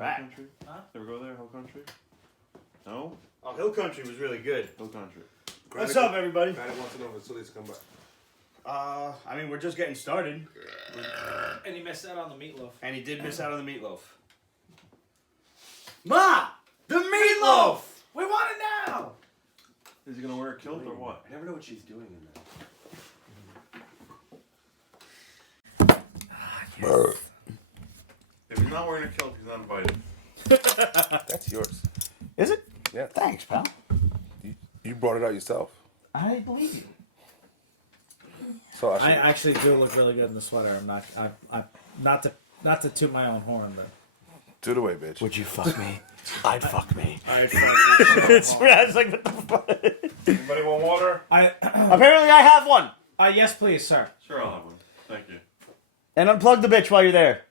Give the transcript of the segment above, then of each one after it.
right. Country? Huh? Ever go there, Hill Country? No? Oh, Hill Country was really good. Hill Country. What's up, everybody? Granite wants to know if facilities come back. I mean, we're just getting started. And he missed out on the meatloaf. And he did miss out on the meatloaf. Ma! The meatloaf! We want it now! Is he gonna wear a kilt or what? I never know what she's doing in there. If he's not wearing a kilt, he's not invited. That's yours. Is it? Yeah. Thanks, pal. You brought it out yourself. I believe you. So I actually do look really good in the sweater. I'm not. Not to toot my own horn, but. do it away, bitch. Would you fuck me? I'd fuck me. It's like, what the fuck? Anybody want water? Apparently I have one. Yes, please, sir. Sure, I'll have one. Thank you. And unplug the bitch while you're there.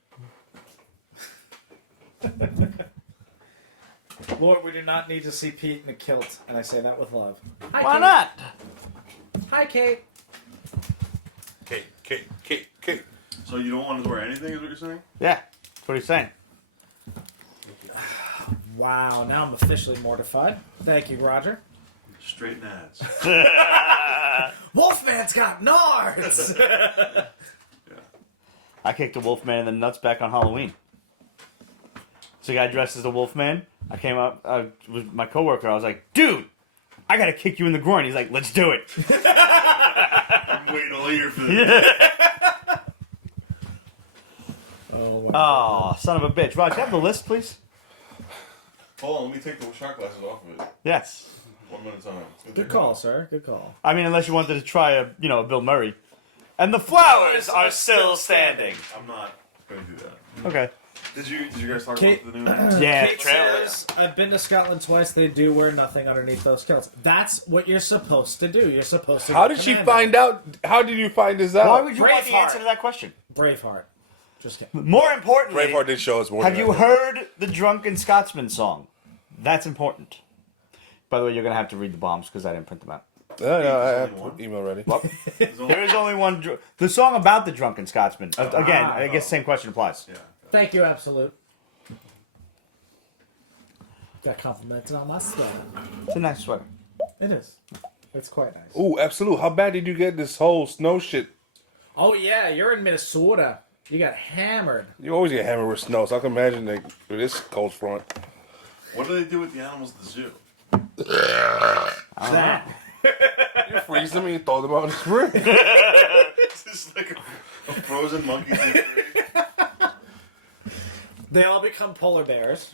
Lord, we do not need to see Pete in a kilt, and I say that with love. Hi, Why Kate. not? Hi, Kate. Kate. So you don't want to wear anything, is what you're saying? Yeah, that's what he's saying. Wow, now I'm officially mortified. Thank you, Roger. Straight nads. Wolfman's got nards! Yeah. I kicked a wolfman in the nuts back on Halloween. So a guy dressed as a wolfman. I came up with my coworker. I was like, dude, I gotta kick you in the groin. He's like, let's do it. I'm waiting all year for this. Oh, son of a bitch. Rod, can I have the list, please? Hold on, let me take the shot glasses off of it. Yes. 1 minute time. Good call, sir. Good call. I mean, unless you wanted to try a Bill Murray. And the flowers are still standing. I'm not going to do that. Okay. Did you guys talk Kate- about the new? Yeah, Kate trailer. says, I've been to Scotland twice. They do wear nothing underneath those kilts. That's what you're supposed to do. You're supposed to. How go did she commando. find out? How did you find this out? Why would you want the Braveheart. answer to that question? Braveheart. Just kidding. More importantly, Braveheart did show us more. have than you that. heard the Drunken Scotsman song? That's important. By the way, you're going to have to read the bombs because I didn't print them out. No, I There's have only one? email ready. There is only one. The song about the Drunken Scotsman. Again, I guess the same question applies. Yeah. Thank you, Absolute. Got complimented on my sweater. It's a nice sweater. It is. It's quite nice. Ooh, absolute. How bad did you get this whole snow shit? Oh, yeah. You're in Minnesota. You got hammered. You always get hammered with snow, so I can imagine with this cold front. What do they do with the animals at the zoo? That. You freeze them and you throw them out in the spring. It's just like a frozen monkey. They all become polar bears.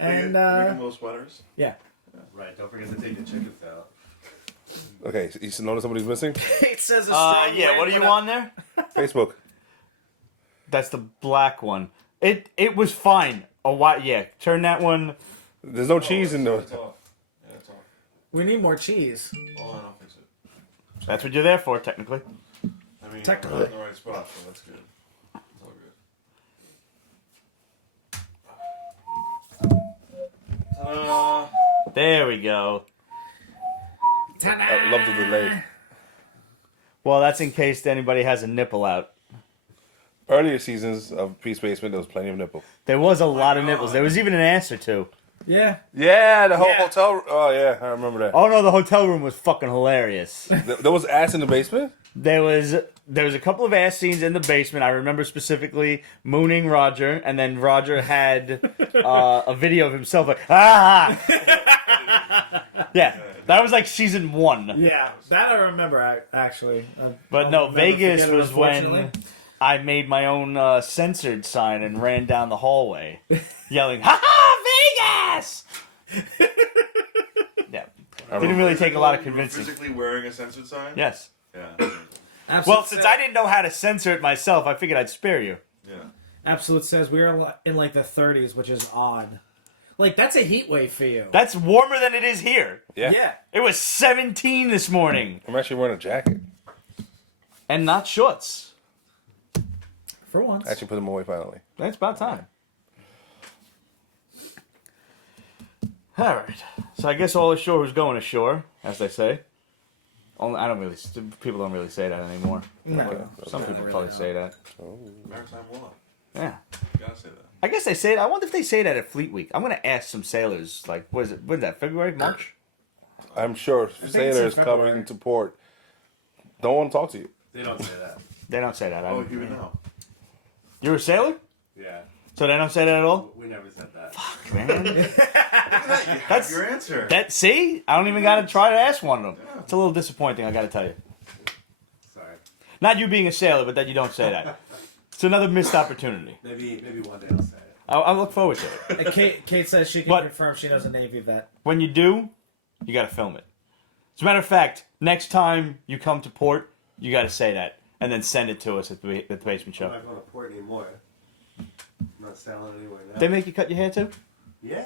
And, they make them little sweaters. yeah. Right, don't forget to take the chickens out. Okay, so you notice somebody's missing? It says a strong Yeah, wind what are you went on there? Facebook. That's the black one. It was fine. A while, yeah. Turn that one. There's no cheese in there. It's off. Yeah, it's off. We need more cheese. Oh, I don't fix it. That's what you're there for, technically. I mean, Technically. we're in the right spot, so that's good. It's all good. Ta-da! There we go. Ta-da! I love the delay. Well, that's in case anybody has a nipple out. Earlier seasons of Peace Basement, there was plenty of nipple. There was a lot of nipples. There was even an ass or two. Yeah. Yeah, the whole Yeah. hotel. Oh, yeah, I remember that. Oh no, the hotel room was fucking hilarious. There was ass in the basement? There was a couple of ass scenes in the basement. I remember specifically mooning Roger, and then Roger had a video of himself like ah. Yeah, that was like season 1. Yeah. That I remember, actually. But no, I'll never Vegas forget it, was when unfortunately. I made my own censored sign and ran down the hallway, yelling "Ha ha, Vegas!" Yeah, didn't really take a lot of You were convincing. physically wearing a censored sign? Yes. Yeah. Absolute Well, since I didn't know how to censor it myself, I figured I'd spare you. Yeah. Absolute says we are in like the 30s, which is odd. Like, that's a heat wave for you. That's warmer than it is here. Yeah. It was 17 this morning, I'm actually wearing a jacket. and not shorts. For once. I actually put them away finally. That's about time. All right. So I guess all ashore who's going ashore, as they say. Only, I don't really. People don't really say that anymore. No. Some people probably say that. Maritime law. Yeah. You gotta say that. I guess they say it. I wonder if they say that at Fleet Week. I'm gonna ask some sailors. Like, what is it? When's that? February, March? I'm sure sailors February. coming to port don't want to talk to you. They don't say that. They don't say that. Oh, even now. You're a sailor, Yeah. so they don't say that at all. We never said that. Man, Look at that. You have That's- your answer. that see, I don't even gotta try to ask one of them. It's a little disappointing. I gotta tell you. Sorry. Not you being a sailor, but that you don't say that. It's another missed opportunity. Maybe one day I'll say it. I look forward to it. And Kate says she can But- confirm she knows a Navy vet. When you do, you gotta film it. As a matter of fact, next time you come to port, you gotta say that and then send it to us at the basement I'm show. not going to port anymore. I'm not sailing anywhere now. They make you cut your hair too? Yeah.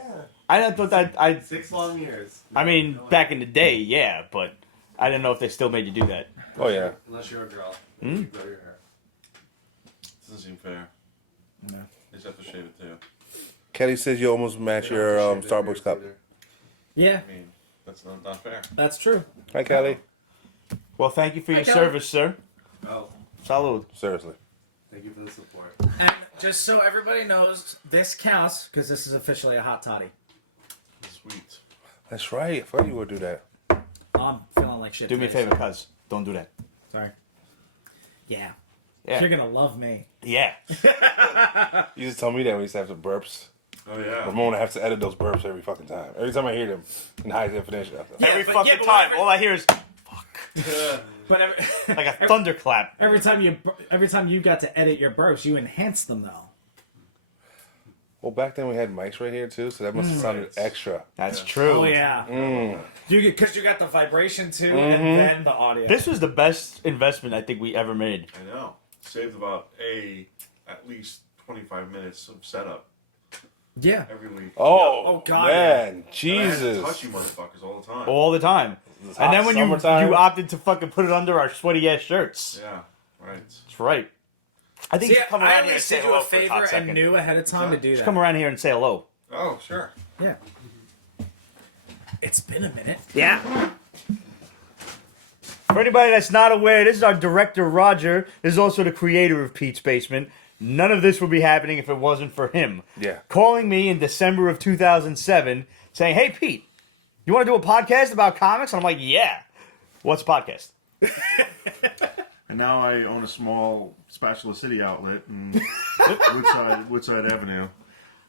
I thought that 6 long years. I mean, No, back in the day, yeah, but I didn't know if they still made you do that. Oh yeah. Unless you're a girl. Hmm? You grow your hair. Doesn't seem fair. No. They just have to shave it too. Kelly says you almost match They your don't have to shave their Starbucks cup. beards Yeah, I mean, that's not fair. that's true. Hi, Kelly. Well, thank you for your Hi, Kelly. service, sir. either. Oh, Salud. Seriously. thank you for the support. And just so everybody knows, this counts because this is officially a hot toddy. Sweet. That's right. I forgot you would do that. I'm feeling like shit. Do me a today, favor, cuz. Don't do that. so- Sorry. Yeah. Yeah. You're gonna love me. Yeah. You just tell me that when you used to have the burps. Oh yeah. Ramona has to edit those burps every fucking time. Every time I hear them in high definition. Yeah, Every but- fucking yeah, but time. whenever- All I hear is But like a thunderclap. every time you got to edit your burps, you enhanced them though. Well, back then we had mics right here too, so that must have sounded Right. extra. That's Yeah. true. Oh yeah. Because you got the vibration too, and then the audio. This was the best investment I think we ever made. I know. Saved about at least 25 minutes of setup yeah. every week. Oh, God, man, I had to Jesus! touch you motherfuckers all the time. All the time. It's And hot then when summertime. you opted to fucking put it under our sweaty ass shirts. Yeah. Right. That's right. I think See, you should come I around at here and least say did you hello a for a favor hot and second. knew ahead of time to do Just that. come around here and say hello. Oh sure. Yeah. It's been a minute. Yeah. For anybody that's not aware, this is our director, Roger. This is also the creator of Pete's Basement. None of this would be happening if it wasn't for him. Yeah. Calling me in December of 2007 saying, "Hey, Pete, you want to do a podcast about comics?" And I'm like, "Yeah." What's a podcast? And now I own a small Spatula City outlet in Woodside Avenue.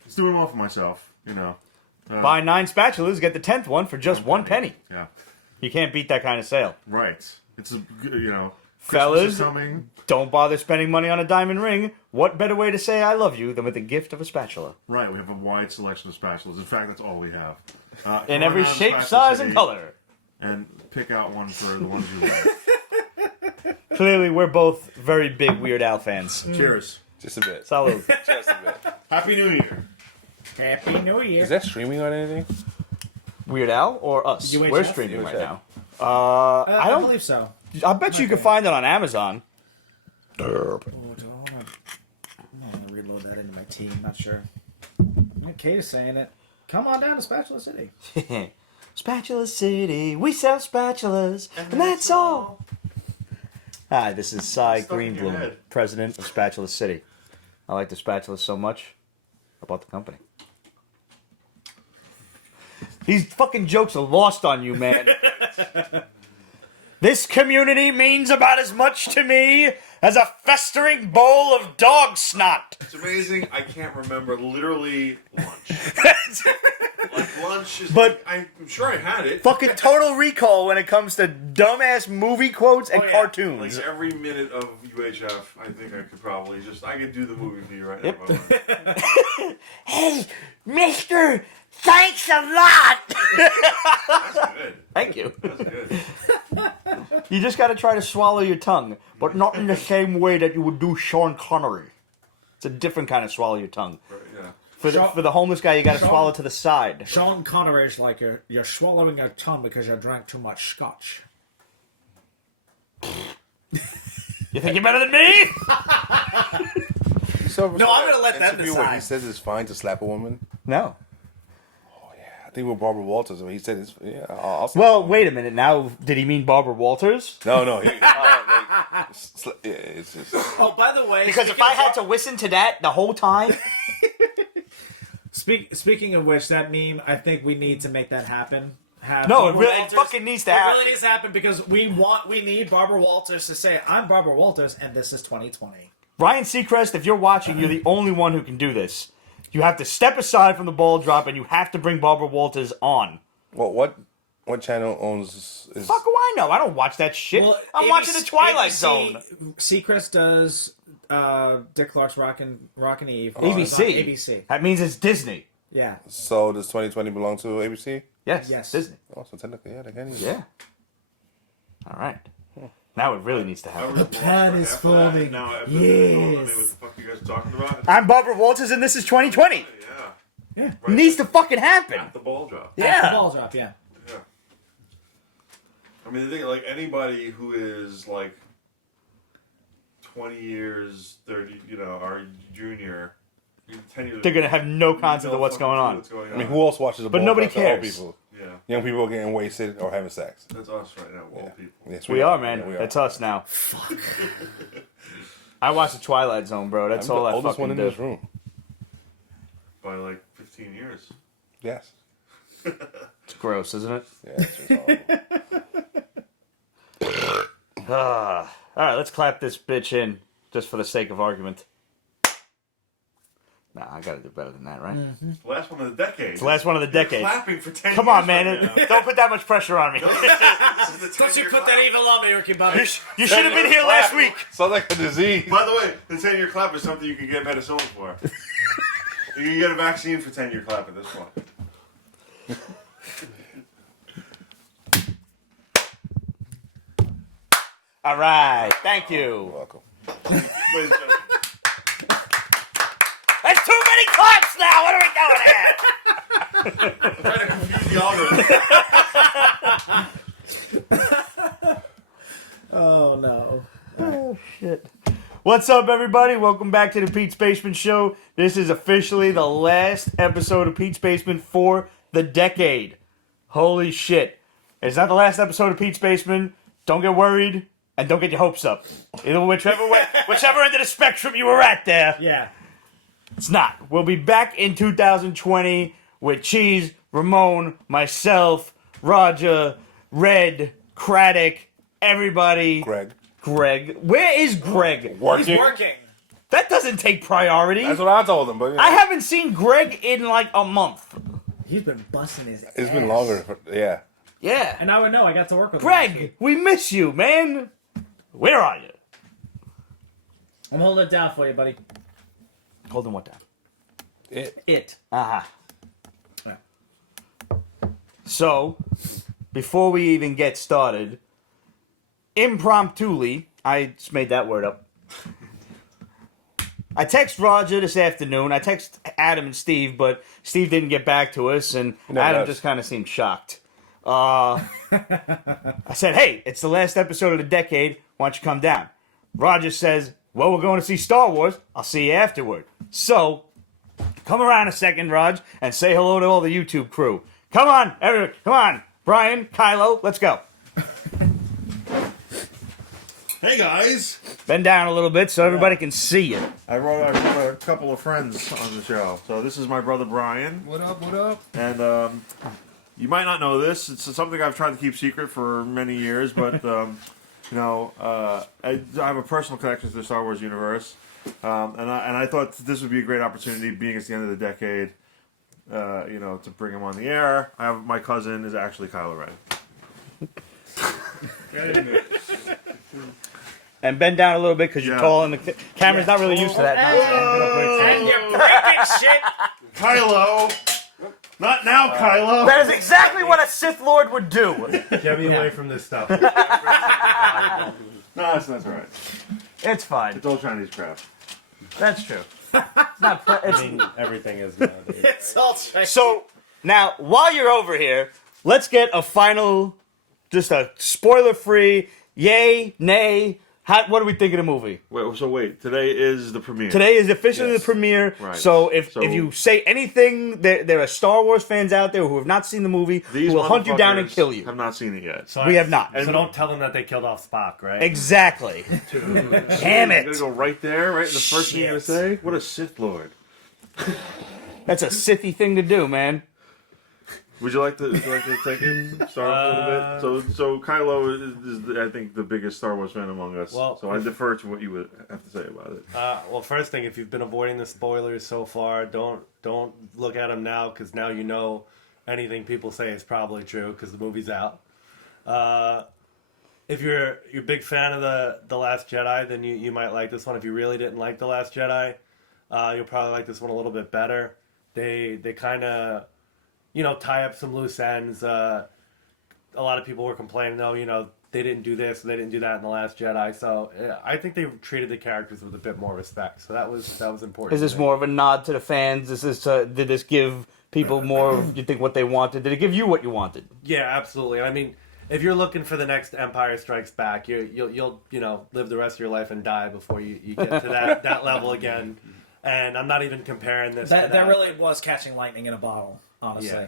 It's doing well for myself, you know. Buy 9 spatulas, get the 10th one for just 1 penny. Yeah, You can't beat that kind of sale. right. It's a good, you know. Fellas. Christmas is coming. Don't bother spending money on a diamond ring. What better way to say I love you than with the gift of a spatula? Right, we have a wide selection of spatulas. In fact, that's all we have. In Come every on down to shape, Spatula size, City and color. And pick out one for the ones you like. Clearly, we're both very big Weird Al fans. Cheers. Just a bit. Salud. Just a bit. Happy New Year. Happy New Year. Is that streaming on anything? Weird Al or us? UHF? We're streaming right UHF. now. I I don't. believe so. I bet you can find it on Amazon. Oh, do I want to reload that into my team? Not sure. Kate is saying it. Come on down to Spatula City. Spatula City, we sell spatulas, and that's all. Hi, this is Cy Stuck in your Greenbloom, head. president of Spatula City. I like the spatulas so much, I bought the company. These fucking jokes are lost on you, man. This community means about as much to me as a festering bowl of dog snot. It's amazing. I can't remember literally lunch. Like lunch is. But- I'm sure I had it. Fucking total recall when it comes to dumbass movie quotes and Oh, yeah. cartoons. Like every minute of UHF, I think I could probably I could do the movie for you right now. if I wanted. Hey, mister, thanks a lot. That's good. Thank you. That's good. You just gotta try to swallow your tongue, but not in the same way that you would do Sean Connery. It's a different kind of swallow your tongue. Right, yeah. For the homeless guy, you gotta Sean- swallow to the side. Sean Connery is like you're swallowing your tongue because you drank too much scotch. You think you're better than me? No, I'm gonna let them Where he decide. says it's fine to slap a woman. No. I think with Barbara Walters, he said it's I'll slap a Well, woman. wait a minute. Now, did he mean Barbara Walters? No, it's just. Oh, by the way, Because if I had to listen to that the whole time, Speaking of which, that meme, I think we need to make that happen. No, it fucking needs to happen. It really needs to happen because we need Barbara Walters to say, "I'm Barbara Walters, and this is 2020." Ryan Seacrest, if you're watching, you're the only one who can do this. You have to step aside from the ball drop, and you have to bring Barbara Walters on. Well, what channel owns? Fuck do I know? I don't watch that shit. Well, I'm watching the Twilight Zone. Seacrest does Dick Clark's Rockin' Eve. ABC. ABC. That means it's Disney. Yeah. So does 2020 belong to ABC? Yes. Yes. Disney. Oh, so technically, yeah, they can use it. Yeah. All right. Now it really needs to happen. The plan is forming. Now, what Yes. the fuck you guys talking about? I'm Barbara Walters, and this is 2020. Yeah. It needs to fucking happen. At the ball drop. Yeah. The ball drop, yeah. Yeah. I mean, the thing, like, anybody who is, like, 20 years, 30, our junior, 10 years... They're going to have no concept of what's going on. I mean, who else watches the But ball nobody drop? Old cares. people. Yeah. Young people getting wasted or having sex. That's us right now, old Yeah. people. Yes, We are, man. Yeah, we are. That's us now. I watch the Twilight Zone, bro. That's I'm all the I oldest fucking one in do. this room. By, like, 15 years. Yes. It's gross, isn't it? Yeah, it's just horrible. All right, let's clap this bitch in, just for the sake of argument. Nah, I gotta do better than that, right? The last one of the decade. It's the last one of the decade. Clapping for 10 Come years on, man. right now. Don't put that much pressure on me. This is the Don't you 10-year put that clap. evil on me, Ricky Bobby. You should have been here last week. Sounds like a disease. By the way, the 10-year clap is something you can get penicillin for. You can get a vaccine for 10-year clap at this point. All right, thank you. You're welcome. Ladies and gentlemen. There's too many claps now. What are we doing here? I'm trying to confuse the algorithm. Oh, no. Oh, shit. What's up, everybody? Welcome back to the Pete's Basement Show. This is officially the last episode of Pete's Basement for the decade. Holy shit. It's not the last episode of Pete's Basement. Don't get worried, and don't get your hopes up. Either whichever end of the spectrum you were at there. Yeah. It's not. We'll be back in 2020 with Cheese, Ramon, myself, Roger, Red, Craddock, everybody. Greg. Where is Greg? He's working. That doesn't take priority. That's what I told him. But I haven't seen Greg in like a month. He's been busting his it's been ass. longer. Yeah. Yeah. And now I know I got to work with him. Greg, we miss you, man. Where are you? I'm holding it down for you, buddy. Holding what down? It. Uh-huh. Yeah. So, before we even get started, impromptuly, I just made that word up. I text Roger this afternoon. I text Adam and Steve, but Steve didn't get back to us, and Adam does. just kind of seemed shocked. I said, hey, it's the last episode of the decade. Why don't you come down? Roger says, well, we're going to see Star Wars. I'll see you afterward. So, come around a second, Raj, and say hello to all the YouTube crew. Come on, everyone. Come on. Brian, Kylo, let's go. Hey guys! Bend down a little bit so everybody can see you. I brought a couple of friends on the show. So this is my brother Brian. What up, what up? And you might not know this. It's something I've tried to keep secret for many years, but I have a personal connection to the Star Wars universe, and I thought this would be a great opportunity, being it's the end of the decade, to bring him on the air. My cousin is actually Kylo-Ren. And bend down a little bit because you're Yeah. tall and the camera's not really used to that. And you're breaking shit. Kylo! Not now, Kylo! That is exactly what a Sith Lord would do. Get me away from this stuff. No, that's alright. It's fine. It's all Chinese crap. That's true. It's not. It's, I mean, everything is nowadays. It's all straight. so now, while you're over here, let's get a final, just a spoiler-free, yay, nay. What do we think of the movie? Wait. Today is the premiere. Today is officially Yes. the premiere. Right. So if So- you say anything, there are Star Wars fans out there who have not seen the movie These who will hunt you down and motherfuckers kill you. have not seen it yet. So We have not. So don't tell them that they killed off Spock, right? Exactly. Damn You're it. gonna go right there, right in the first thing you're gonna say? What a Sith Lord. That's a Sithy thing to do, man. Would you like to take it? Start off a little bit. So Kylo is I think the biggest Star Wars fan among us. Well, so I defer to what you would have to say about it. Well, first thing, if you've been avoiding the spoilers so far, don't look at them now, because now you know anything people say is probably true because the movie's out. If you're a big fan of the Last Jedi, then you might like this one. If you really didn't like the Last Jedi, you'll probably like this one a little bit better. They kind of tie up some loose ends. A lot of people were complaining, though, they didn't do this, they didn't do that in The Last Jedi. So I think they treated the characters with a bit more respect. So that was important. Is this more of a nod to the fans? Did this give people more of, you think, what they wanted? Did it give you what you wanted? Yeah, absolutely. I mean, if you're looking for the next Empire Strikes Back, you'll live the rest of your life and die before you get to that level again. And I'm not even comparing this to that. That really was catching lightning in a bottle, honestly. Yeah.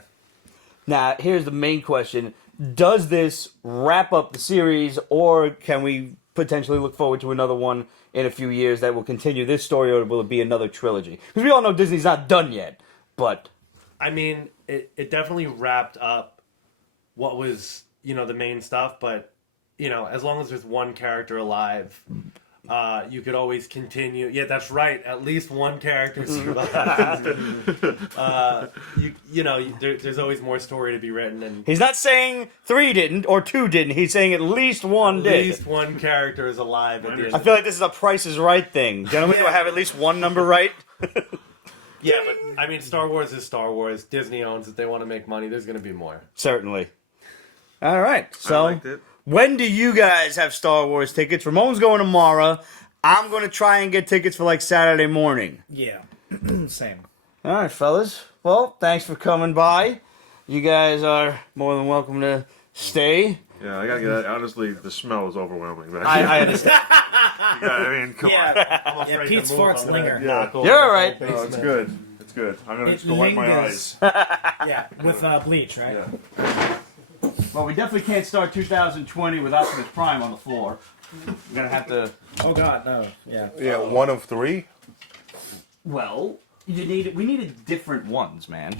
Now, here's the main question. Does this wrap up the series, or can we potentially look forward to another one in a few years that will continue this story, or will it be another trilogy? Because we all know Disney's not done yet, but... I mean, it definitely wrapped up what was, the main stuff, but, as long as there's one character alive... you could always continue. Yeah, that's right. At least one character survives. There's always more story to be written. And he's not saying 3 didn't or 2 didn't. He's saying at least one did. At least one character is alive at the end. I feel like this is a Price is Right thing. Gentlemen, do I have at least one number right? Yeah, but I mean, Star Wars is Star Wars. Disney owns it. They want to make money. There's going to be more. Certainly. All right. So. I liked it. When do you guys have Star Wars tickets? Ramon's going tomorrow. I'm going to try and get tickets for like Saturday morning. Yeah. Same. All right, fellas. Well, thanks for coming by. You guys are more than welcome to stay. Yeah, I gotta get that. Honestly, the smell is overwhelming. I understand. Come on. Yeah, Pete's farts linger. Yeah. You're all right. No, it's good. It's good. I'm gonna just go wipe my eyes. Yeah, with bleach, right? Yeah. Well, we definitely can't start 2020 with Optimus Prime on the floor. We're going to have to... Oh, God, no. Yeah. Yeah, one of 3. Well, we needed different ones, man.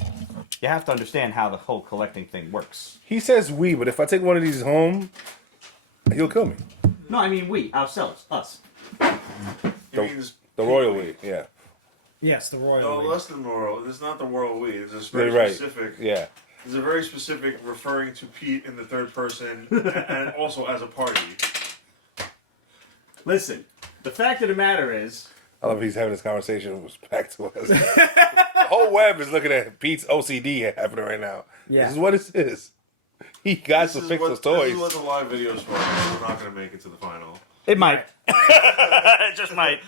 You have to understand how the whole collecting thing works. He says we, but if I take one of these home, he'll kill me. No, I mean we, ourselves, us. It The royal we, yeah. Yes, the royal. No, we. less than royal. It's not the royal we. It's very You're right. specific. Yeah. It's a very specific referring to Pete in the third person and also as a party. Listen, the fact of the matter is... I love he's having this conversation back to us. The whole web is looking at Pete's OCD happening right now. Yeah. This is what it is. He got to fix those toys. This is what the live video's for. We're not going to make it to the final. It might. It just might.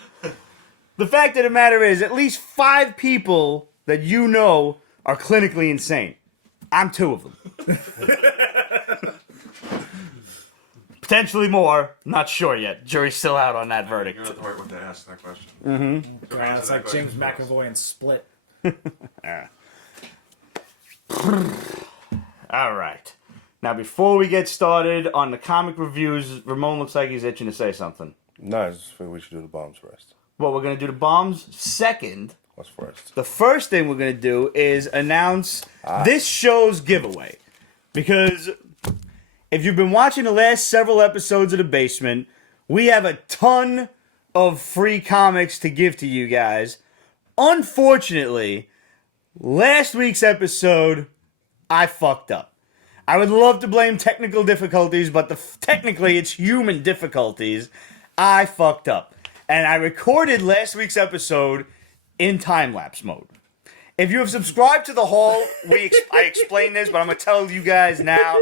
The fact of the matter is, at least 5 people that you know are clinically insane. I'm 2 of them. Potentially more. Not sure yet. Jury's still out on that verdict. You're not the right one to ask that question. God, it's like James McAvoy and Split. All right. Now, before we get started on the comic reviews, Ramon looks like he's itching to say something. No, I just figured we should do the bombs first. Well, we're going to do the bombs second. What's first? The first thing we're going to do is announce this show's giveaway. Because if you've been watching the last several episodes of The Basement, we have a ton of free comics to give to you guys. Unfortunately, last week's episode, I fucked up. I would love to blame technical difficulties, but technically it's human difficulties. I fucked up. And I recorded last week's episode in time-lapse mode. If you have subscribed to the Hall, I explained this, but I'm going to tell you guys now.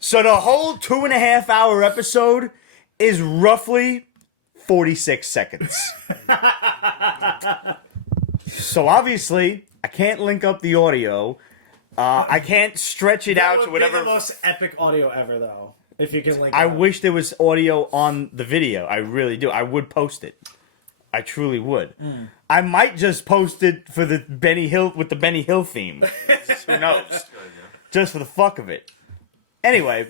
So the whole 2.5 hour episode is roughly 46 seconds. So obviously, I can't link up the audio. I can't stretch it out to whatever. Be the most epic audio ever, though. If you can link. I it up. wish there was audio on the video. I really do. I would post it. I truly would. I might just post it for the Benny Hill with the Benny Hill theme. Who knows? Just for the fuck of it. Anyway,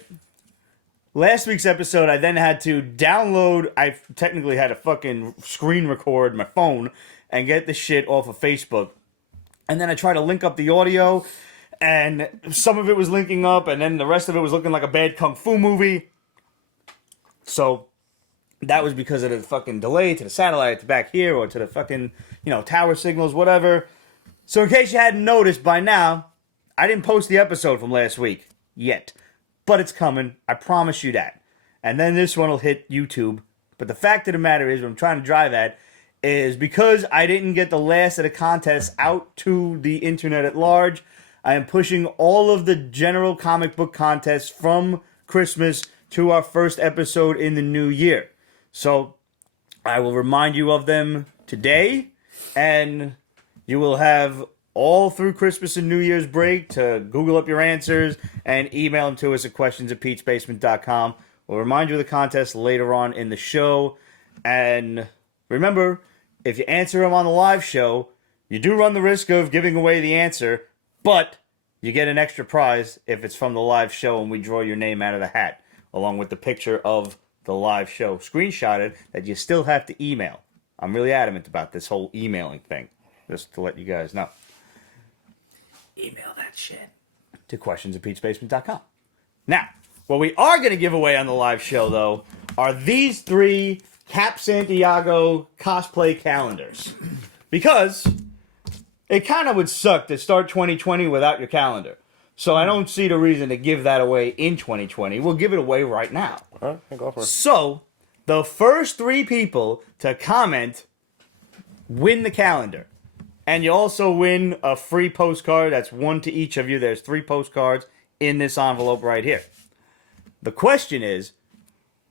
last week's episode, I then had to download. I technically had to fucking screen record my phone and get the shit off of Facebook and then I try to link up the audio, and some of it was linking up, and then the rest of it was looking like a bad kung fu movie. So that was because of the fucking delay to the satellite to back here, or to the fucking, tower signals, whatever. So in case you hadn't noticed by now, I didn't post the episode from last week yet, but it's coming. I promise you that. And then this one will hit YouTube. But the fact of the matter is, what I'm trying to drive at is because I didn't get the last of the contests out to the internet at large, I am pushing all of the general comic book contests from Christmas to our first episode in the new year. So I will remind you of them today, and you will have all through Christmas and New Year's break to Google up your answers and email them to us at questions@petesbasement.com. We'll remind you of the contest later on in the show. And remember, if you answer them on the live show, you do run the risk of giving away the answer, but you get an extra prize if it's from the live show and we draw your name out of the hat, along with the picture of the live show screenshotted that you still have to email. I'm really adamant about this whole emailing thing, just to let you guys know. Email that shit to questions@petesbasement.com. Now, what we are going to give away on the live show, though, are these 3 Cap Santiago cosplay calendars. Because it kind of would suck to start 2020 without your calendar. So I don't see the reason to give that away in 2020. We'll give it away right now. All right, go for it. So, the first 3 people to comment win the calendar. And you also win a free postcard. That's 1 to each of you. There's 3 postcards in this envelope right here. The question is,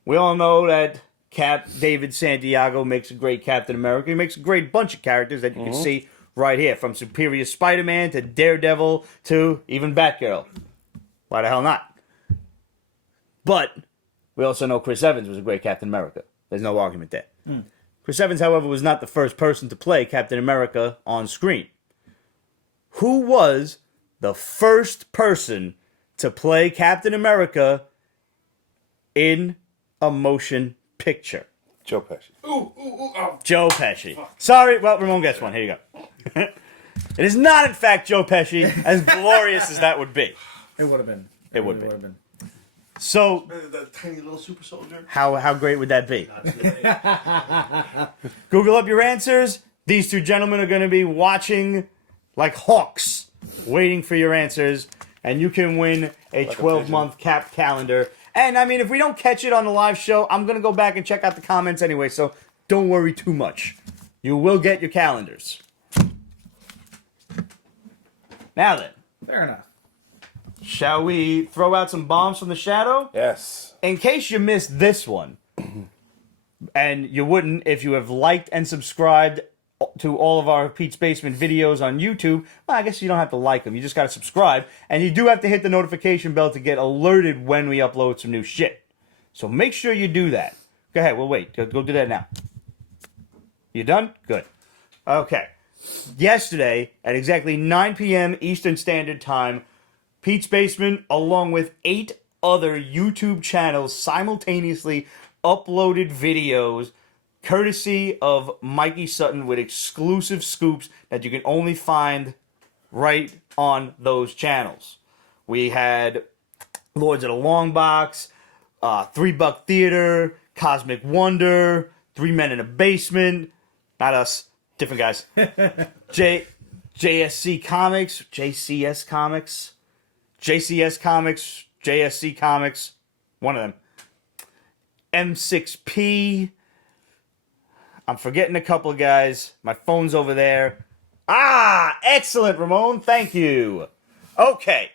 we all know that Cap David Santiago makes a great Captain America. He makes a great bunch of characters that you can see right here, from Superior Spider-Man to Daredevil to even Batgirl. Why the hell not? But we also know Chris Evans was a great Captain America. There's no argument there. Chris Evans, however, was not the first person to play Captain America on screen. Who was the first person to play Captain America in a motion picture? Joe Pesci. Joe Pesci. Sorry, well, Ramon gets one. Here you go. It is not, in fact, Joe Pesci, as glorious as that would be. It would have been. It would really be. have been. So, That tiny little super soldier. how great would that be? Google up your answers. These 2 gentlemen are going to be watching like hawks, waiting for your answers, and you can win a 12-month Cap calendar. And, I mean, if we don't catch it on the live show, I'm going to go back and check out the comments anyway, so don't worry too much. You will get your calendars. Now then, Fair enough. shall we throw out some bombs from the shadow? Yes. In case you missed this one, and you wouldn't if you have liked and subscribed to all of our Pete's Basement videos on YouTube, well, I guess you don't have to like them. You just got to subscribe. And you do have to hit the notification bell to get alerted when we upload some new shit. So make sure you do that. Go ahead, we'll wait. Go do that now. You done? Good. Okay. Yesterday, at exactly 9 p.m. Eastern Standard Time, Pete's Basement, along with 8 other YouTube channels, simultaneously uploaded videos courtesy of Mikey Sutton with exclusive scoops that you can only find right on those channels. We had Lords of the Long Box, $3 Theater, Cosmic Wonder, 3 Men in a Basement, not us, different guys. JSC Comics, JCS Comics, JCS Comics, JSC Comics, one of them. M6P. I'm forgetting a couple of guys. My phone's over there. Ah, excellent, Ramon. Thank you. Okay.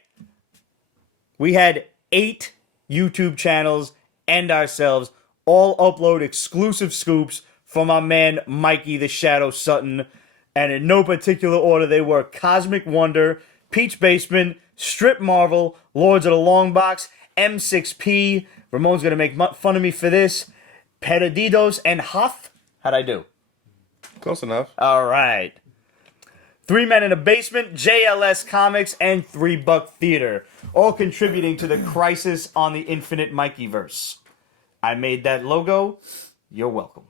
We had 8 YouTube channels and ourselves all upload exclusive scoops from our man Mikey the Shadow Sutton. And in no particular order, they were Cosmic Wonder, Pete's Basement, Strip Marvel, Lords of the Long Box, M6P. Ramon's going to make fun of me for this. Perdidos and Huff. How'd I do? Close enough. All right. 3 Men in a Basement, JLS Comics, and $3 Theater, all contributing to the Crisis on the Infinite Mikeyverse. I made that logo. You're welcome.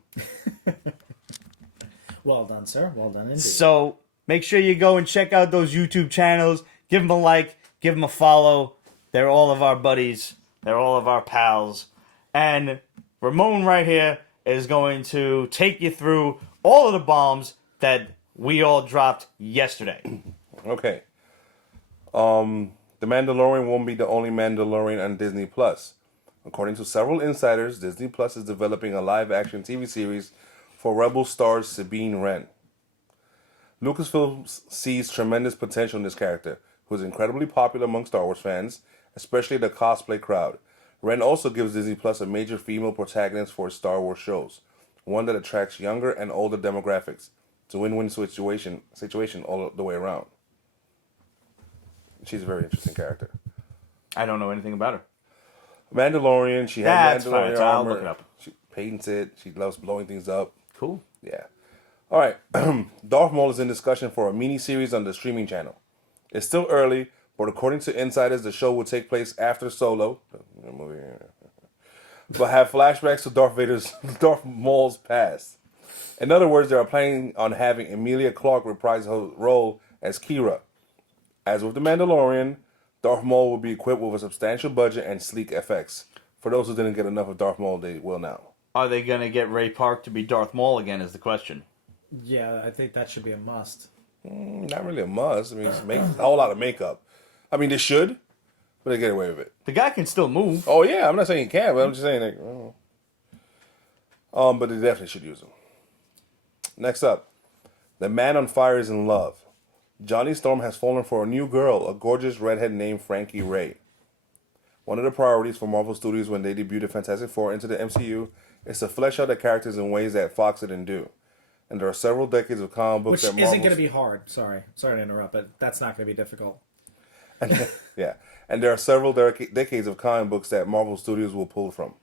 Well done, sir. Well done indeed. So, Make sure you go and check out those YouTube channels. Give them a like. Give them a follow. They're all of our buddies. They're all of our pals. And Ramon right here is going to take you through all of the bombs that we all dropped yesterday. Okay. The Mandalorian won't be the only Mandalorian on Disney Plus. According to several insiders, Disney Plus is developing a live-action TV series for Rebel stars Sabine Wren. Lucasfilm sees tremendous potential in this character, who is incredibly popular among Star Wars fans, especially the cosplay crowd. Wren also gives Disney Plus a major female protagonist for its Star Wars shows, one that attracts younger and older demographics. It's a win-win situation all the way around. She's a very interesting character. I don't know anything about her. Mandalorian, she has That's fine. Mandalorian I'll armor. look it up. She paints it. She loves blowing things up. Cool. Yeah. All right. Darth Maul is in discussion for a mini-series on the streaming channel. It's still early, but according to insiders, the show will take place after Solo, the movie, but have flashbacks to Darth Maul's past. In other words, they are planning on having Emilia Clarke reprise her role as Kira. As with The Mandalorian, Darth Maul will be equipped with a substantial budget and sleek effects. For those who didn't get enough of Darth Maul, they will now. Are they going to get Ray Park to be Darth Maul again is the question. Yeah, I think that should be a must. Not really a must. I mean, it's a whole lot of makeup. I mean, they should, but they get away with it. The guy can still move. Oh, yeah, I'm not saying he can't, but I'm just saying, like, but they definitely should use him. Next up, The Man on Fire is in love. Johnny Storm has fallen for a new girl, a gorgeous redhead named Frankie Ray. One of the priorities for Marvel Studios when they debuted Fantastic Four into the MCU is to flesh out the characters in ways that Fox didn't do. And there are several decades of comic books Which that isn't Marvel's... going to be hard. Sorry to interrupt, but that's not going to be difficult. Yeah, and there are several decades of comic books that Marvel Studios will pull from.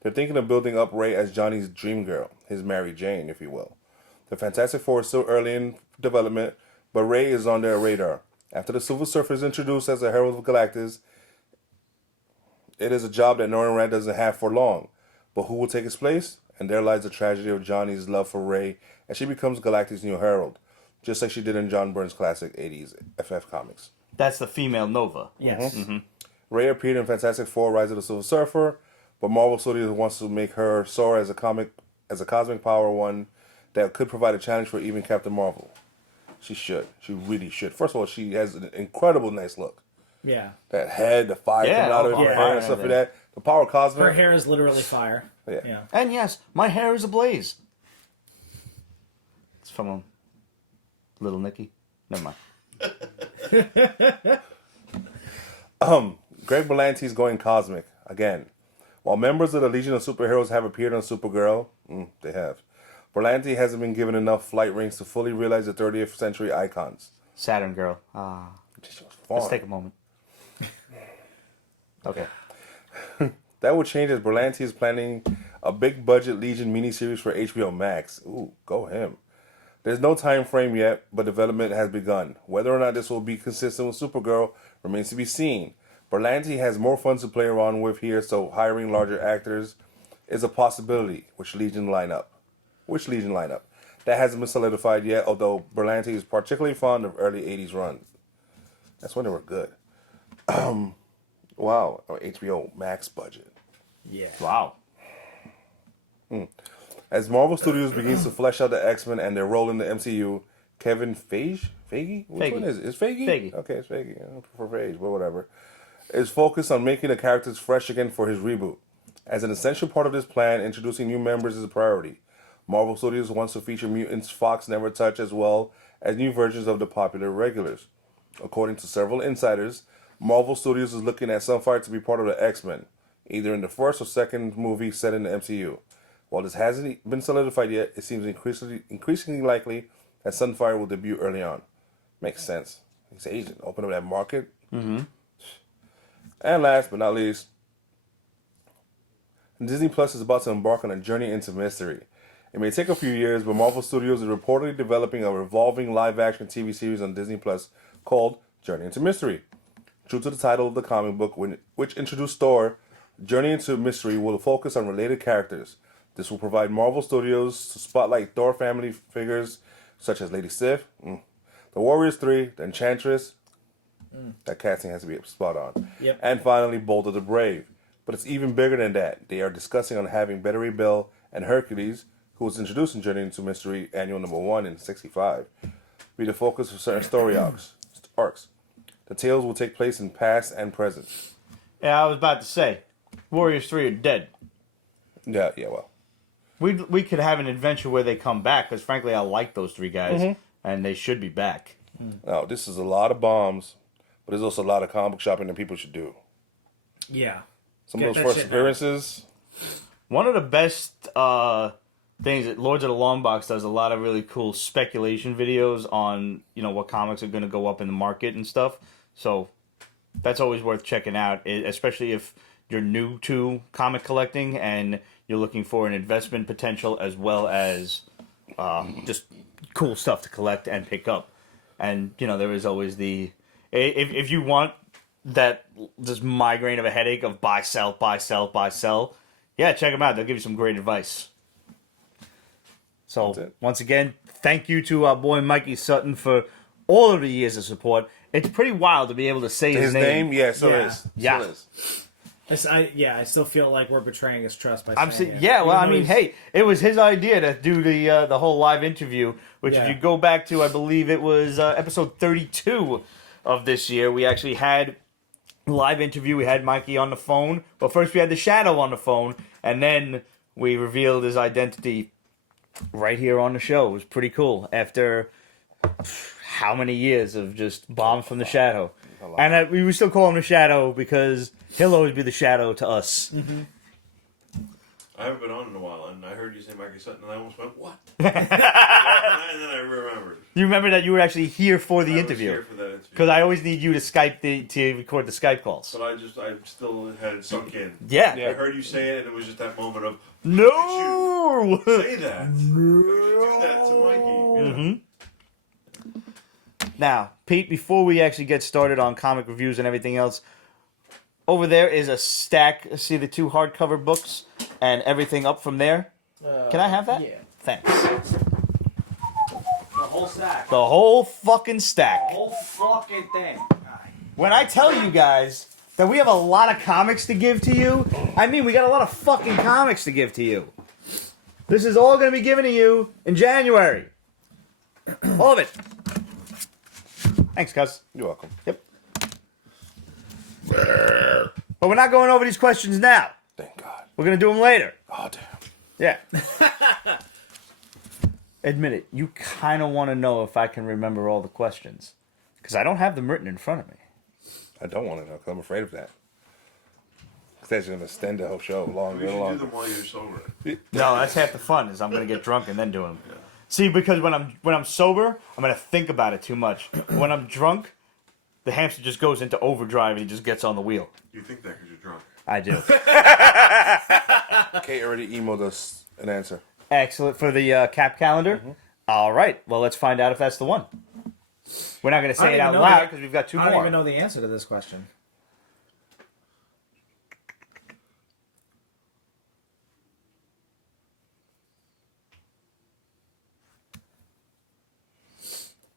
They're thinking of building up Ray as Johnny's dream girl, his Mary Jane, if you will. The Fantastic Four is still early in development, but Ray is on their radar. After the Silver Surfer is introduced as the Herald of Galactus, it is a job that Norman Rand doesn't have for long. But who will take his place? And there lies the tragedy of Johnny's love for Ray as she becomes Galactus' new Herald, just like she did in John Byrne's classic 80s FF comics. That's the female Nova. Yes. Mm-hmm. Ray appeared in Fantastic Four: Rise of the Silver Surfer, but Marvel Studios wants to make her soar as a cosmic power one that could provide a challenge for even Captain Marvel. She should. She really should. First of all, she has an incredible nice look. Yeah. That head, the fire coming out of her yeah. hair and stuff like that. The power cosmic. Her hair is literally fire. Yeah. And yes, my hair is ablaze. It's from Little Nicky. Never mind. Greg Berlanti's going cosmic again. While members of the Legion of Superheroes have appeared on Supergirl, they have. Berlanti hasn't been given enough flight rings to fully realize the 30th century icons. Saturn Girl. Let's take a moment. Okay. That will change as Berlanti is planning a big budget Legion miniseries for HBO Max. Ooh, go him. There's no time frame yet, but development has begun. Whether or not this will be consistent with Supergirl remains to be seen. Berlanti has more funds to play around with here, so hiring larger actors is a possibility. Which Legion lineup? That hasn't been solidified yet, although Berlanti is particularly fond of early 80s runs. That's when they were good. Wow, HBO Max budget. Yeah. Wow. As Marvel Studios begins to flesh out the X-Men and their role in the MCU, Kevin Feige? Which one is it? Is Feige? Feige. Okay, it's Feige. I don't prefer Feige, but whatever. Is focused on making the characters fresh again for his reboot. As an essential part of this plan, introducing new members is a priority. Marvel Studios wants to feature mutants Fox never touched as well as new versions of the popular regulars. According to several insiders, Marvel Studios is looking at Sunfire to be part of the X-Men, either in the first or second movie set in the MCU. While this hasn't been solidified yet, it seems increasingly likely that Sunfire will debut early on. Makes sense. He's Asian. Open up that market. Mm-hmm. And last but not least, Disney Plus is about to embark on a journey into mystery. It may take a few years, but Marvel Studios is reportedly developing a revolving live-action TV series on Disney Plus called Journey into Mystery. True to the title of the comic book, which introduced Thor, Journey into Mystery will focus on related characters. This will provide Marvel Studios to spotlight Thor family figures such as Lady Sif, The Warriors 3, The Enchantress. That casting has to be spot on. Yep. And finally, Bold of the Brave. But it's even bigger than that. They are discussing on having Beta Ray Bill and Hercules, who was introduced in Journey into Mystery Annual Number 1 in '65, be the focus of certain story arcs. The tales will take place in past and present. Yeah, I was about to say, Warriors 3 are dead. Yeah, well. We could have an adventure where they come back, because frankly, I like those 3 guys, and they should be back. Now, this is a lot of bombs, but there's also a lot of comic book shopping that people should do. Yeah. Some Get of those that first shit appearances. One of the best things that Lords of the Long Box does a lot of really cool speculation videos on, what comics are going to go up in the market and stuff. So that's always worth checking out, especially if you're new to comic collecting and you're looking for an investment potential as well as just cool stuff to collect and pick up. And, there is always if you want this migraine of a headache of buy, sell, buy, sell, buy, sell, yeah, check them out. They'll give you some great advice. So, once again, thank you to our boy Mikey Sutton for all of the years of support. It's pretty wild to be able to say his name. Yeah, so Yeah. is. Yeah. So is. I still feel like we're betraying his trust by I'm saying saying, it. yeah, well, Even I though mean, he's- hey, it was his idea to do the whole live interview, which if Yeah. you go back to, I believe it was episode 32 of this year, we actually had live interview. We had Mikey on the phone, but first we had the Shadow on the phone, and then we revealed his identity right here on the show. It was pretty cool after how many years of just bombs from the Shadow. And we would still call him the Shadow because he'll always be the Shadow to us. I haven't been on in a while, and I heard you say Mikey Sutton, and I almost went, what? And then I remembered. You remember that you were actually here for the I was interview? here for that interview. Because I always need you to to record the Skype calls. But I still had it sunk in. Yeah. I heard you say it, and it was just that moment of, No! say that. How could you do that to Mikey? Mm-hmm. Now, Pete, before we actually get started on comic reviews and everything else, over there is a stack. See the 2 hardcover books and everything up from there? Can I have that? Yeah. Thanks. The whole stack. The whole fucking stack. The whole fucking thing. When I tell you guys that we have a lot of comics to give to you, I mean we got a lot of fucking comics to give to you. This is all going to be given to you in January. All of it. Thanks, cuz. You're welcome. Yep. But we're not going over these questions now. Thank God. We're going to do them later. Oh, damn. Yeah. Admit it, you kind of want to know if I can remember all the questions. Because I don't have them written in front of me. I don't want to know because I'm afraid of that. Because that's going to extend the whole show longer We and should do longer. them while you're sober. No, that's half the fun, is I'm going to get drunk and then do them. Yeah. See, because when I'm sober, I'm going to think about it too much. When I'm drunk, the hamster just goes into overdrive and he just gets on the wheel. You think that because you're drunk. I do. Kate already emailed us an answer. Excellent. For the cap calendar? All right. Well, let's find out if that's the one. We're not going to say it out loud because we've got 2 more. I don't even know the answer to this question.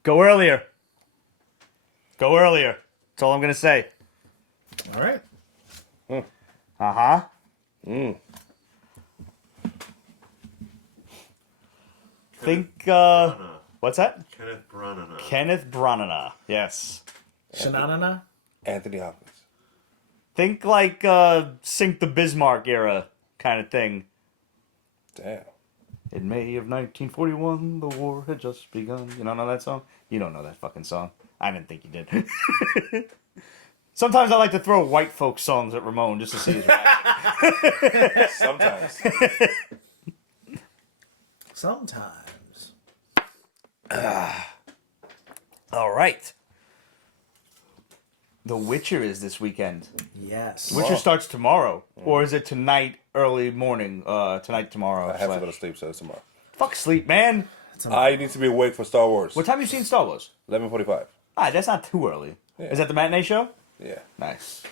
Go earlier. Go earlier. That's all I'm going to say. All right. Uh-huh. Think, what's that? Kenneth Branagh. Kenneth Branagh. Yes. Shananana? Anthony Hopkins. Think like Sink the Bismarck era kind of thing. Damn. In May of 1941, the war had just begun. You don't know that song? You don't know that fucking song. I didn't think you did. Sometimes I like to throw white folk songs at Ramon just to see his reaction. Sometimes. Sometimes. All right. The Witcher is this weekend. Yes. Witcher starts tomorrow. Or is it tonight, early morning? Tonight, tomorrow. I have to go to sleep, so it's tomorrow. Fuck sleep, man. I need to be awake for Star Wars. What time have you seen Star Wars? 11:45. Ah, that's not too early. Yeah. Is that the matinee show? Yeah. Nice.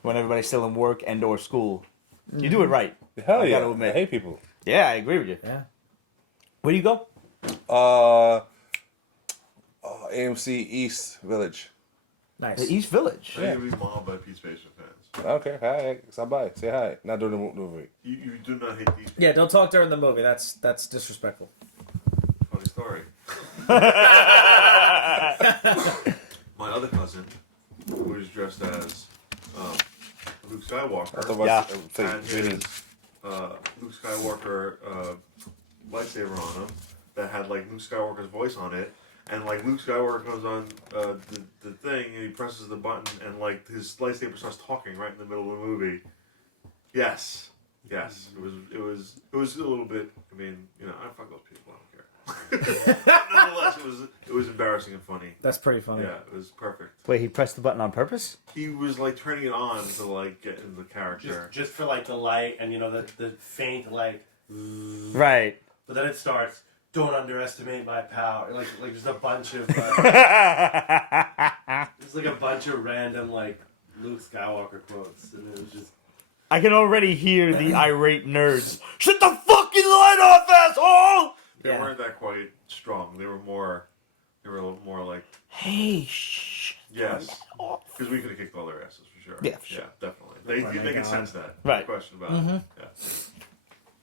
When everybody's still in work and or school. You do it right. Hell I yeah. gotta admit. I hate people. Yeah, I agree with you. Yeah. Where do you go? AMC East Village. Nice. The East Village. I think it'll be mobbed by Pete's Basement fans. Okay, hi, stop by, say hi. Not during the movie. You do not hate these people. Yeah, don't talk during the movie. That's disrespectful. Funny story. My other cousin, who was dressed as Luke Skywalker, I thought Yeah. had his Luke Skywalker lightsaber on him that had like Luke Skywalker's voice on it, and like Luke Skywalker comes on the thing and he presses the button and like his lightsaber starts talking right in the middle of the movie. Yes, it was a little bit. I mean, you know, I fuck those people. I don't care. Nonetheless, it was embarrassing and funny. That's pretty funny. Yeah, it was perfect. Wait, he pressed the button on purpose? He was like turning it on to like get in the character. Just for like the light and the faint like. Right. But then it starts. Don't underestimate my power. Like just a bunch of. Just like a bunch of random like Luke Skywalker quotes, and it was just. I can already hear the irate nerds. Shut the fucking light off, asshole! They Yeah. weren't that quite strong. They were a little more like, Hey, shh. yes, because we could have kicked all their asses for sure. Yeah, for sure. Yeah, definitely. They can sense that. Right. No question about it. Yeah.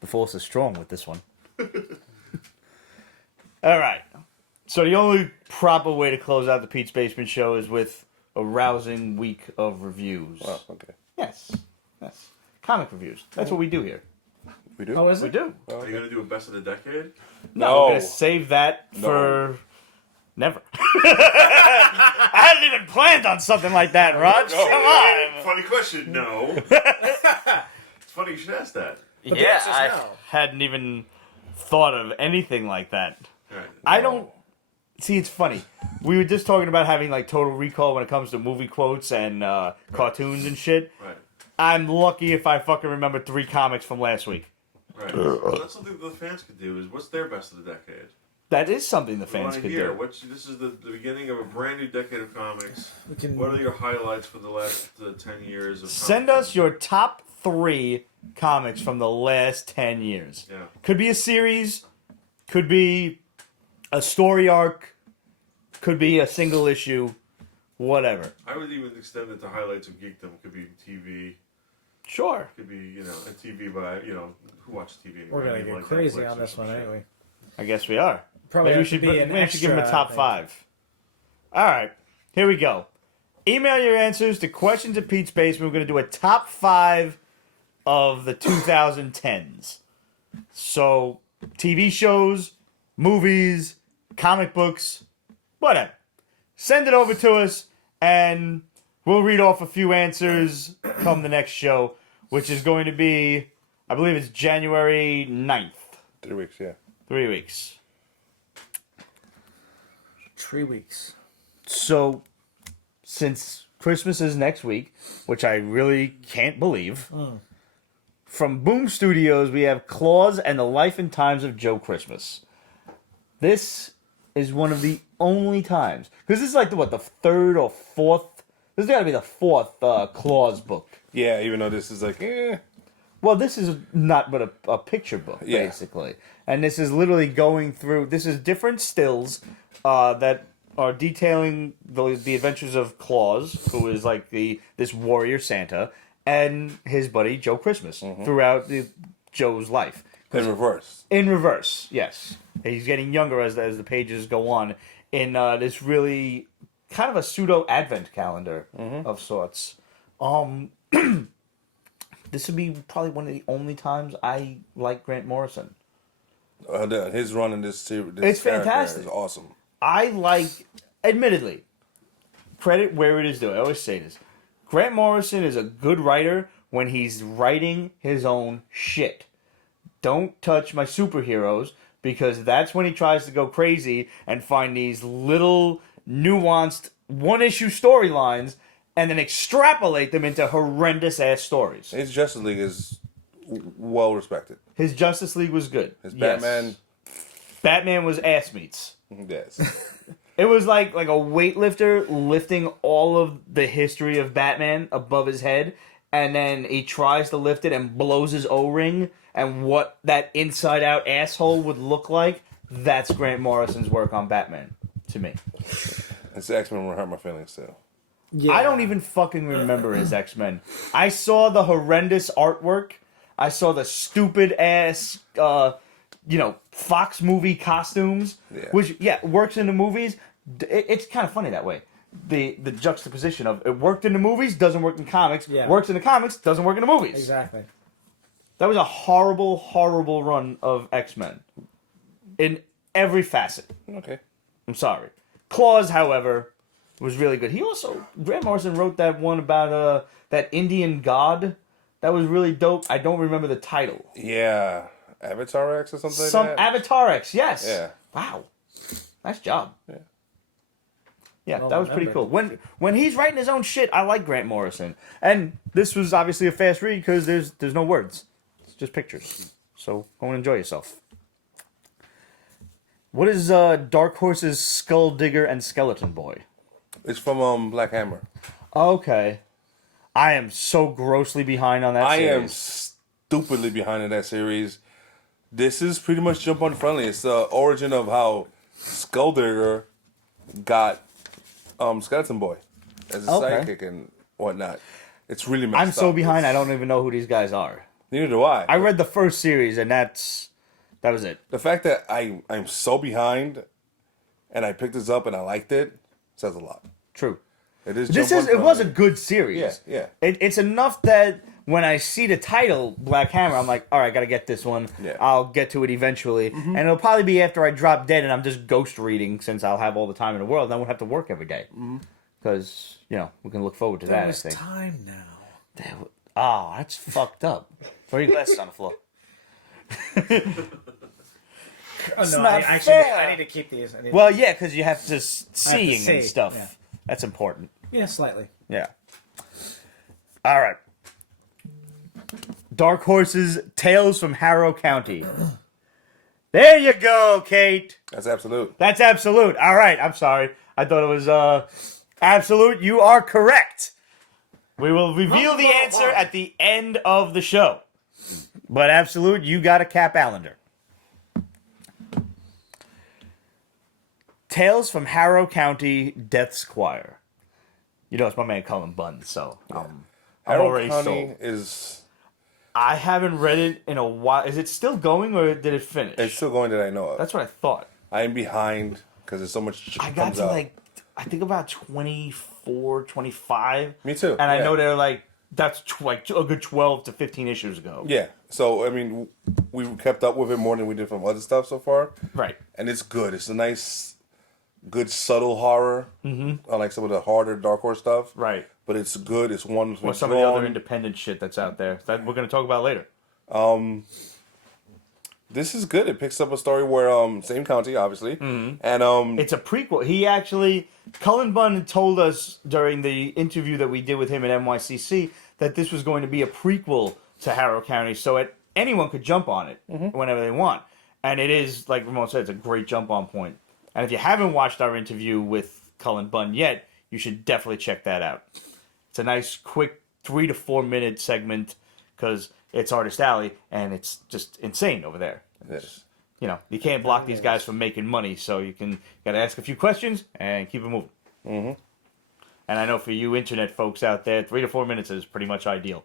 The force is strong with this one. All right. So the only proper way to close out the Pete's Basement show is with a rousing week of reviews. Oh, okay. Yes. Comic reviews. That's what we do here. We do? Oh, is We it? do. Are you gonna do a best of the decade? No, No. we're gonna save that for never. I hadn't even planned on something like that, Raj. No. Come on. Funny question. No. It's funny you should ask that. But the Yeah, answer's I no. hadn't even thought of anything like that. All right. I don't see. It's funny. We were just talking about having like total recall when it comes to movie quotes and cartoons and shit. Right. I'm lucky if I fucking remember 3 comics from last week. Right. So that's something the fans could do. Is what's their best of the decade? That is something the We fans want to could hear. do. This is the beginning of a brand new decade of comics. We can. What are your highlights for the last 10 years of Send comics? us your top 3 comics from the last 10 years. Yeah. Could be a series, could be a story arc, could be a single issue, whatever. I would even extend it to highlights of geekdom. Could be TV. Sure. Could be, a TV by, who watches TV anymore? We're gonna I mean, get like crazy Netflix on or this some one shit. anyway. I guess we are. Probably Maybe we have to should, be an maybe we should give them a extra, top I think. 5. All right. Here we go. Email your answers to questions at Pete's Basement. We're going to do a top 5 of the 2010s. So, TV shows, movies, comic books, whatever. Send it over to us, and we'll read off a few answers come the next show, which is going to be, I believe it's January 9th. 3 weeks, yeah. 3 weeks. 3 weeks. So, since Christmas is next week, which I really can't believe, from Boom Studios, we have Klaus and the Life and Times of Joe Christmas. This is one of the only times, because this is like the 3rd or 4th, this has got to be the 4th Klaus book. Yeah, even though this is like, Well, this is not but a picture book, Yeah. basically. And this is literally going through... This is different stills that are detailing the adventures of Klaus, who is like this warrior Santa, and his buddy Joe Christmas throughout Joe's life. in reverse. In reverse, yes. He's getting younger as the pages go on in this really kind of a pseudo advent calendar of sorts. This would be probably one of the only times I like Grant Morrison. His run in this series, It's fantastic. is awesome. I like, admittedly, credit where it is due. I always say this. Grant Morrison is a good writer when he's writing his own shit. Don't touch my superheroes, because that's when he tries to go crazy and find these little nuanced one-issue storylines and then extrapolate them into horrendous-ass stories. His Justice League is well respected. His Justice League was good. His Yes. Batman was ass meats. Yes. It was like a weightlifter lifting all of the history of Batman above his head, and then he tries to lift it and blows his O-ring, and what that inside-out asshole would look like, that's Grant Morrison's work on Batman. to me. It's X-Men will hurt my feelings too. Yeah. I don't even fucking remember his X-Men. I saw the horrendous artwork. I saw the stupid ass, Fox movie costumes, Yeah. which works in the movies. It's kind of funny that way. The juxtaposition of it worked in the movies, doesn't work in comics. Yeah. Works in the comics, doesn't work in the movies. Exactly. That was a horrible, horrible run of X-Men in every facet. Okay. I'm sorry. Klaus, however, was really good. He also, Grant Morrison wrote that one about that Indian god. That was really dope. I don't remember the title. Yeah. Avatar X or something Some like that? Avatar X, yes. Yeah. Wow. Nice job. Yeah. Yeah, Well that was pretty remembered. cool. When he's writing his own shit, I like Grant Morrison. And this was obviously a fast read because there's no words. It's just pictures. So go and enjoy yourself. What is Dark Horse's Skull Digger and Skeleton Boy? It's from Black Hammer. Okay. I am so grossly behind on that I am series. stupidly behind in that series. This is pretty much jump on friendly. It's the origin of how Skulldigger got Skeleton Boy as a Okay. sidekick and whatnot. It's really messed up. I'm so behind, I don't even know who these guys are. Neither do I. I read the first series, and that was it. The fact that I'm so behind and I picked this up and I liked it says a lot. True. It is. It was a good series. Yeah. It's enough that when I see the title Black Hammer, I'm like, all right, I gotta get this one. Yeah. I'll get to it eventually, and it'll probably be after I drop dead and I'm just ghost reading, since I'll have all the time in the world. And I won't have to work every day, because we can look forward to that. I There's think. time now. Oh, that's fucked up. Throw your glasses on the floor. Oh, no, not I fair. need to keep these. Well, yeah, because you have to seeing and see, stuff. yeah. That's important. Yeah, slightly. Yeah. All right. Dark Horses Tales from Harrow County. There you go, Kate. That's absolute. That's absolute. All right. I'm sorry. I thought it was absolute. You are correct. We will reveal the answer at the end of the show. But absolute, you got a Cap Allender. Tales from Harrow County, Death Squire. You know, it's my man Cullen Bunn, so I'm Harrow already County sold. is. I haven't read it in a while. Is it still going, or did it finish? It's still going that I know of. That's what I thought. I am behind because there's so much shit I got comes to out. I think about 24, 25. Me too. And I yeah. know they're that's a good 12 to 15 issues ago. Yeah. So I mean, we kept up with it more than we did from other stuff so far, Right. and it's good. It's a nice, good subtle horror, unlike some of the harder Dark Horse stuff. Right. But it's good. It's wonderfully Or some of the other drawn. independent shit that's out there that we're going to talk about later. This is good. It picks up a story where same county, obviously, and It's a prequel. He actually, Cullen Bunn told us during the interview that we did with him at NYCC that this was going to be a prequel to Harrow County, so anyone could jump on it whenever they want. And it is, like Ramon said, it's a great jump on point. And if you haven't watched our interview with Cullen Bunn yet, you should definitely check that out. It's a nice, quick 3 to 4 minute segment because it's Artist Alley and it's just insane over there. yes. You can't block these guys from making money, so you got to ask a few questions and keep it moving. Mm-hmm. And I know for you internet folks out there, 3 to 4 minutes is pretty much ideal.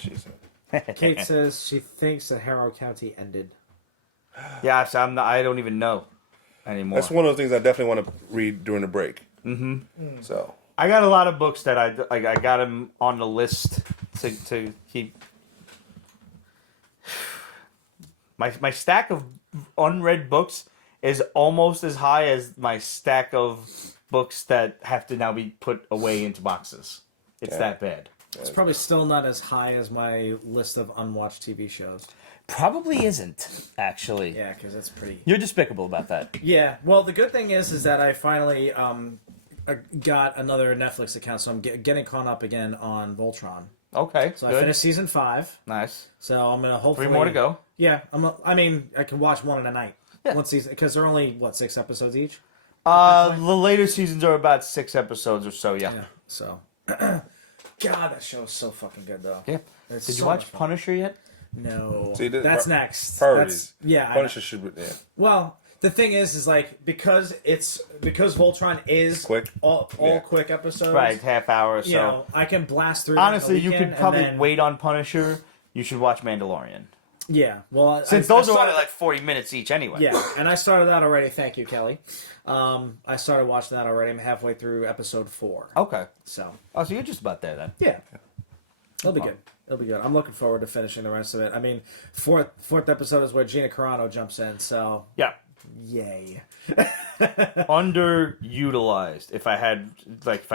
She said. Kate says she thinks that Harrow County ended. Yeah, so I don't even know anymore. That's one of those things I definitely want to read during the break. Mm-hmm. So I got a lot of books that I got them on the list to keep. My stack of unread books is almost as high as my stack of books that have to now be put away into boxes. It's that bad. It's probably still not as high as my list of unwatched TV shows. Probably isn't, actually. Yeah, because it's pretty... You're despicable about that. Yeah, well, the good thing is that I finally got another Netflix account, so I'm getting caught up again on Voltron. Okay, So good. I finished season 5, Nice. so I'm going to hopefully... 3 more to go. Yeah, I can watch one in a night. Yeah. One season, because they're only, 6 episodes each? The later seasons are about 6 episodes or so, yeah. Yeah, so... God, that show is so fucking good, though. Yeah. It's Did you so watch much fun. Punisher yet? No. See, That's next. priorities. Yeah. Punisher should be. Yeah. Well, The thing is like because Voltron is Quick. all Yeah. quick episodes. Right, half hour or so. You know, I can blast through. them on the Honestly, you weekend could probably and then, wait on Punisher. You should watch Mandalorian. Yeah, well, Since those are only like 40 minutes each anyway. Yeah, and I started that already. Thank you, Kelly. I started watching that already. I'm halfway through episode 4. Okay. So Oh, so you're just about there then. yeah, it'll be good. It'll be good. I'm looking forward to finishing the rest of it. I mean, fourth episode is where Gina Carano jumps in. So Yeah. yay. Underutilized. If I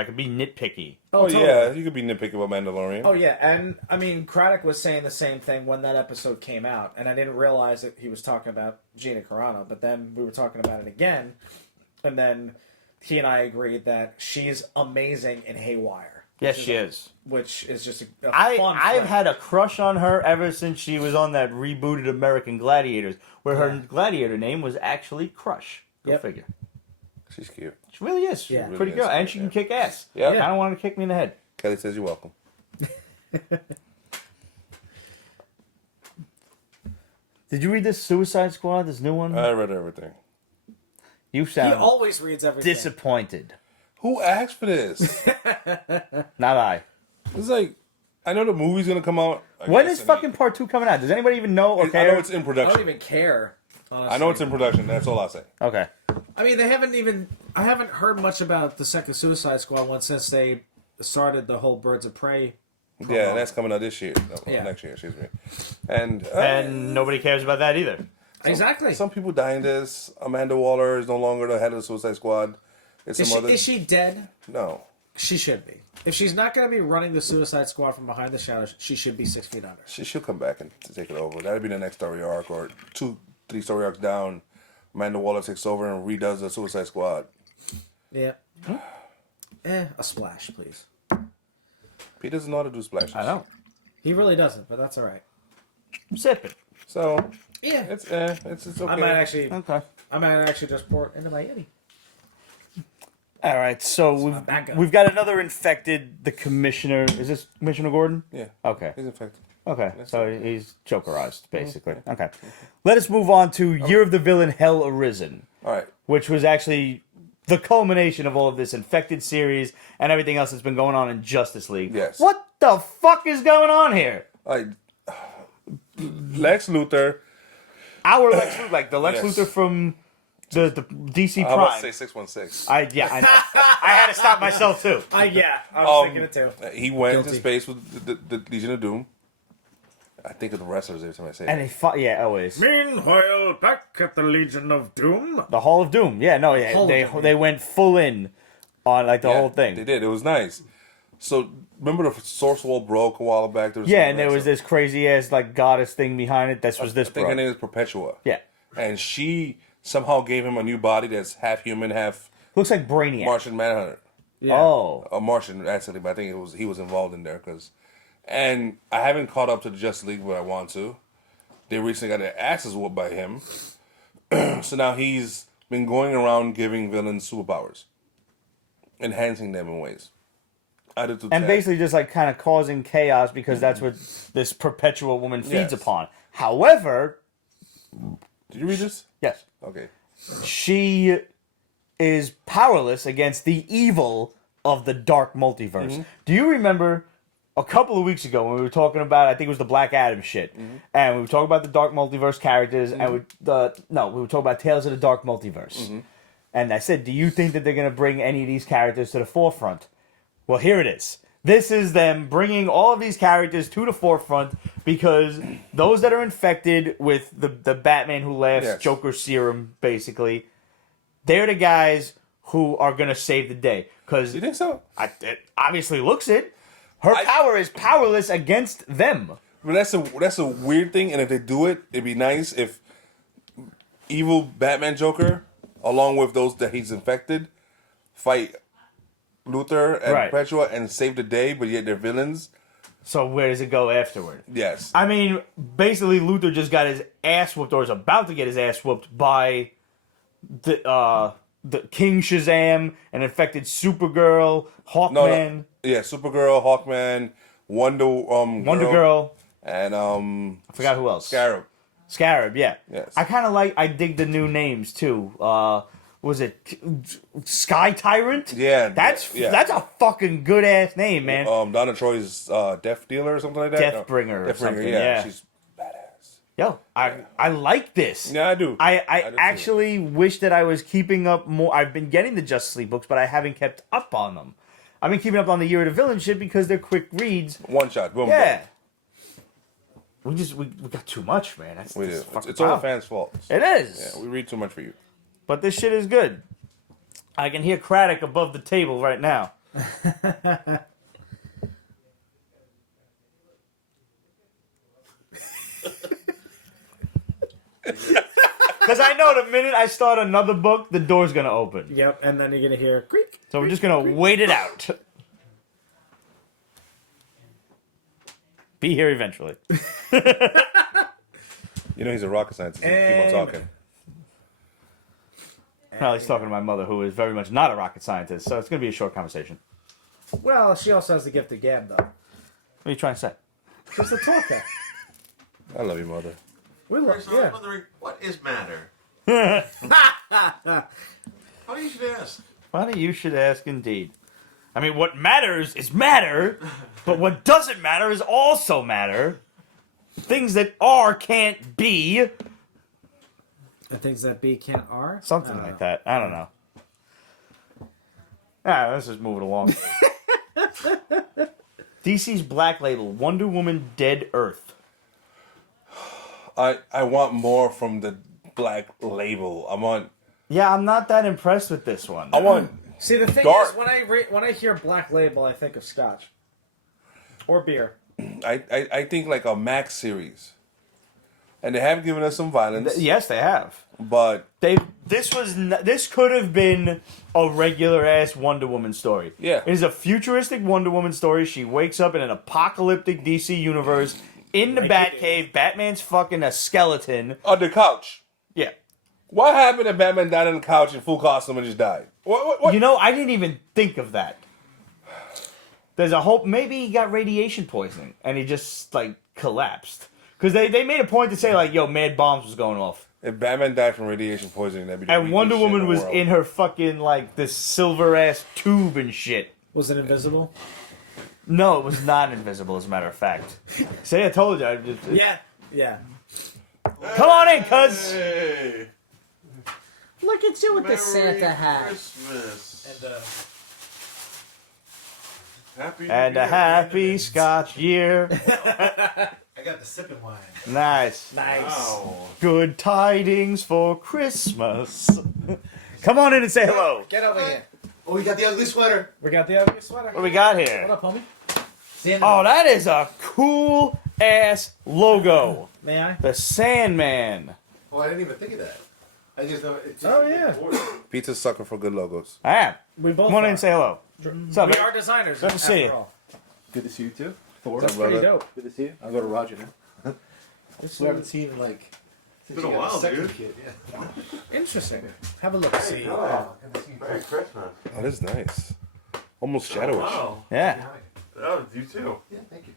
could be nitpicky. Oh, totally. yeah, you could be nitpicky about Mandalorian. Oh yeah, and I mean, Craddock was saying the same thing when that episode came out, and I didn't realize that he was talking about Gina Carano. But then we were talking about it again, and then he and I agreed that she's amazing in Haywire. Yes, she is. Which is just a fun. I've film. had a crush on her ever since she was on that rebooted American Gladiators, where her gladiator name was actually Crush. Go Yep. figure. She's cute. She really is. She's Yeah. a pretty Really girl, is, and she can kick ass. Yeah. I don't want her to kick me in the head. Kelly says you're welcome. Did you read this Suicide Squad? This new one? I read everything. You He sound always reads everything. disappointed. Who asked for this? Not I. It's like, I know the movie's gonna come out. When is fucking part 2 coming out? Does anybody even know or I care? know it's in I production. don't even care. Honestly. I know it's in production. That's all I'll say. Okay. I mean, I haven't heard much about the second Suicide Squad one since they started the whole Birds of Prey. Yeah, that's coming out this year. No, Yeah. next year, excuse me. And And nobody cares about that either. Exactly. some people die in this. Amanda Waller is no longer the head of the Suicide Squad. It's Is she dead? No. She should be. If she's not going to be running the Suicide Squad from behind the shadows, she should be 6 feet under. She'll come back and take it over. That'd be the next story arc, or 2-3 story arcs down. Amanda Waller takes over and redoes the Suicide Squad. Yeah. A splash, please. He doesn't know how to do splashes. I know. He really doesn't, but that's all right. Sip it. So Yeah. it's okay. I might actually Okay. just pour it into my Yeti. All right, so bad guy. we've got another infected. The commissioner is this Commissioner Gordon? Yeah. Okay. He's infected. Okay. So he's chokerized basically. Okay. Let us move on to Year of the Villain: Hell Arisen, All right. which was actually the culmination of all of this infected series and everything else that's been going on in Justice League. Yes. What the fuck is going on here? Like Lex Luthor. Our Lex Luthor, like the Lex Yes. Luthor from the DC I was about to Prime. say 616. I know. I had to stop myself too. I was thinking it too. He went Guilty. into space with the Legion of Doom. I think of the wrestlers every time I say And that. they fought. Yeah, always. Meanwhile, back at the Legion of Doom. The Hall of Doom. Yeah, no, yeah. Hall of They Doom. they went full in on like the Yeah, whole thing. They did. It was nice. So remember the source wall broke a while back. There was Yeah, some and there was wrestler. this crazy ass like goddess thing behind it. This was this I think her bro. name is Perpetua. Yeah, And she somehow gave him a new body that's half human, half looks like Brainiac. Martian Manhunter. Yeah. Oh, A Martian, actually, but I think he was involved in there and I haven't caught up to the Justice League, but I want to. They recently got their asses whooped by him, so now he's been going around giving villains superpowers, enhancing them in ways. and basically just like kind of causing chaos because that's what this perpetual woman feeds Yes. upon. However, Did you read this? yes, Okay. she is powerless against the evil of the dark multiverse. Mm-hmm. Do you remember a couple of weeks ago when we were talking about, I think it was the Black Adam shit, Mm-hmm. and we were talking about the dark multiverse characters, and we were talking about Tales of the Dark Multiverse. Mm-hmm. And I said, do you think that they're going to bring any of these characters to the forefront? Well, here it is. This is them bringing all of these characters to the forefront because those that are infected with the Batman Who Laughs Yes. Joker serum, basically, they're the guys who are going to save the day. Because You think so? it obviously looks it. Her power is powerless against them. But that's a weird thing, and if they do it, it'd be nice if evil Batman Joker, along with those that he's infected, fight Luthor and Right. Perpetua and save the day, but yet they're villains. So where does it go afterward? Yes. I mean, basically, Luthor just got his ass whooped, or is about to get his ass whooped by the King Shazam, an infected Supergirl, Hawkman, Yeah, Supergirl, Hawkman, Wonder Wonder Girl. and I forgot who else. Scarab. Scarab, yeah. Yes. I dig the new names too. Was it Sky Tyrant? Yeah. That's yeah. that's a fucking good ass name, man. Donna Troy's Death Dealer or something like that. Deathbringer or something, yeah. She's badass. Yo, I like this. Yeah, I do. I do too. actually wish that I was keeping up more. I've been getting the Justice League books, but I haven't kept up on them. I've been keeping up on the Year of the Villain shit because they're quick reads. One shot, boom. Yeah. We got too much, man. That's Boom. We do. fucking It's all the problem. fans' fault. It is. Yeah, we read too much for you. But this shit is good. I can hear Craddock above the table right now. Because I know the minute I start another book, the door's going to open. Yep, and then you're gonna hear creak. So we're just going to wait it out. Be here eventually. You know he's a rocket scientist. Keep on talking. Well, he's talking to my mother, who is very much not a rocket scientist, so it's going to be a short conversation. Well, she also has the gift of gab, though. What are you trying to say? She's the talker. I love you, mother. We love, First, I was yeah. wondering, what is matter? How do you should ask? Funny you should ask indeed. I mean, what matters is matter, but what doesn't matter is also matter. Things that are can't be. And things that be can't are. Something like that. I don't know. Alright, let's just move it along. DC's Black Label, Wonder Woman Dead Earth. I want more from the Black Label. Yeah, I'm not that impressed with this one. I want See, the thing Dark. is, when I hear Black Label, I think of Scotch or beer. I think like a Max series. And they have given us some violence. Yes, they have. But This could have been a regular ass Wonder Woman story. Yeah. It is a futuristic Wonder Woman story. She wakes up in an apocalyptic DC universe in the Batcave. Batman's fucking a skeleton. on the couch. Yeah. What happened if Batman died on the couch in full costume and just died? What? You know, I didn't even think of that. There's a hope maybe he got radiation poisoning and he just like collapsed. Because they made a point to say like, yo, mad bombs was going off. If Batman died from radiation poisoning, that'd be the And Wonder weakest shit Woman in the was world. in her fucking like this silver ass tube and shit. Was it invisible? No, it was not invisible, as a matter of fact. See, I told you. Yeah. Come on in, cuz. Hey, Look at you with Merry the Santa hat. Christmas. And Happy And New a Year. happy Scotch year. I got the sipping wine. Nice. nice. Wow. Good tidings for Christmas. Come on in and say hello. Get over here. Oh, we got the ugly sweater. We got the ugly sweater. What do we got What here? up, homie? Santa. Oh, that is a cool ass logo. May I? The Sandman. Oh, I didn't even think of that. I just know it's just Oh, yeah. Peter's sucker for good logos. I am. We both Come on in are. and say hello. What's up, We man? are designers. Good to see you. after all. Good to see you too. Thor. That's pretty dope. Good to see you. I'll go to Roger now. We haven't seen in like. Since Been a you got while, second dude. Kid. Yeah. Interesting. Have a look. See. Merry Christmas. That is nice. Almost shadowish. Wow. Yeah. Oh, you too. Yeah, thank you.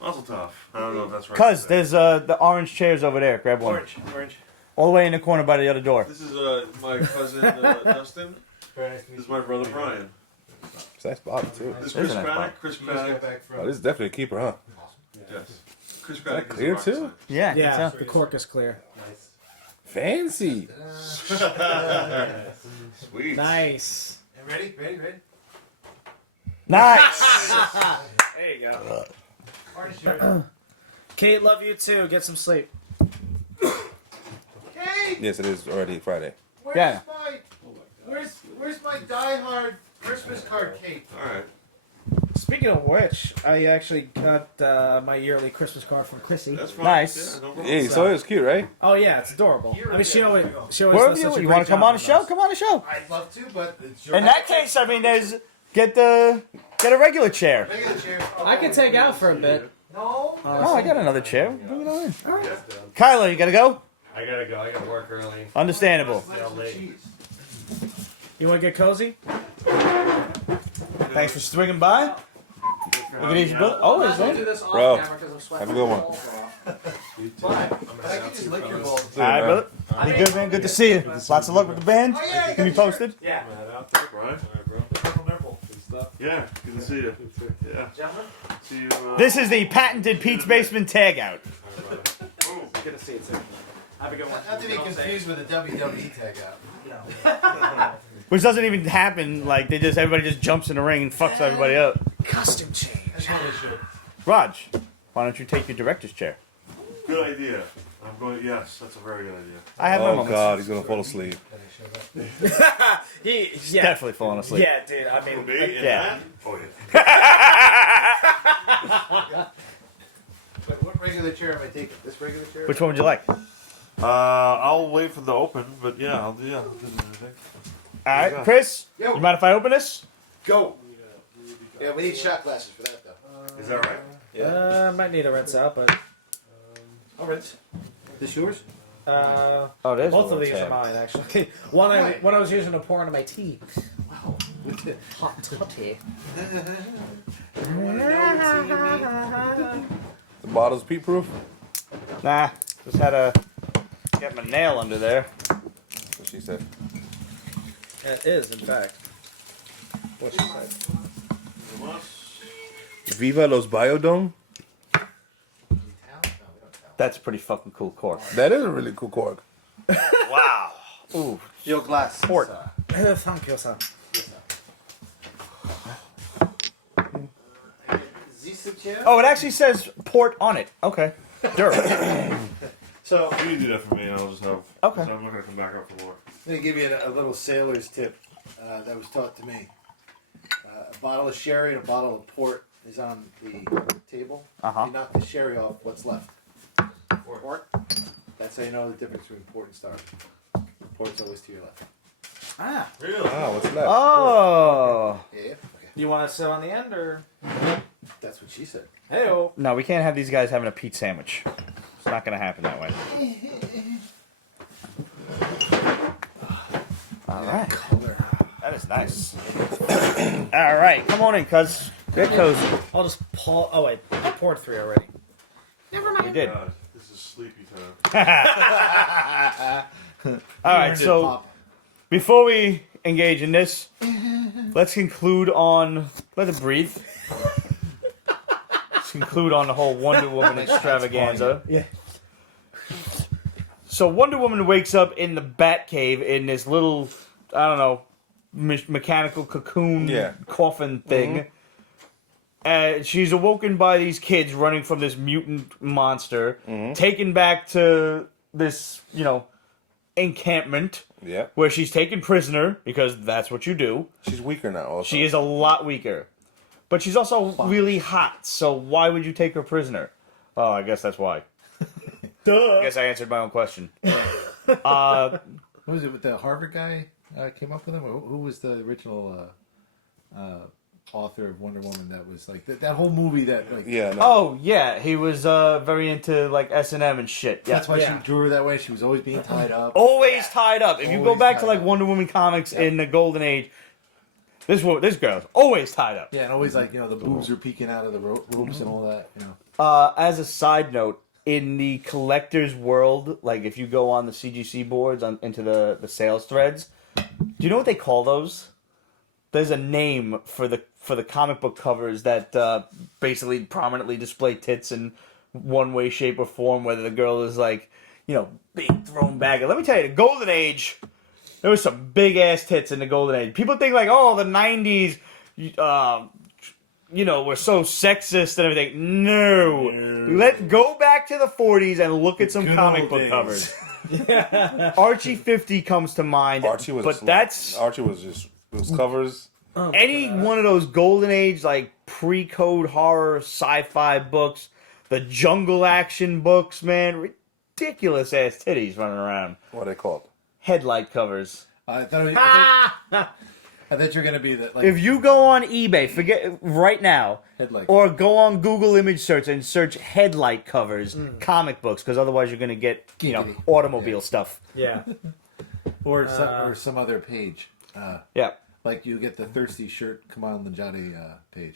Muzzle tough. I don't know if that's right. Cuz, there's the orange chairs over there. Grab one. Orange. All the way in the corner by the other door. This is my cousin Dustin. Very nice to meet This is my brother Brian. It's a nice bottle, too. This is There's Chris a nice Craddock. Chris you. Just got Craddock. back from. Oh, this is definitely a keeper, huh? Yes. Chris Craddock. is a clear, rock too? scientist. Yeah. Yeah, it's, the cork is clear. Nice. Fancy. Sweet. Nice. And ready? Nice. There you go. Artist shirt. Kate, love you too. Get some sleep. Hey, Yes, it is already Friday. where's Yeah. where's my diehard Christmas card, Kate? All right. Speaking of which, I actually got my yearly Christmas card from Chrissy. That's fine. Nice. Yeah, no problem. Hey, so it's cute, right? Oh yeah, it's adorable. I mean, she always Wherever does such a you great want to come job on the show? those. Come on the show. I'd love to, but it's your In that case, I mean, get a regular chair. Make it a chair. I can take out for a bit. No. Oh, I got another chair. Bring it on in. Kylo, you gotta go? I gotta go. I gotta work early. Understandable. You want to get cozy? Thanks for swinging by. Look at these. Oh, is that? Bro, have a good one. But I can just lick your balls. All right, brother. Be good, man. Good to see you. Lots of luck with the band. Oh, yeah, Can be posted. Yeah. Right? Good Yeah, good to see you. Yeah. Gentlemen, See you. This is the patented Pete's Basement tag out. good to see you too. Have a good one. Not to be confused with a WWE tag out. Which doesn't even happen. Like everybody just jumps in the ring and fucks everybody up. Costume change. That's what they should. Raj, why don't you take your director's chair? Good idea. I'm going. Yes, that's a very good idea. I have my Oh moments. God, he's gonna fall asleep. He's Definitely falling asleep. Yeah, dude. I mean, Me and Yeah. that? Oh yeah. Wait, what regular chair am I taking? This regular chair? Which one would you like? I'll wait for the open, but yeah, I'll do. Yeah. All right, Chris. Yo. You mind if I open this? Go. Yeah, we need shot glasses for that though. Is that right? might need a rinse out, but All right. This yours? Oh, there's both of these are mine actually. One I was using to pour into my tea. Wow. Hot toddy. The bottle's peat proof. Nah, just had to get my nail under there. That's what she said. It is, in fact. What she said. Viva los Biodome. That's a pretty fucking cool cork. That is a really cool cork. Wow. Ooh. Your glass. Port. Thank you, sir. Oh, it actually says port on it. Okay. Dirt. So You can do that for me. I'll just have. Okay. So I'm not gonna come back up for more. let me give you a little sailor's tip that was taught to me. A bottle of sherry and a bottle of port is on the table. Uh-huh. You knock the sherry off, what's left? Port. That's how you know the difference between port and star. Port's always to your left. Ah. Really? Ah, what's left? Oh. Yeah, okay. You want to sit on the end or? That's what she said. Hey-o. No, we can't have these guys having a Pete sandwich. It's not going to happen that way. All right. That is nice. All right. Come on in, cuz. Get cozy. I'll just pour. Oh wait, I poured 3 already. We did. God, this is sleepy time. All right. So before we engage in this, let's conclude on. Let it breathe. Let's conclude on the whole Wonder Woman extravaganza. Yeah. So Wonder Woman wakes up in the Batcave in this little, I don't know, mechanical cocoon coffin thing. She's awoken by these kids running from this mutant monster, taken back to this, encampment Yeah. where she's taken prisoner because that's what you do. She's weaker now. Also. She is a lot weaker, but she's also really hot. So why would you take her prisoner? Oh, I guess that's why. Duh. I guess I answered my own question. Who was it with the Harvard guy came up with him? Who was the original author of Wonder Woman that was like that whole movie that like Yeah. No. Oh yeah, he was very into like S&M and shit. Yeah. that's why she drew her that way. She was always being tied up. Always tied up. If you go Always back to tied like up. Wonder Woman comics in the Golden Age, this girl's always tied up. Yeah, and always like the boobs are peeking out of the ropes and all that. As a side note, in the collector's world, like if you go on the CGC boards into the sales threads, do you know what they call those? There's a name for the comic book covers that basically prominently display tits in one way, shape, or form, whether the girl is like, big thrown back. And let me tell you, the Golden Age, there was some big ass tits in the Golden Age. People think like, oh, the 90s, we're so sexist and everything. No. Go back to the 40s and look at some comic book covers. Archie 50 comes to mind. Archie was. Archie was just those covers. Any one of those Golden Age, like pre-code horror sci-fi books, the jungle action books, man, ridiculous ass titties running around. What are they called? Headlight covers. I thought you were gonna be the like If you go on eBay, forget right now, headlight. or go on Google image search and search headlight covers, comic books, because otherwise you're gonna get automobile stuff. Yeah. or some other page. Yeah. Like you get the thirsty shirt Kamal Najati page.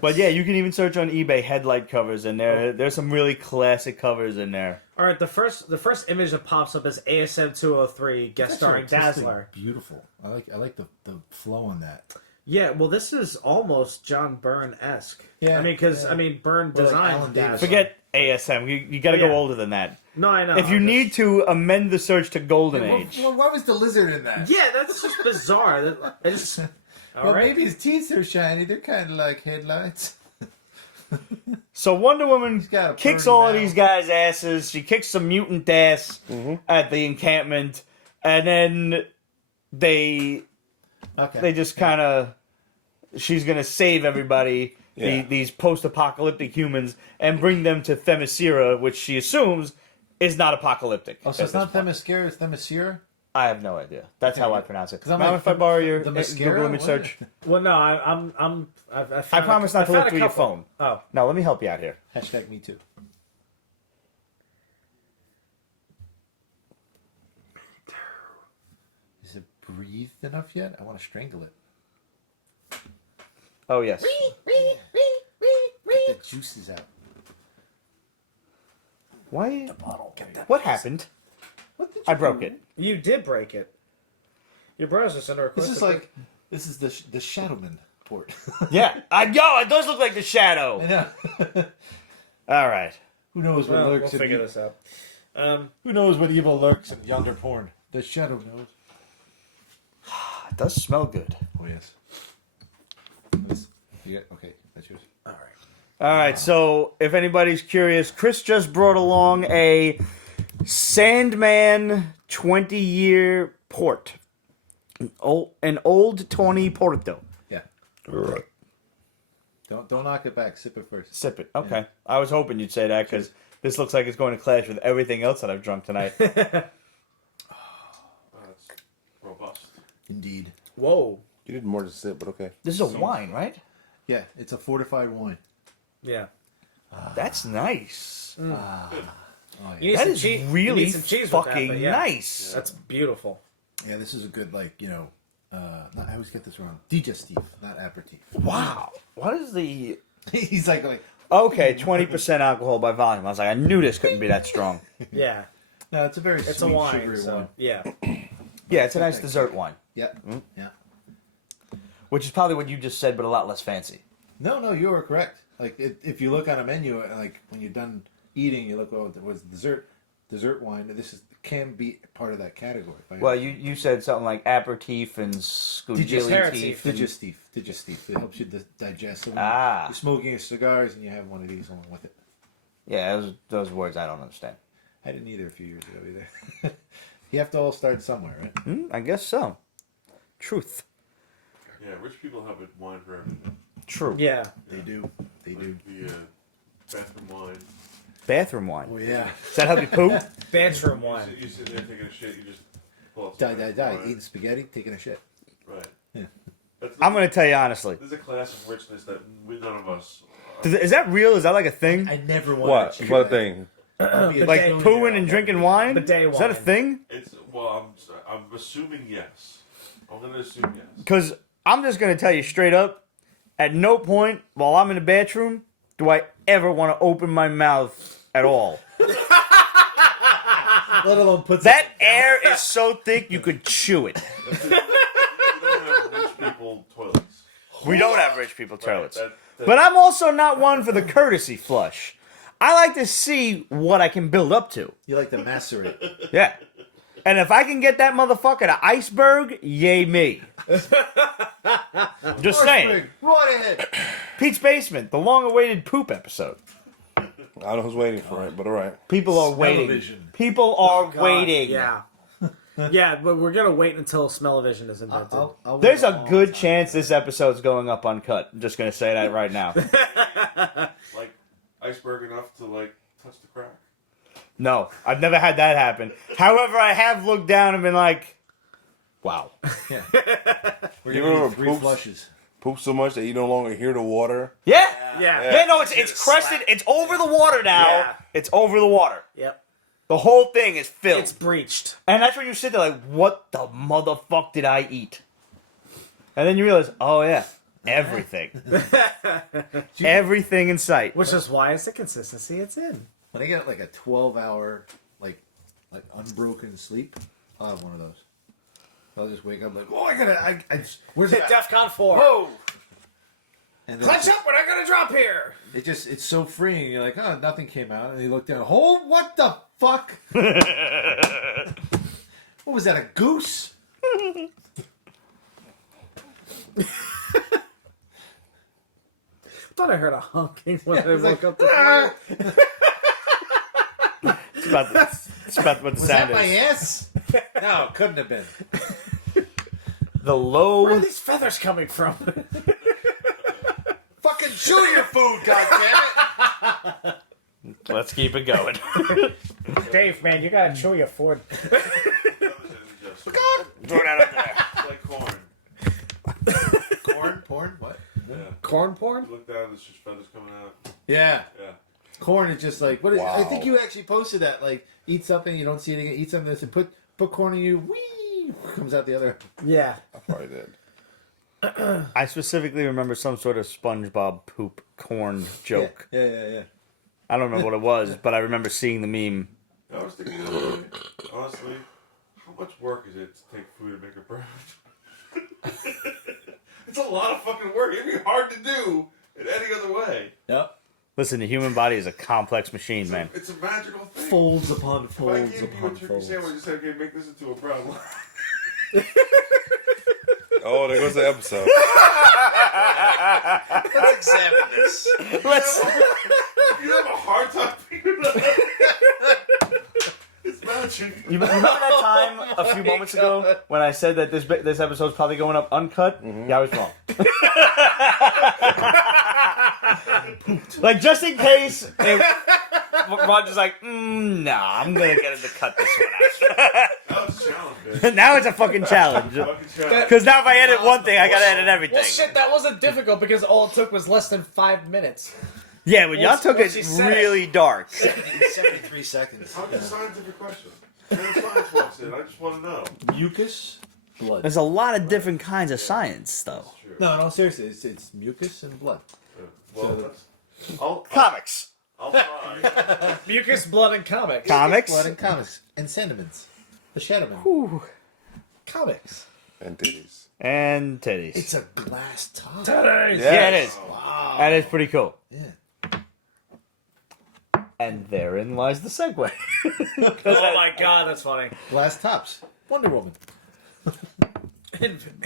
But yeah, you can even search on eBay headlight covers, and there's some really classic covers in there. All right, the first image that pops up is ASM 203 guest starring Dazzler. Beautiful. I like the flow on that. Yeah, well, this is almost John Byrne-esque. Yeah, I mean, because yeah. Byrne Well, like designed Alan Dazzler. Davis. Forget ASM. You got to Yeah. go older than that. No, I know. If you I'm need just- to amend the search to Golden Age. Well, why was the lizard in that? Yeah, that's just bizarre. I just. All Well, right. maybe his teeth are shiny. They're kind of like headlights. So Wonder Woman got a kicks burn all of now. these guys' asses. She kicks some mutant ass at the encampment, and then they Okay. just kind of. She's gonna save everybody, Yeah. these post-apocalyptic humans, and bring them to Themyscira, which she assumes is not apocalyptic. Oh, so at it's this not point. Themyscira, it's Themyscira? I have no idea. That's how I pronounce it. 'Cause I'm Mind like, if I borrow your the Google mascara? image What? search? Well, no, I I found promise a, not to I look found a through your couple. phone. Oh, No, let me help you out here. Hashtag me too. Is it breathed enough yet? I want to strangle it. Oh yes. Get the juices out. Why? Bottle. Get that. What happened? What did I you broke do? it. you did break it. Your browser sent a request. This is like, this is the Shadowman port. Yeah. It does look like the I shadow. know. All right. Who knows what Well, we'll lurks in figure evil? this out. Who knows what evil lurks in yonder porn? The shadow knows. It does smell good. Oh yes. Okay, that's yours. All right. All right. So if anybody's curious, Chris just brought along a Sandman 20-year port. An old Tony Porto. Yeah. Don't knock it back. Sip it first. Sip it. Okay. I was hoping you'd say that because this looks like it's going to clash with everything else that I've drunk tonight. That's robust. Indeed. Whoa. You did more to sip, but okay. This is a wine, right? Yeah, it's a fortified wine. Yeah. That's nice. Oh yeah. You need That some is cheese. You really need some cheese with that, fucking but yeah. nice. That's beautiful. Yeah, this is a good I always get this wrong. Digestif, not aperitif. Wow. What is the... He's like Okay, 20% alcohol by volume. I was like, I knew this couldn't be that strong. Yeah. no, it's a very It's sweet, a wine. sugary So wine. yeah. Yeah, it's a nice dessert wine. Yeah, yeah. Which is probably what you just said, but a lot less fancy. No, you are correct. Like if you look on a menu, like when you're done eating, you look, oh, what's dessert wine. This can be part of that category. Well, you said something like aperitif and Aperitif. scudilli. Digestif. It helps you digest. So when Ah. you're smoking cigars and you have one of these along with it. Yeah, those words I don't understand. I didn't either a few years ago either. You have to all start somewhere, right? I guess so. Truth. Yeah, rich people have a wine for everything. True. Yeah. They do. They do. Like the bathroom wine. Bathroom wine. Oh yeah. Does that help you poop? Bathroom You wine. sit, you sit there taking a shit, you just pull out some Die. bathroom wine. Eating spaghetti, taking a shit. Right. Yeah. I'm going to tell you honestly. There's a class of richness that none of us. Is that real? Is that like a thing? I never want What? to What thing? Like pooing and drinking wine? Bidet Is that a wine. thing? It's I'm assuming yes. I'm gonna assume yes. Because I'm just going to tell you straight up, at no point while I'm in the bathroom do I ever want to open my mouth at all. Let alone put That air is so thick you could chew it. You don't have rich people toilets. We don't have rich people toilets. That- But I'm also not one for the courtesy flush. I like to see what I can build up to. You like to macerate. Yeah. And if I can get that motherfucker to iceberg, yay me. Just saying. Right ahead. Pete's Basement, the long-awaited poop episode. I don't know who's waiting for it, but all right. People are waiting. Smell-o-vision. People are waiting. Yeah. Yeah, but we're gonna wait until smell-o-vision is invented. I'll There's wait a all good the time. chance this episode's going up uncut. I'm just going to say that right now. Like iceberg enough to like touch the crack. No, I've never had that happen. However, I have looked down and been like, wow. Yeah. We're You gonna remember need 3 poops? flushes. Poop so much that you no longer hear the water. Yeah. yeah. Yeah, no, it's crested. It's over the water now. Yeah. It's over the water. Yep. The whole thing is filled. It's breached. And that's when you sit there like, what the motherfuck did I eat? And then you realize, oh yeah, everything. Everything in sight. Which is why it's the consistency it's in. When I get like a 12-hour, like unbroken sleep, I'll have one of those. I'll just wake up like, oh, where's Hit it? DEFCON 4. Whoa! And then Clutch up, we're not gonna drop here. it's so freeing. You're like, oh, nothing came out, and you look down. Oh, what the fuck? What was that? A goose? Thought I heard a honking when I was woke like, up. It's about what the Was sound that my is. ass? No, it couldn't have been. The Where are low. these feathers coming from? Fucking chew your food, goddammit! Let's keep it going. Dave, man, you gotta chew your food. Throw that up there. It's like corn. Corn? What? Yeah. Corn porn? You look down, there's just feathers coming out. Yeah. Yeah. Corn is just like, what? Wow. I think you actually posted that. Like, eat something, you don't see it again. Eat something, and put corn in you. Whee! Comes out the other. Yeah. I probably did. I specifically remember some sort of SpongeBob poop corn joke. Yeah. I don't remember what it was, but I remember seeing the meme. I was thinking, the other day, honestly, how much work is it to take food and make a bread? It's a lot of fucking work. It'd be hard to do in any other way. Yep. Listen, the human body is a complex machine, man. It's a magical thing. Folds upon If I folds gave you a upon turkey folds. sandwich and said, okay, make this into a bread. Oh, there goes the episode. Let's examine this. Let's. You have a hard time figuring it out. It's magic. You remember that time a few moments ago when I said that this episode's probably going up uncut? Yeah, I was wrong. Like, just in case, Roger's like, nah, I'm gonna get him to cut this one That was a challenge, out. man. Now it's a fucking challenge. Fucking challenge. Because now if I edit one thing, I gotta edit everything. Well, shit, that wasn't difficult because all it took was less than 5 minutes. Yeah, but y'all took once it you said really dark. 73 seconds. How many scientific questions? Science walks in. I just want to know. Mucus, blood. There's a lot of different kinds of science, though. True. No, seriously, it's mucus and blood. Yeah. Well, I'll Comics. try. Mucus, blood, and comics. Comics. Blood and comics. And sentiments. The Shadowman. Whew. Comics. And titties. And titties. It's a glass top. Yeah, it is. Wow. That is pretty cool. Yeah. And therein lies the segue. Oh my god, that's funny. Glass tops. Wonder Woman.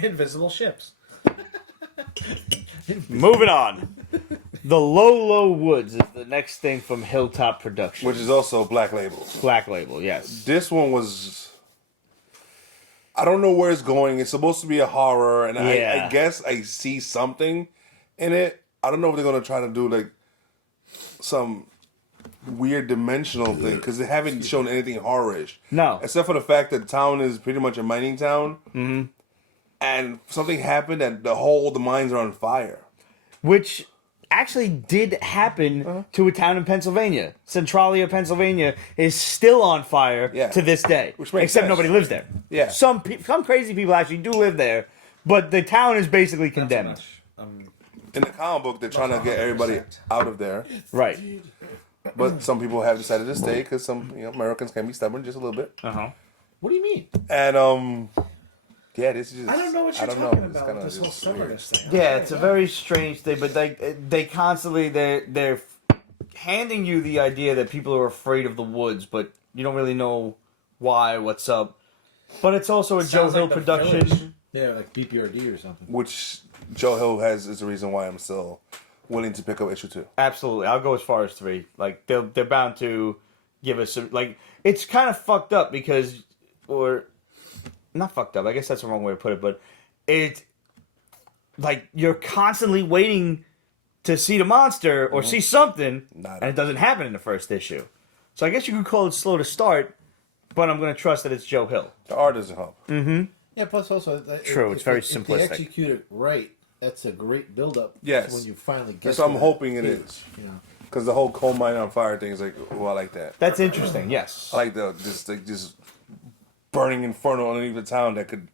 Invisible ships. Moving on. The Low Woods is the next thing from Hilltop Productions. Which is also Black Label. Black Label, yes. This one was... I don't know where it's going. It's supposed to be a horror, and Yeah. I guess I see something in it. I don't know if they're going to try to do, like, some weird dimensional thing, because they haven't shown anything horror-ish. No. Except for the fact that the town is pretty much a mining town. Mm-hmm. And something happened and the mines are on fire. Which actually did happen to a town in Pennsylvania. Centralia, Pennsylvania is still on fire to this day. Which makes except sense. nobody lives there. Yeah. Some crazy people actually do live there, but the town is basically condemned. In the comic book, they're trying to get everybody out of there. Right. But some people have decided to stay because some Americans can be stubborn just a little bit. Uh-huh. What do you mean? And yeah, this is just I don't know what you're I don't talking know. It's about kinda with this whole just weird. stubbornness thing. Yeah, it's a very strange thing, but they constantly they're handing you the idea that people are afraid of the woods, but you don't really know why, what's up. But it's also a Joe Sounds Hill like The production. Village. Yeah, like BPRD or something. Which Joe Hill has is the reason why I'm still willing to pick up issue 2. Absolutely, I'll go as far as 3. Like they're bound to give us some. Like it's kind of fucked up because, or not fucked up. I guess that's the wrong way to put it, but it like you're constantly waiting to see the monster or see something, Not and it doesn't happen in the first issue. So I guess you could call it slow to start, but I'm going to trust that it's Joe Hill. The art doesn't help. Yeah, plus also... True, it's very If they simplistic. execute it right, that's a great build-up. Yes. When you finally get That's to what I'm that hoping it page, is. You know. Because the whole coal mine on fire thing is like, oh, I like that. That's interesting. Yes. I like this burning inferno underneath the town that could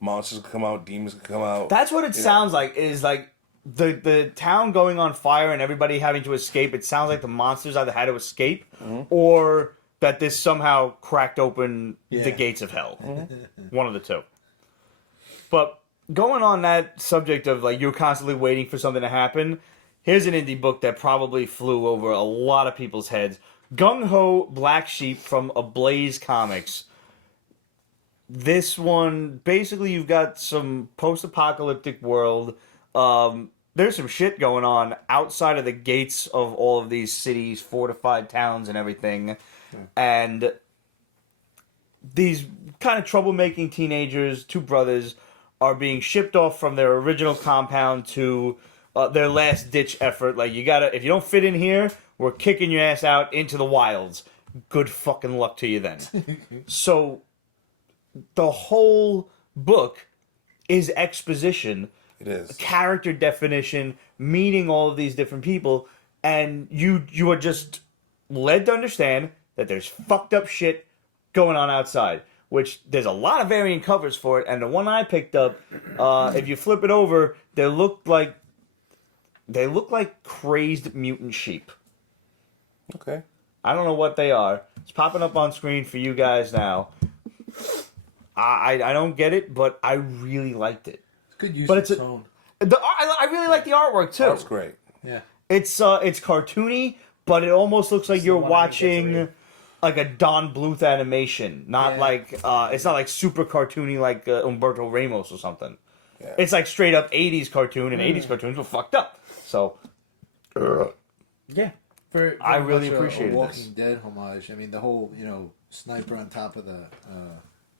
monsters could come out, demons could come out. That's what it sounds like. Is like the town going on fire and everybody having to escape, it sounds like the monsters either had to escape or that this somehow cracked open the gates of hell. One of the two. But going on that subject of like you're constantly waiting for something to happen, here's an indie book that probably flew over a lot of people's heads. Gung-Ho Black Sheep from Ablaze Comics. This one, basically you've got some post-apocalyptic world. There's some shit going on outside of the gates of all of these cities, fortified towns and everything. And these kind of troublemaking teenagers, two brothers, are being shipped off from their original compound to their last ditch effort. Like, you gotta, if you don't fit in here, we're kicking your ass out into the wilds. Good fucking luck to you then. So the whole book is exposition. It is. Character definition, meeting all of these different people, and you are just led to understand that there's fucked up shit going on outside. Which there's a lot of variant covers for it, and the one I picked up, if you flip it over, they look like crazed mutant sheep. Okay. I don't know what they are. It's popping up on screen for you guys now. I don't get it, but I really liked it. It's good use But of it's a- tone. I really like the artwork too. That's great. Yeah. It's cartoony, but it almost looks like you're the one I didn't get to watching read. like a Don Bluth animation. Not Yeah. like it's not like super cartoony like Umberto Ramos or something. Yeah. It's like straight up 80s cartoon, and 80s cartoons were fucked up. So Yeah. For I really much appreciated a Walking this. Dead homage. I mean, the whole sniper on top of the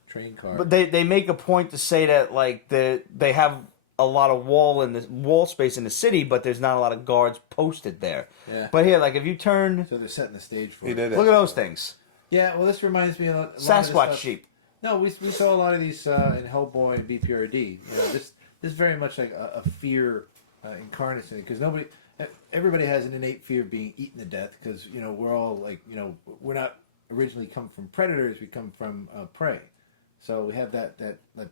train car. but they make a point to say that like they have a lot of wall space in the city, but there's not a lot of guards posted there. Yeah. But here, like if you turn, So they're setting the stage for He it. did look it. at those things. Yeah, well, this reminds me of a lot of this Sasquatch stuff. sheep. No, we saw a lot of these in Hellboy and BPRD. This is very much like a fear incarnate in it, because everybody has an innate fear of being eaten to death, because we're all like we're not originally come from predators, we come from prey, so we have that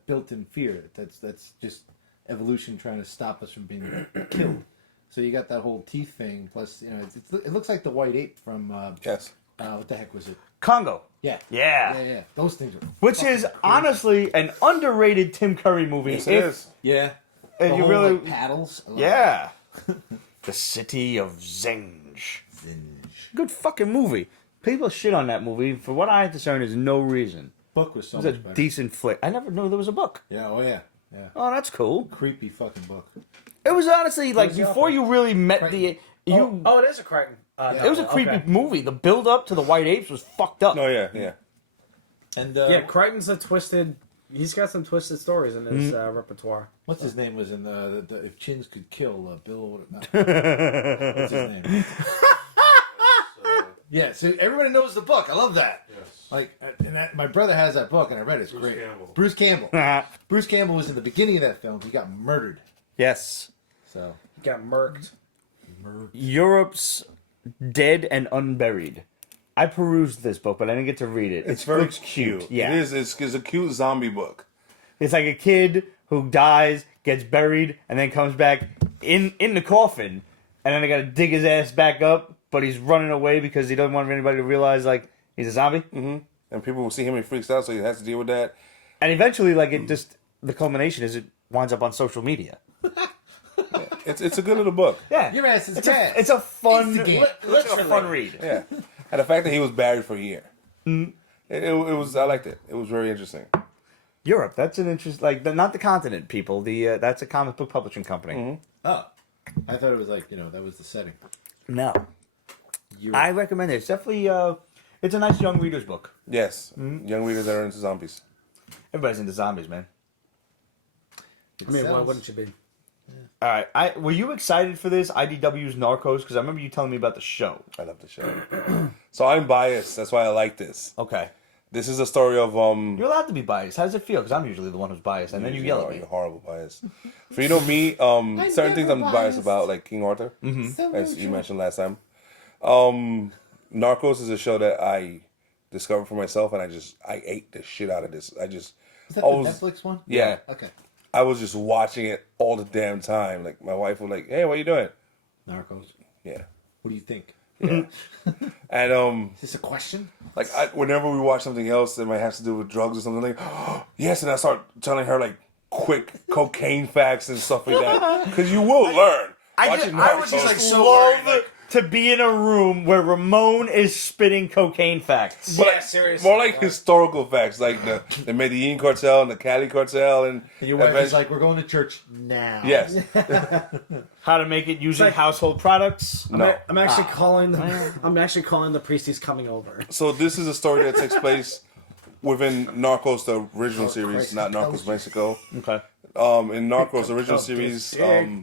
built-in fear. That's just evolution trying to stop us from being killed. So you got that whole teeth thing, plus it looks like the white ape from Yes. what the heck was it? Congo. Yeah. Yeah. Yeah. Those things are Which fucking is crazy. honestly an underrated Tim Curry movie. Yes, it is. Yeah. If The you whole, really, like, paddles. I love yeah. The City of Zinj. that. Zinj. Good fucking movie. People shit on that movie. For what I discern, is no reason. Book was so It was a much better. decent flick. I never knew there was a book. Yeah. Oh yeah. Yeah. Oh, that's cool. Creepy fucking book. It was honestly like was the before author? you really met the you. Oh, it is a Crichton. It was a creepy movie. The build up to the white apes was fucked up. No, yeah. And Yeah, Crichton's a twisted. He's got some twisted stories in his repertoire. what's his name was in the If Chins Could Kill Bill. What's his name? Yeah. So everybody knows the book. I love that. Yes. Like, my brother has that book, and I read it. It's Bruce great. Campbell. Bruce Campbell. Bruce Campbell was in the beginning of that film. He got murdered. Yes. So He got murked. Europe's Dead and Unburied. I perused this book, but I didn't get to read it. It's very looks cute. Yeah. It is. It's a cute zombie book. It's like a kid who dies, gets buried, and then comes back in the coffin, and then they gotta dig his ass back up, but he's running away because he doesn't want anybody to realize like he's a zombie. And people will see him and he freaks out, so he has to deal with that. And eventually, like it just the culmination is it winds up on social media. It's a good little book. Yeah, your ass is it's cat. a fun It's the game. it's a fun read. Yeah, and the fact that he was buried for a year, it was. I liked it. It was very interesting. Europe, that's an interest. Like not the continent, people. That's a comic book publishing company. Oh, I thought it was like that was the setting. No, Europe. I recommend it. It's definitely it's a nice young reader's book. Yes, young readers that are into zombies. Everybody's into zombies, man. I mean, why wouldn't you be? All right, were you excited for this IDW's Narcos? Because I remember you telling me about the show. I love the show. So I'm biased. That's why I like this. Okay, This is a story of you're allowed to be biased. How does it feel? Because I'm usually the one who's biased, and then you yell at me. You're horrible bias. For me, certain things I'm biased about, like King Arthur, as you mentioned last time. Narcos is a show that I discovered for myself, and I ate the shit out of this. Is that always- the Netflix one? Yeah. Okay. I was just watching it all the damn time. Like my wife was like, "Hey, what are you doing?" Narcos. Yeah, What do you think? yeah. And Is this a question? like whenever we watch something else that might have to do with drugs or something, like, yes, and I start telling her like quick cocaine facts and stuff like that because you will learn. I Watching was Narcos. just like so love worried, like- to be in a room where Ramon is spitting cocaine facts. But Yeah, like, seriously. more like historical facts, like the Medellin cartel and the Cali cartel, and And your wife event- is like, we're going to church now. yes, How to make it using like- household products. no. I'm actually calling the. I'm actually calling the priest. He's coming over. So this is a story that takes place within Narcos, the original series, Christ, not it Narcos tells you. Mexico. Okay. In Narcos, the original series,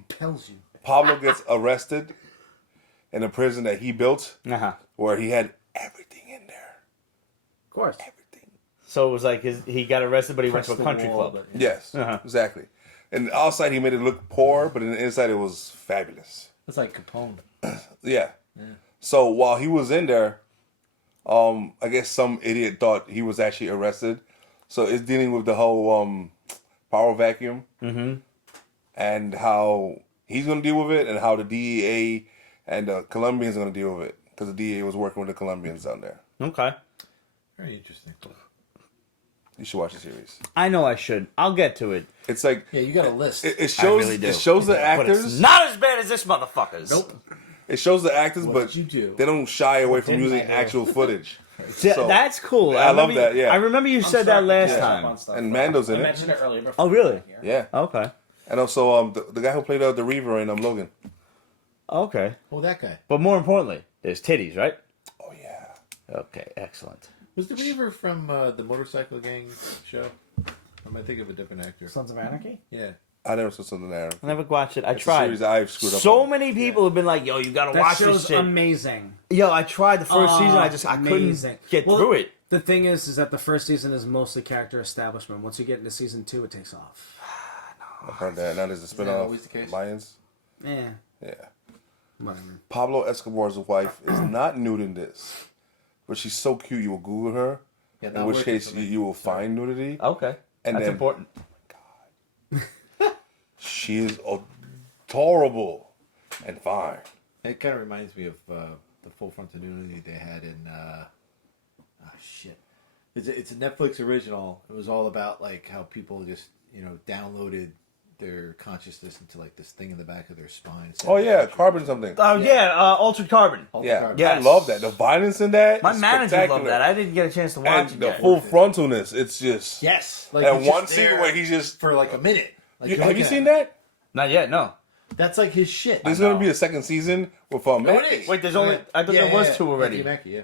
Tells you. Pablo gets arrested in a prison that he built, Uh-huh. where he had everything in there. Of course. Everything. So it was like he got arrested, but he went to a Press the country wall, club. but- Yes, Uh-huh. exactly. And outside he made it look poor, but in the inside it was fabulous. It's like Capone. Yeah. So while he was in there, I guess some idiot thought he was actually arrested. So it's dealing with the whole power vacuum and how he's going to deal with it, and how the DEA and the Colombians are going to deal with it, because the DEA was working with the Colombians down there. Okay. Very interesting. You should watch the series. I know I should. I'll get to it. It's like Yeah, you got a list. it shows really do. it shows the But actors. it's not as bad as this motherfuckers. Nope. It shows the actors, What but did you do? they don't shy away from didn't using I do? actual footage. So- That's cool. I love remember that, yeah. I remember you said that last time. And Mando's I in it. mentioned it earlier. Before Oh, really? Yeah. Okay. And also the guy who played the Reaver in Logan. Okay. Oh, that guy. But more importantly, there's titties, right? Oh yeah. Okay, excellent. Was the Reaver from the Motorcycle Gang show? I might think of a different actor. Sons of Anarchy. Yeah. I never saw something there. I never watched it. I It's a tried. series I've screwed up So on. many people have been like, "Yo, you gotta That watch show's this shit." amazing. Yo, I tried the first season. I Amazing. couldn't get Well, through it. The thing is that the first season is mostly character establishment. Once you get into season 2, it takes off. I've heard that. Now there's a that always the spin-off. case? Lions. Yeah, Yeah. whatever. Pablo Escobar's wife is not nude in this, but she's so cute you will Google her. Yeah, In not which working case for me. you will find nudity. Okay, And that's then- important. She is adorable and fine. It kind of reminds me of the full frontal nudity they had in. Shit. It's a Netflix original. It was all about like how people just downloaded their consciousness into like this thing in the back of their spine. Oh yeah, carbon something. Oh yeah, Altered Carbon. Yeah, Yes. I love that. The violence in that. My is manager spectacular. loved that. I didn't get a chance to watch And it the yet. full frontalness. It's just. Yes. Like And he's one just scene there where he's just. for like a minute. Like, you're Have looking you at seen him. that? Not yet. No. That's like his shit. There's going to be a second season with No, Matt. it is. Wait, there's only. I thought there was two already. Mackie, yeah.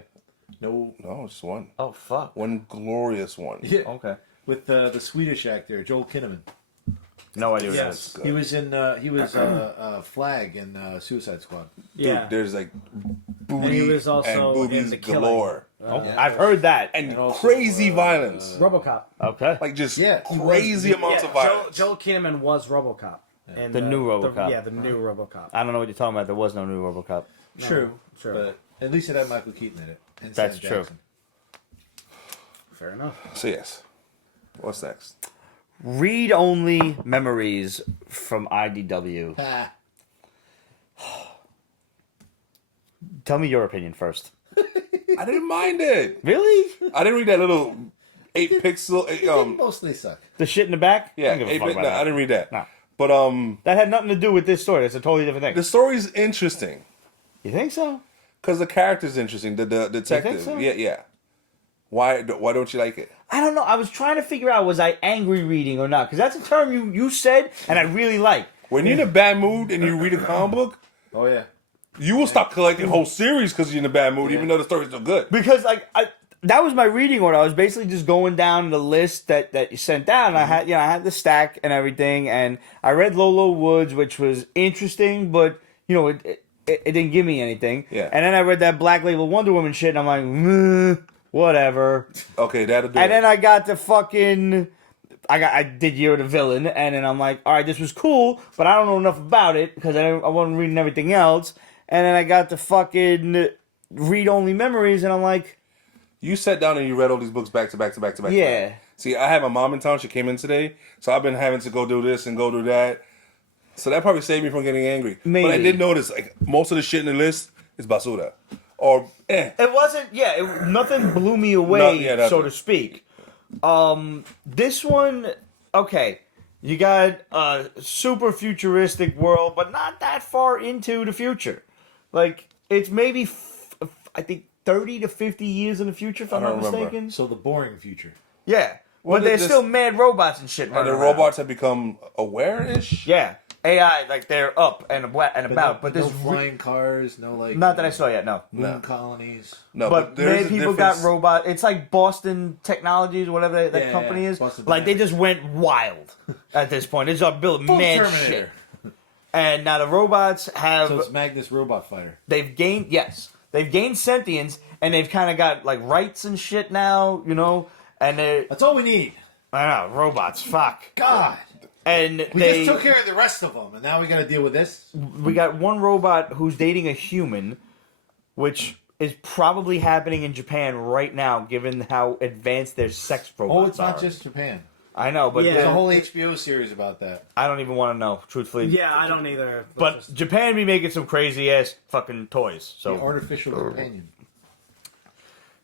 No. No, just one. Oh fuck. One glorious one. Yeah. Okay. With the Swedish actor Joel Kinnaman. No idea what it Yes. is. He was in. He was Flag in Suicide Squad. Dude, Yeah. there's like booty And he was also and boobies in The Killing. galore. Oh, Yeah. I've heard that. And also, crazy violence. RoboCop. Okay. Like just Yeah, he was- crazy amounts of violence. Joel Kinnaman was RoboCop. And, The new RoboCop. yeah, the new RoboCop. I don't know what you're talking about. There was no new RoboCop. True. True. But at least it had Michael Keaton in it. And That's Sam true. Jackson. Fair enough. So yes. What's next? Read only memories from IDW. Ah, Tell me your opinion first. I didn't mind it. Really? I didn't read that little 8-pixel. they mostly suck. The shit in the back? Yeah, I don't give a fuck 8-bit. about No, that. I didn't read that. No. But That had nothing to do with this story. It's a totally different thing. the story's interesting You think so? because the character's interesting. The detective. so? Yeah. Why don't you like it? I don't know. I was trying to figure out was I angry reading or not? Because that's a term you said and I really like. When you're in a bad mood and you read a comic book, Oh yeah. you will stop collecting whole series because you're in a bad mood, even though the story's still good. Because that was my reading order. I was basically just going down the list that you sent down. I had the stack and everything, and I read Lolo Woods, which was interesting, but it didn't give me anything. Yeah. And then I read that Black Label Wonder Woman shit, and I'm like, whatever. Okay, that'll do. And it. then I got the fucking. I did Year of the Villain, and then I'm like, all right, this was cool, but I don't know enough about it because I wasn't reading everything else. And then I got the fucking read only memories, and I'm like, You sat down and you read all these books back to back to back to back. yeah. See, I had my mom in town. She came in today, so I've been having to go do this and go do that. So that probably saved me from getting angry. Maybe. But I did notice, like, most of the shit in the list is basura. Or, It wasn't, nothing blew me away, Nothing. so to speak. This one, okay, you got a super futuristic world, but not that far into the future. Like, it's maybe, I think, 30 to 50 years in the future, if I'm I not don't remember. mistaken. So the boring future. Yeah. Well, But there's this- still mad robots and shit and running the around. robots have become aware-ish. Yeah. AI, like, they're up and about. But no there's flying cars, no like. not that I saw yet, no. Moon colonies. No, But there is mad a people difference. got robot. It's like Boston Technologies, whatever that Yeah, company yeah, is. Boston Like they Dynamics. just went wild at this point. They just building Full mad Terminator. shit. And now the robots have So it's Magnus Robot Fighter. they've gained sentience and they've kind of got like rights and shit now, you know. And they That's all we need. I don't know, robots, fuck. God. And We they just took care of the rest of them, and now we got to deal with this. we got one robot who's dating a human, which is probably happening in Japan right now, given how advanced their sex robots Oh, it's not are. just Japan. I know, but Yeah. There's a they're- whole HBO series about that. I don't even want to know, truthfully. Yeah, I don't either. But Japan be making some crazy ass fucking toys. The So artificial companion.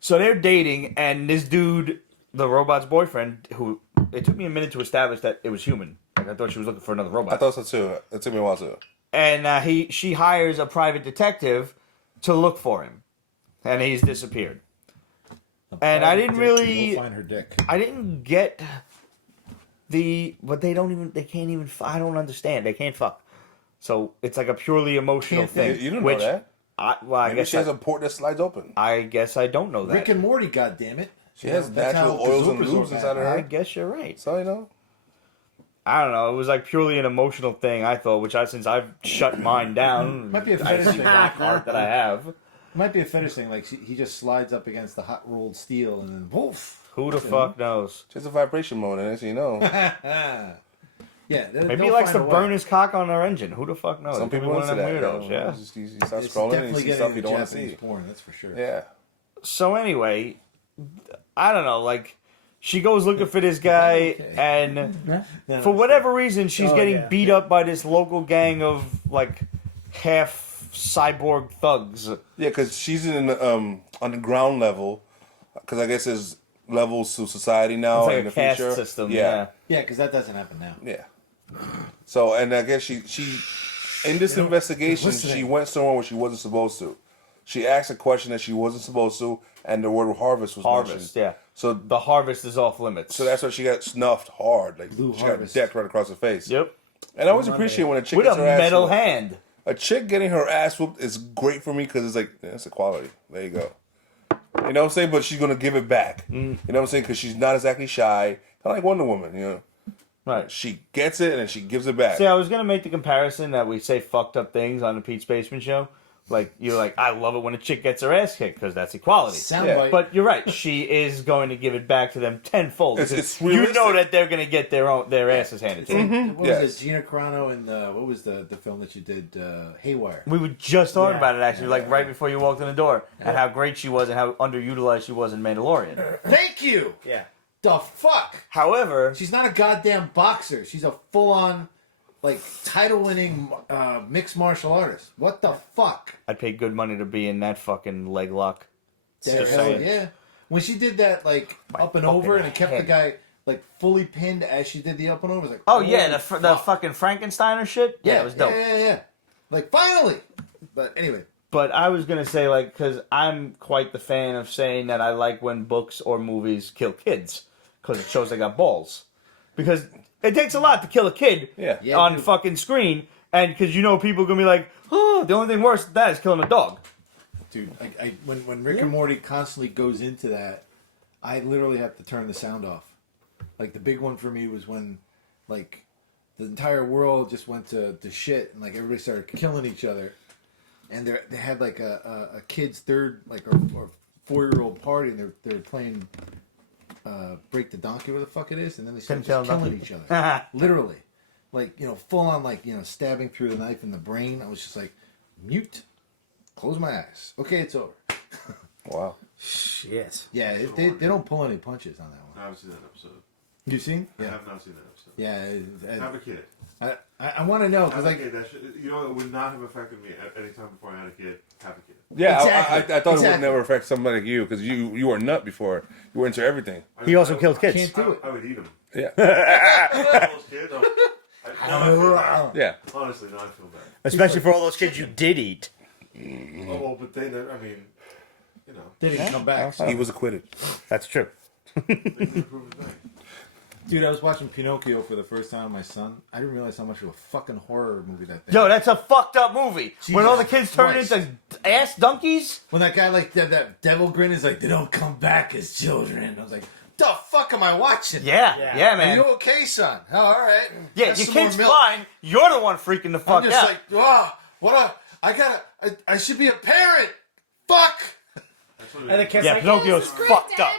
so they're dating, and this dude, the robot's boyfriend, who it took me a minute to establish that it was human. Like I thought she was looking for another robot. I thought so too. It took me a while too. And she hires a private detective to look for him, and he's disappeared. And I didn't really- Go find her dick. I didn't get but they can't even. I don't understand. They can't fuck. So it's like a purely emotional Can't thing. You don't which know that. I Maybe guess she has a port that slides open. I guess I don't know that. Rick and Morty, goddammit. She has That's natural how oils and Kazoopas lubes work inside of I her. guess you're right. So you know. I don't know. It was like purely an emotional thing. I thought, since I've shut mine down, Might be a I fetish thing. black heart that I have. It might be a fetish thing. Like he just slides up against the hot rolled steel and then woof. Who the fuck knows? Just a vibration mode, and as you know, Yeah. Maybe he likes to burn his cock on our engine. Who the fuck knows? some Maybe people one into of them that. weirdos. You know, Yeah. you start It's scrolling and you definitely see getting stuff you into don't want to Japanese see. porn. That's for sure. Yeah. So anyway, I don't know. Like, she goes looking for this guy, and for whatever reason, she's getting beat up by this local gang of like half cyborg thugs. Yeah, because she's in on the ground level. Because I guess there's levels to society now It's like in a the caste future. system. Yeah. Yeah, because that doesn't happen now. Yeah. So, and I guess she in this investigation, listening. she went somewhere where she wasn't supposed to. She asked a question that she wasn't supposed to, and the word harvest was Harvest, mentioned. yeah. So, The harvest is off limits. so that's why she got snuffed hard. Like Blue she harvest. got decked right across the face. Yep. And I always appreciate when a chick With a gets her ass metal whooped. hand. A chick getting her ass whooped is great for me because it's like, yeah, it's equality. There you go. You know what I'm saying? But she's going to give it back. You know what I'm saying? Because she's not exactly shy. Kind of like Wonder Woman, you know? Right. She gets it and then she gives it back. See, I was gonna make the comparison that we say fucked up things on the Pete's Basement Show. Like you're like, I love it when a chick gets her ass kicked because that's equality. Soundbite. But you're right. She is going to give it back to them tenfold. It's because realistic. you know that they're going to get their asses handed to them. What Yes. was it? Gina Carano and what was the film that you did? Haywire. We were just talking Yeah. about it actually, like right before you walked in the door, and how great she was and how underutilized she was in Mandalorian. Thank you. Yeah. The fuck. However, She's not a goddamn boxer. She's a full-on, like, title-winning mixed martial artist. What the fuck? I'd pay good money to be in that fucking leg lock. Hell Just saying. yeah. When she did that, like, up and over, and it kept the guy, like, fully pinned as she did the up and over, it was like, Oh yeah, holy the fuck. fucking Frankensteiner shit. Yeah, it was dope. Yeah. Like, finally. But anyway. But I was gonna say, like, because I'm quite the fan of saying that I like when books or movies kill kids, because it shows they got balls. Because it takes a lot to kill a kid Yeah. Yeah, on dude. fucking screen, and because you know people are gonna be like, oh, the only thing worse than that is killing a dog. Dude, when Rick and Morty constantly goes into that, I literally have to turn the sound off. Like, the big one for me was when, like, the entire world just went to shit, and, like, everybody started killing each other. And they had, like, a kid's third, like, or 4-year-old party, and they're playing Break the Donkey, where the fuck it is, and then they started Pintail just killing Donkey. each other. Literally. Like, full on, like, stabbing through the knife in the brain. I was just like, mute. Close my eyes. Okay, it's over. Wow. Shit. Yeah, they don't pull any punches on that one. I haven't seen that episode. You seen? I Yeah. have not seen that episode. Yeah. Have a kid. I want to know Have because a like kid. It would not have affected me at any time before I had a kid. Have a kid. Yeah, Exactly. I thought it would Exactly. never affect somebody like you because you were a nut before. You were into everything. He also killed kids. can't do it. I would eat them. Yeah. Those kids. I feel bad. Yeah. Honestly, no, I feel bad. Especially for all those kids you did eat. Oh, well, but they never. I mean, you know, They didn't come back. He was acquitted. That's true. they didn't prove a thing. Dude, I was watching Pinocchio for the first time with my son. I didn't realize how much of a fucking horror movie that thing. Yo, that's a fucked up movie. When all the kids turn Christ. into ass donkeys. When that guy like that devil grin is like, they don't come back as children. I was like, the fuck am I watching? Yeah, Are man. you okay, son? Oh, all right. Yeah, Have your some more kid's milk. fine. You're the one freaking the fuck I'm just out. like, wow, I should be a parent. Fuck. That's what And the kid's yeah, like, Pinocchio's "This is great, fucked Dad."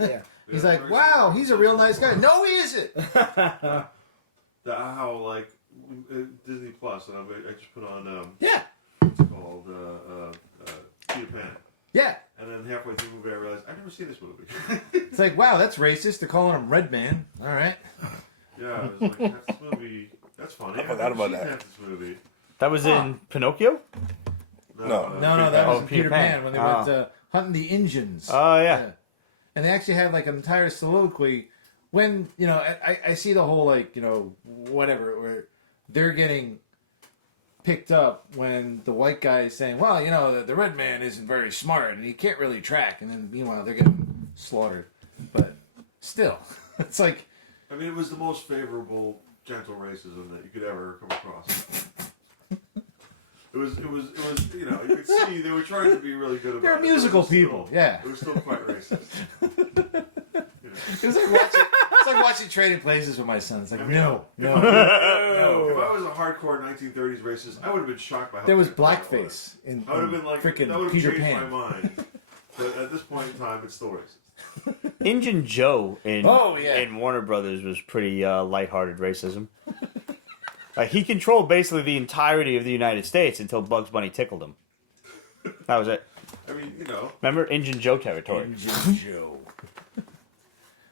up. Yeah. He's like, wow, he's a real nice guy. No, he isn't. how like Disney Plus, and I just put on Yeah. what's it called Peter Pan, Yeah. and then halfway through the movie I realized I've never seen this movie. It's like, wow, that's racist. They're calling him Red Man. All right. Yeah, I was like, that's this movie. That's funny. I forgot about that. That's this movie. That was in Pinocchio? No. No, that was Oh, in Peter Peter Pan. Pan when they Oh. went hunting the Injuns. Oh, yeah. And they actually had like an entire soliloquy when, you know, I see the whole like, you know, whatever, where they're getting picked up when the white guy is saying, well, you know, the red man isn't very smart and he can't really track. And then meanwhile, they're getting slaughtered. But still, it's like, I mean, it was the most favorable gentle racism that you could ever come across. It was, you know, you could see they were trying to be really good about it. they're but musical it was still- people. Yeah. It was still quite racist. It was like watching Trading Places with my son. It's like, no. No, if I was a hardcore 1930s racist, I would have been shocked by how There was bad that blackface in I would have been like, that would freaking have Peter changed Pan. my mind. But at this point in time, it's still racist. Injun Joe in Oh, yeah. in Warner Brothers was pretty lighthearted racism. He controlled basically the entirety of the United States until Bugs Bunny tickled him. That was it. I mean, you know, Remember Injun Joe territory? Joe.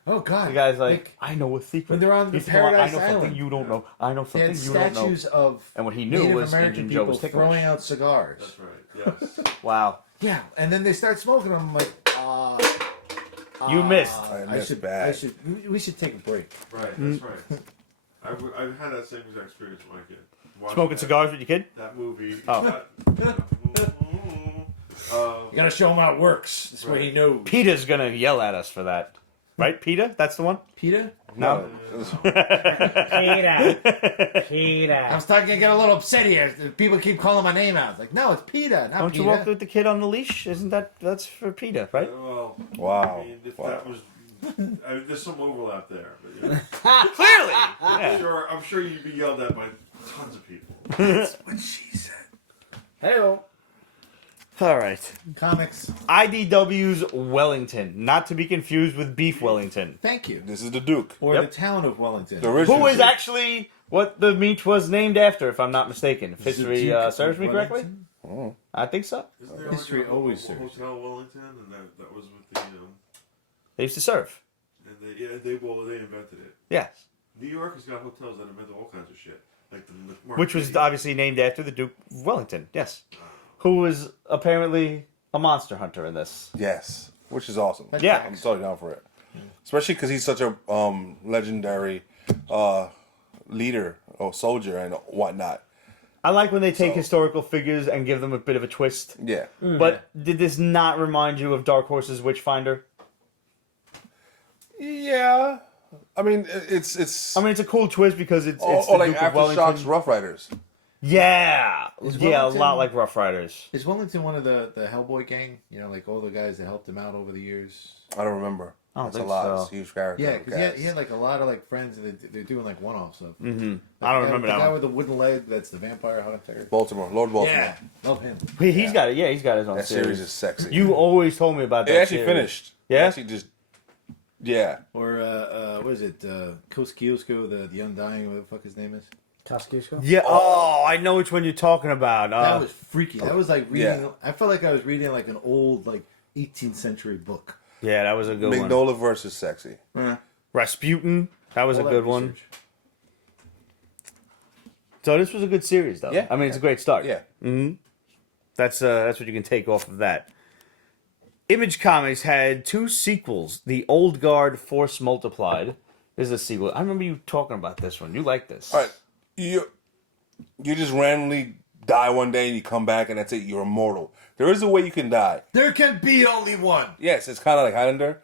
Oh God! The guy's like, I know a secret. when they're on the He's come on, Paradise I know something Island. you don't know. I know they something had you don't know. statues of And what he knew Native was American Injun Joe people was ticklish. throwing out cigars. that's right. Yes. Wow. Yeah, and then they start smoking them. I'm like, You missed. I I missed should. bad. I should. We should take a break. Right, that's right. I've had that same exact experience when I was a kid. Watching Smoking that- cigars with your kid? That movie. Oh. You gotta show him how it works. That's what he knows. Peter's gonna yell at us for that. Right, Peter? That's the one? Peter. No. Peter. I Peter. was starting to get a little upset here. People keep calling my name out. It's like, no, it's Peter, not Don't Peter. you walk with the kid on the leach? Isn't that's for Peter, right? Well, Wow. I mean, if Wow. that was, there's some overlap there. But, you know, Clearly. Yeah. I'm sure you'd be yelled at by tons of people. What she said. Hey-o. All right. Comics. IDW's Wellington, not to be confused with Beef Wellington. Thank you. This is the Duke. Or Yep. the town of Wellington. The original. Who is Duke. actually what the meat was named after, if I'm not mistaken. If Is it history Duke of serves me correctly? Wellington? I think so. Isn't there History like a always serves. Hotel Wellington, and that was with the They used to serve. and they invented it. Yes. New York has got hotels that invented all kinds of shit, like the Which was obviously named after the Duke of Wellington. Yes. Who was apparently a monster hunter in this. Yes, which is awesome. Yeah. I'm totally down for it. Especially because he's such a legendary leader or soldier and whatnot. I like when they take So- historical figures and give them a bit of a twist. Yeah. But did this not remind you of Dark Horse's Witchfinder? Yeah. I mean, it's. I mean, it's a cool twist because it's or the like Duke of Aftershocks Wellington. Rough Riders. Yeah, Is yeah, a Wellington- lot like Rough Riders. Is Wellington one of the Hellboy gang? You know, like all the guys that helped him out over the years. I don't remember. I don't That's a think lot. so. It's a huge character. Yeah, because he had like a lot of like friends, and they're doing like one-off stuff. Mm-hmm. I don't remember the that guy one. with the wooden leg. That's the vampire hunter. Baltimore, Lord Baltimore. Yeah, love him. He's got it. Yeah, he's got his own That series is sexy. You always told me about it that. actually series. finished. Yeah? It actually just. Yeah. Or what is it? Kosciuszko, the Undying, what the fuck his name is? Kosciuszko? Yeah. Oh, I know which one you're talking about. That was freaky. That was like reading. yeah. I felt like I was reading like an old like 18th century book. Yeah, that was a good one. Mignola versus Sexy. Rasputin, that was All a that good one. research. So this was a good series, though. Yeah. I mean, it's a great start. Yeah. That's what you can take off of that. Image Comics had 2 sequels. The Old Guard Force Multiplied is a sequel. I remember you talking about this one. You like this. All right. You just randomly die one day and you come back and that's it. You're immortal. There is a way you can die. There can be only one. Yes, it's kind of like Highlander,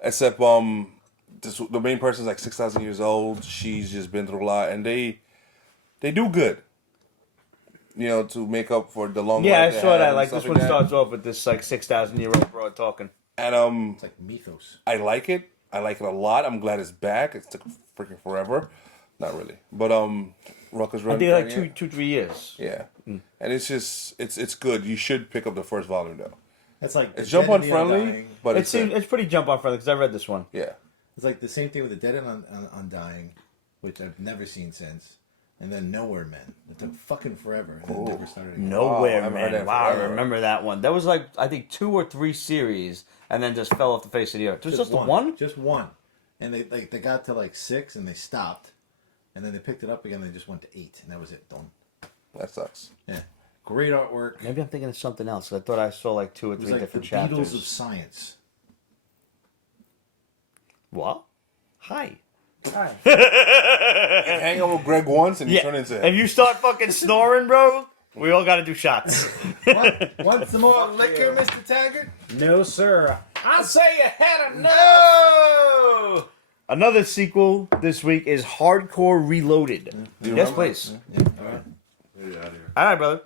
except the main person's like 6,000 years old. She's just been through a lot, and they do good. You know, to make up for the long. Yeah, I life they saw had that. and Like stuff this one that. starts off with this like 6,000-year-old broad talking. And It's like Mythos. I like it. I like it a lot. I'm glad it's back. It took freaking forever. Not really, but Ruckus I Run. think like 3 years. Yeah, and it's just it's good. You should pick up the first volume though. That's like It's The jump Dead on and the friendly, Undying. but It's pretty jump on friendly because I read this one. yeah. It's like the same thing with The Dead and Undying, which I've never seen since. And then Nowhere Men. It took fucking forever. And then never started again. Nowhere, I haven't heard man. that Wow, I forever. remember that one. That was like, I think 2 or 3 series and then just fell off the face of the earth. It was just the one? Just one. And they got to like 6 and they stopped. And then they picked it up again and they just went to 8. And that was it. Done. That sucks. Yeah. Great artwork. Maybe I'm thinking of something else. I thought I saw like 2 or It 3 was like the different chapters. Beatles of science. What? Hi. Hi. You hang out with Greg once and you turn into If him. you start fucking snoring, bro, we all got to do shots. Want some more liquor, Mr. Taggart? No, sir. I say you had enough. No! Another sequel this week is Hardcore Reloaded. Yes, remember? please. Yeah. All right. Get it out of here. All right, brother.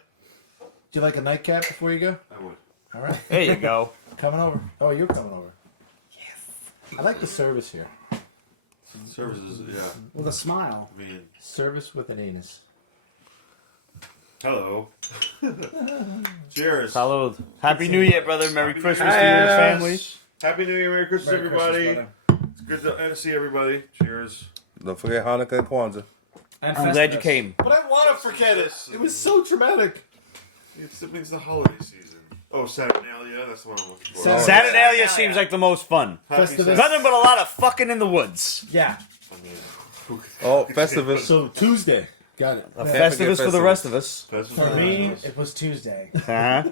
Do you like a nightcap before you go? I would. All right. There you go. Coming over. Oh, you're coming over. Yes. I like the service here. Services, yeah. With a smile. I mean, Service with an anus. hello. Cheers. Salud. Happy New Year, brother. Merry Christmas to you Yes. and your family. Happy New Year, Merry Christmas, Merry Christmas, everybody. brother. It's good to see everybody. Cheers. Don't forget Hanukkah and Kwanzaa. And I'm glad you Festivus. came. But I want to forget it. It was so traumatic. It means the holiday season. Oh, Saturnalia, that's the one I'm looking for. Saturn- Saturnalia seems like the most fun. Happy Festivus. Saturn- Nothing but a lot of fucking in the woods. Yeah. I mean, Oh, Festivus. So Tuesday. Got it. A forget Festivus for the Festivus. rest of us. that's For me, it was Tuesday. Uh-huh.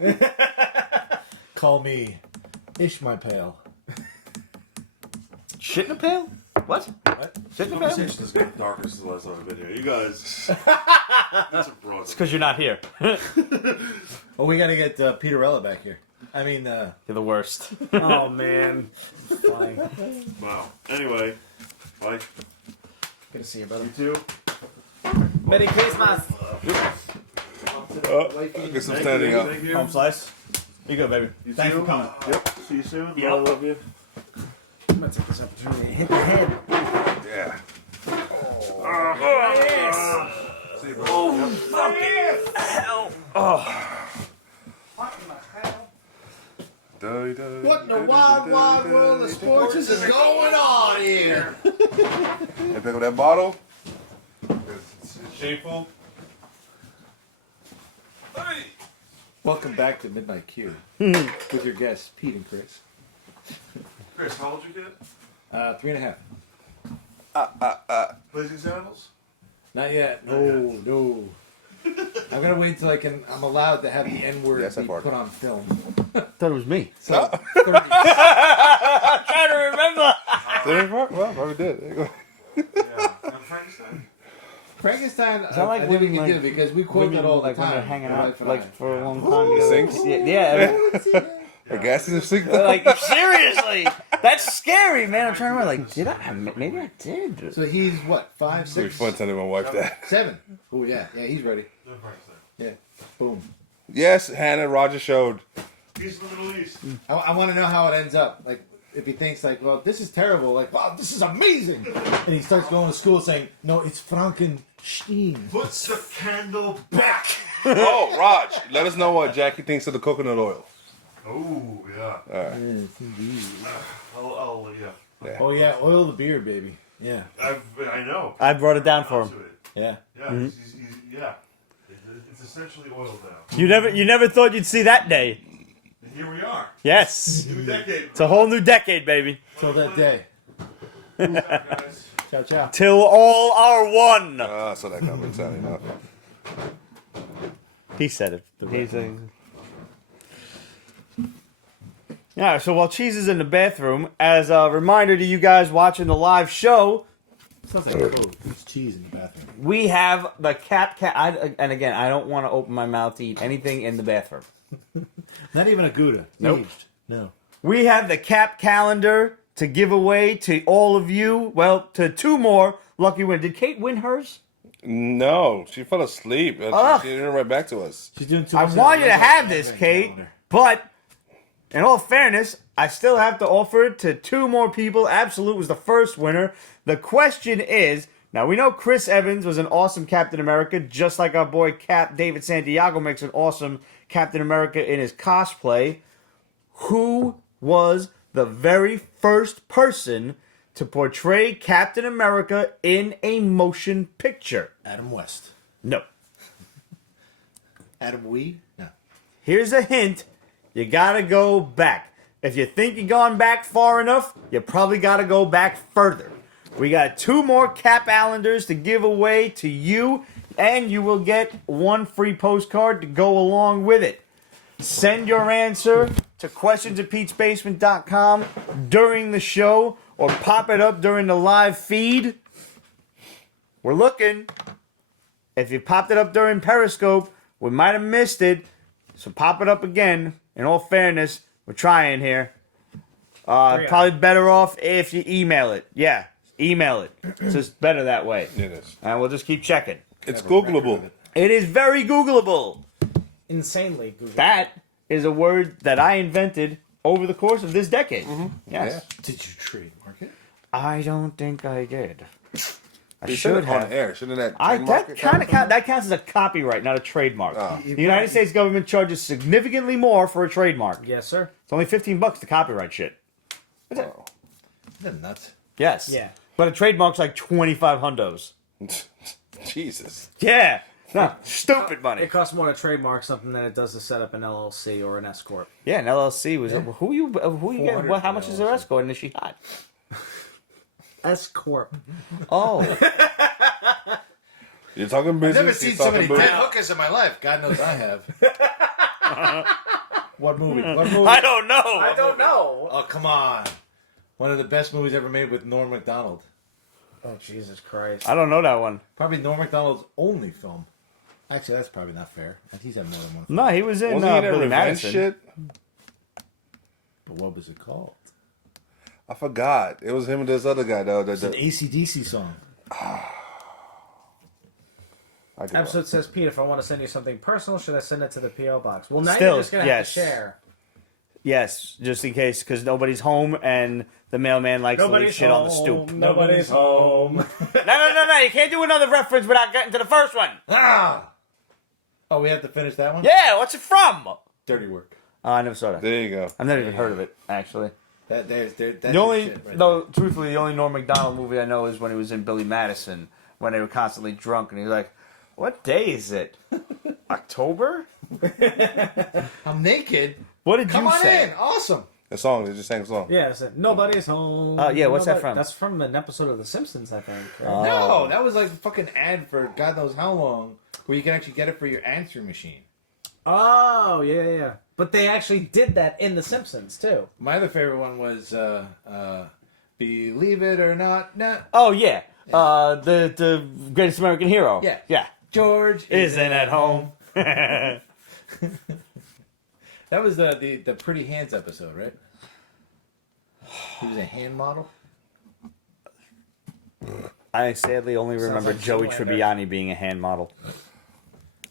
Call me Ishmael. Shit in a pail? What? What? Shit in a pail? conversation has gotten darker since the last time I've been here. You guys, that's a broad. It's because you're not here. Oh, we got to get Peterella back here. I mean, You're the worst. Oh man. Fine. Wow. Anyway, bye. Good to see you, brother. You too. Merry Christmas. Get some standing up. Thank you. Home slice. You good, baby. You Thanks too. for coming. Yep. See you soon. Yep. I love you. I'm going to take this opportunity to hit the head. Yeah. See you, bro. what in the wide, wide world of sports is going on here? And pick up that bottle. It's shameful. Welcome back to Midnight Q with your guests, Pete and Chris. Chris, how old you get? 3.5. Blazing Saddles? Not yet. No. I'm gonna wait till I'm allowed to have the N word Yes, I be farted. put on film. Thought it was me. So, 30. I'm trying to remember. Well, probably did. There you go. Yeah. And Frankenstein? Frankenstein, that like I think we when, can like, do because we quote that all the like when they're time. hanging my out wife and like I. for a long time. together. Sings? Yeah. Her gas is sick. Like seriously, that's scary, man. I'm trying to remember. Like, did I? Maybe I did. So he's what, 5, It'd be 6, fun telling my wife that. 7? Oh yeah, he's ready. No Frankenstein. Yeah, boom. Yes, Hannah Roger showed. Peace in the Middle East. I want to know how it ends up. Like, if he thinks like, well, this is terrible. Like, wow, this is amazing, and he starts going to school saying, no, it's Frankenstein. Puts the candle back. Oh, Raj, let us know what Jackie thinks of the coconut oil. Oh, yeah. All right. Yes, indeed. Yeah. Oh yeah, oil the beard, baby. Yeah, I know. I brought it down for Up to him. it. yeah. Yeah, yeah. It's essentially oiled now. You never thought you'd see that day. Here we are. Yes. New decade. It's a whole new decade, baby. Till that day. Guys. Ciao, ciao. Till all are one. I saw that coming. Sadly enough. He said it. He said. Yeah, so while Cheese is in the bathroom, as a reminder to you guys watching the live show, Sounds like food. It's cheese in the bathroom. we have the and again, I don't want to open my mouth to eat anything in the bathroom. Not even a Gouda. Nope. Aged. No. We have the Cap calendar to give away to all of you. Well, to 2 more lucky winners. Did Kate win hers? No, she fell asleep. Ugh. She didn't right back to us. She's doing too I much. want you to have this, Kate, but in all fairness, I still have to offer it to 2 more people. Absolute was the first winner. The question is, now we know Chris Evans was an awesome Captain America, just like our boy Cap David Santiago makes an awesome Captain America in his cosplay. Who was the very first person to portray Captain America in a motion picture? Adam West. No. Adam Weed? No. Here's a hint. You gotta go back. If you think you've gone back far enough, you probably gotta go back further. We got 2 more Cap Islanders to give away to you, and you will get 1 free postcard to go along with it. Send your answer to questions@petesbasement.com during the show, or pop it up during the live feed. We're looking. If you popped it up during Periscope, we might have missed it. So pop it up again. In all fairness, we're trying here. Probably better off if you email it. Yeah, email it. It's just better that way. It is. And we'll just keep checking. It's Googleable. It is very Googleable. Insanely Google. That is a word that I invented over the course of this decade. Yes. Did you trademark it? I don't think I did. I You should said it on have. air. Shouldn't that That trademark it kind of that counts as a copyright, not a trademark. Oh. The United States government charges significantly more for a trademark. Yes, sir. It's only $15 to copyright shit. Oh. Isn't that nuts? Yes. Yeah. But a trademark's like 25 hundos. Jesus. Yeah. No, stupid money. It costs more to trademark something than it does to set up an LLC or an S corp. Yeah, an LLC was who you get? 400 Well, how much is their LLC. escort and is she hot? S corp. Oh, You're talking business. I've never you're seen so talking many booty. dead hookers in my life. God knows I have. What movie? What movie? I don't know. I don't know. Oh, come on. One of the best movies ever made with Norm Macdonald. Oh, Jesus Christ. I don't know that one. Probably Norm Macdonald's only film. Actually, that's probably not fair. He's had more than one film. No, he was in Wasn't he in that Billy revenge Madison. shit? But what was it called? I forgot. It was him and this other guy though. It's an AC/DC song. I give up. Episode says, Pete, if I want to send you something personal, should I send it to the P.O. box? Well, now Still, you're just going to yes. have to share. Yes, just in case, because nobody's home and the mailman likes to leave shit on the stoop. Nobody's home. No. You can't do another reference without getting to the first one. Ah! Oh, we have to finish that one? Yeah, what's it from? Dirty Work. Oh, I never saw that. There you go. I've never even heard of it, actually. That's The only, truthfully, the only Norm Macdonald movie I know is when he was in Billy Madison, when they were constantly drunk, and he was like, "What day is it? October? I'm naked. What did Come you on say?" in. Awesome. The song. They just sang a song. Yeah, it's Nobody's home. Yeah, what's that from? That's from an episode of The Simpsons, I think. No, that was like a fucking ad for God knows how long, where you can actually get it for your answering machine. Oh, yeah. But they actually did that in The Simpsons, too. My other favorite one was Believe It or Not, Oh yeah, the Greatest American Hero. Yeah. George Isn't at home. That was the Pretty Hands episode, right? He was a hand model. I sadly only remember like Joey Zoolander. Tribbiani being a hand model.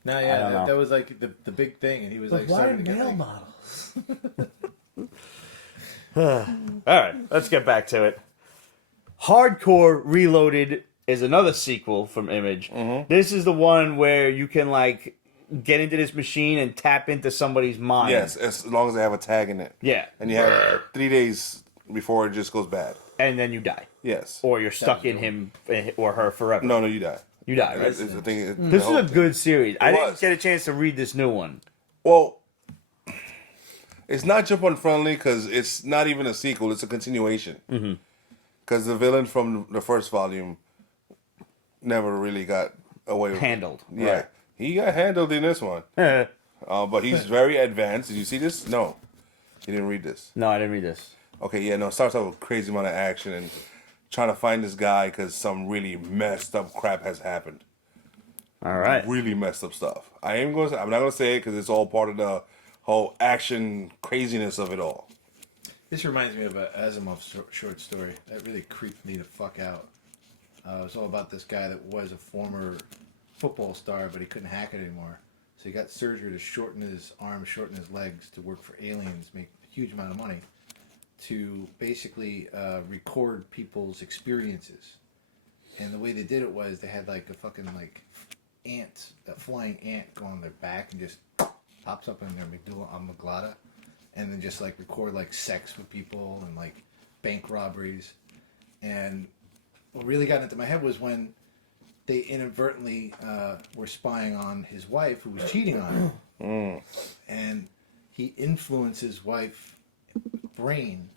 No, I yeah, don't know. that was like the big thing, and he was like, Why starting to get, male like, models? All right, let's get back to it. Hardcore Reloaded is another sequel from Image. This is the one where you can like get into this machine and tap into somebody's mind. Yes, as long as they have a tag in it. Yeah. And you have 3 days before it just goes bad. And then you die. Yes. Or you're stuck in him or her forever. No, you die. You die, right? It's the thing, This is a good series. I didn't was. get a chance to read this new one. Well, It's not jump on friendly because it's not even a sequel. It's a continuation. Because the villain from the first volume never really got away with Handled. Yeah, Right. he got handled in this one. But he's very advanced. Did you see this? No, you didn't read this. No, I didn't read this. Okay, yeah, no. It starts out with a crazy amount of action and trying to find this guy because some really messed up crap has happened. All right. Really messed up stuff. I'm not gonna say it because it's all part of the whole action craziness of it all. This reminds me of an Asimov short story that really creeped me the fuck out. It was all about this guy that was a former football star, but he couldn't hack it anymore. So he got surgery to shorten his arms, shorten his legs to work for aliens, make a huge amount of money, to basically record people's experiences. And the way they did it was they had like a fucking like ant, a flying ant go on their back and just pops up in their medulla oblongata, and then just like record like sex with people and like bank robberies. And what really got into my head was when they inadvertently were spying on his wife who was cheating on him. And he influenced his wife's brain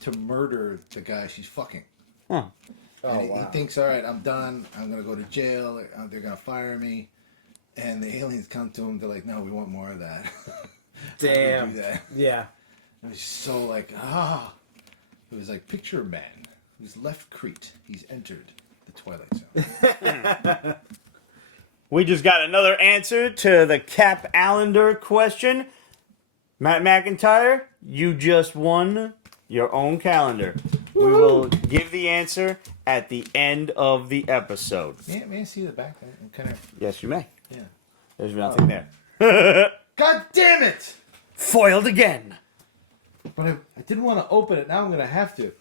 to murder the guy she's fucking. Huh. And he thinks, all right, I'm done. I'm going to go to jail. They're going to fire me. And the aliens come to him. They're like, no, we want more of that. Damn. Do that. Yeah. It was so like, It was like, picture a man who's left Crete. He's entered the Twilight Zone. We just got another answer to the Cap Allender question. Matt McIntyre, you just won your own calendar. We will give the answer at the end of the episode. May I see the back? I'm kind of... Yes, you may. Yeah. There's nothing there. God damn it! Foiled again. But I didn't want to open it. Now I'm going to have to.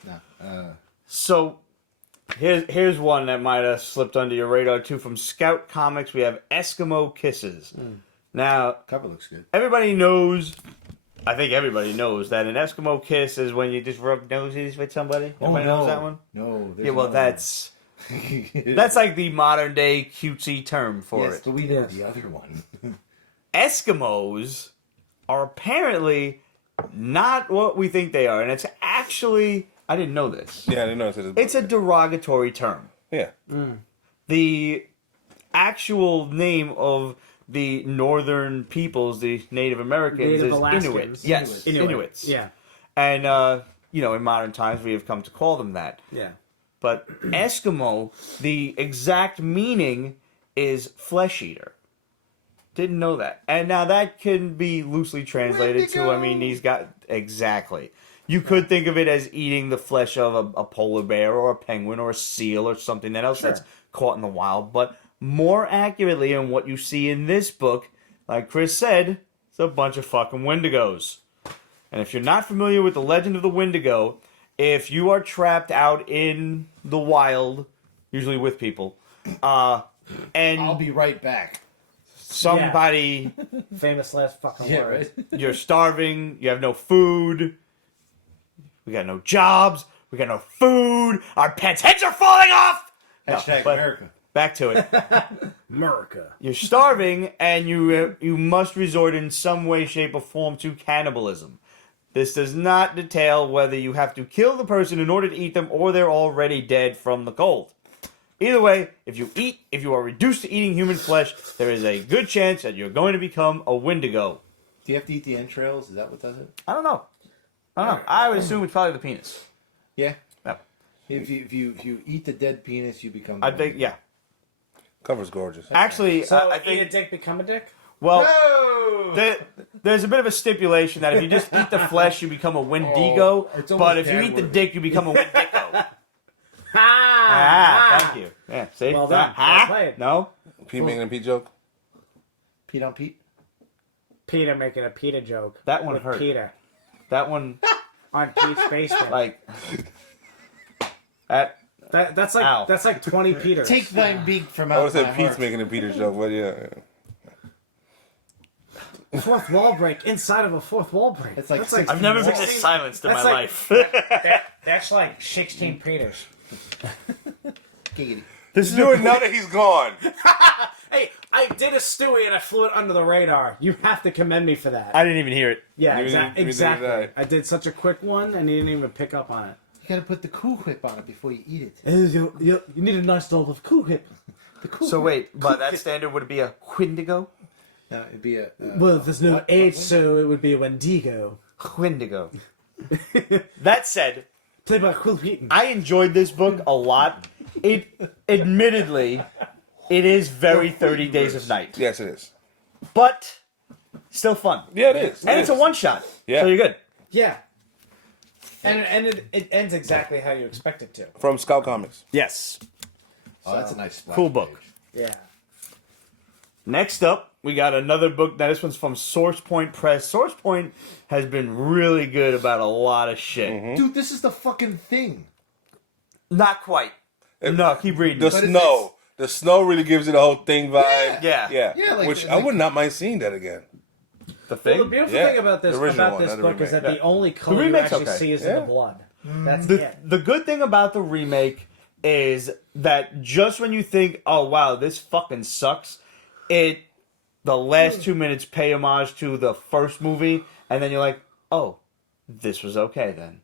No. So, here's one that might have slipped under your radar, too. From Scout Comics, we have Eskimo Kisses. Now, Cover looks good. everybody knows... I think everybody knows that an Eskimo kiss is when you just rub noses with somebody. Everybody knows that one? No. Yeah, well, that's like the modern day cutesy term for yes, it. but we know the other one. Eskimos are apparently not what we think they are, and it's actually, I didn't know this. Yeah, I didn't know it. It's a derogatory term. Yeah. The actual name of the northern peoples, the Native Americans, Native is Alaskans. Inuit. Yes, Inuits. Yeah. And, in modern times we have come to call them that. Yeah. But Eskimo, the exact meaning is flesh eater. Didn't know that. And now that can be loosely translated to, he's got, exactly. You could think of it as eating the flesh of a polar bear or a penguin or a seal or something else that's caught in the wild. But more accurately, in what you see in this book, like Chris said, it's a bunch of fucking Wendigos. And if you're not familiar with the legend of the Wendigo, if you are trapped out in the wild, usually with people, and I'll be right back. somebody, Famous last fucking Yeah, word. right? you're starving, you have no food, we got no jobs, we got no food, our pets' heads are falling off! No, Hashtag but America. back to it. America. You're starving, and you must resort in some way, shape, or form to cannibalism. This does not detail whether you have to kill the person in order to eat them, or they're already dead from the cold. Either way, if you are reduced to eating human flesh, there is a good chance that you're going to become a Wendigo. Do you have to eat the entrails? Is that what does it? I don't know. I would assume it's probably the penis. Yeah. No. If you eat the dead penis, you become. I think, yeah. Cover's gorgeous. Actually, So, I eat a think, dick, become a dick? well, No! there's a bit of a stipulation that if you just eat the flesh, you become a Wendigo, it's almost but if you dad eat the worthy. dick, you become a Wendigo. Ah! Thank you. Yeah, see? Well done. Ah, Well played. no? Pete making a Pete joke? Pete on Pete. Peter making a Peter joke. That one with hurt. Peter. That one, On Pete's basement. like, that, That's Ow. like 20 Peters. Take thine beak from I out would have my said Pete's heart. making a Peter joke, but yeah. Fourth wall break inside of a fourth wall break. That's like I've never been this 16 silenced in my That's like- life. That's like 16 Peters. Giggity. This Do it now that he's gone. Hey, I did a Stewie and I flew it under the radar. You have to commend me for that. I didn't even hear it. Yeah, Neither did exactly. I. I did such a quick one and you didn't even pick up on it. You gotta put the Cool Whip on it before you eat it. You need a nice dollop of Cool Whip. The Cool So Whip. wait, by that standard, would it be a Quindigo? No, it'd be a. Well, there's no what- H, what- so it would be a Wendigo. Quindigo. That said, Played by Quill Keaton. I enjoyed this book a lot. It, admittedly, it is very 30 Days of Night. Yes, it is. But still fun. Yeah, it is. And it's a one-shot. Yeah. So you're good. Yeah. And it ends exactly how you expect it to. From Scout Comics. Yes. Oh, that's a nice splash Cool book. page. Yeah. Next up, we got another book. Now, this one's from Source Point Press. Source Point has been really good about a lot of shit. Dude, this is the fucking thing. Not quite. No, keep reading. The snow. The snow really gives it a whole thing vibe. Yeah. Yeah. Yeah, like- Which I like- would not mind seeing that again. The Well, thing? the beautiful Yeah, thing about this the original one, this not the book is remake. that the only color you remake's actually okay. see is in Yeah. the blood. That's the, it. the good thing about the remake is that just when you think, oh wow, this fucking sucks, the last 2 minutes pay homage to the first movie, and then you're like, oh, this was okay then.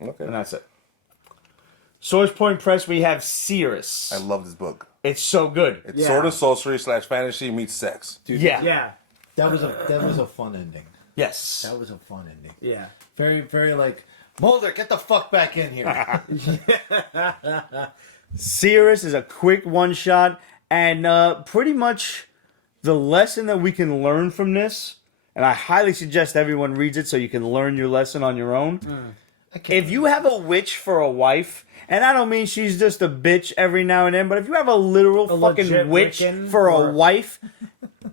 Okay. And that's it. Source Point Press, we have Seeress. I love this book. It's so good. It's Yeah. sort of sorcery / fantasy meets sex. Dude, Yeah. Yeah. that was a fun ending. Yes. That was a fun ending. Yeah. Very, very like, Mulder, get the fuck back in here. Seeress is a quick one-shot, and pretty much the lesson that we can learn from this, and I highly suggest everyone reads it so you can learn your lesson on your own. If you have a witch for a wife, and I don't mean she's just a bitch every now and then, but if you have a literal A fucking legit witch Wiccan for a or- wife,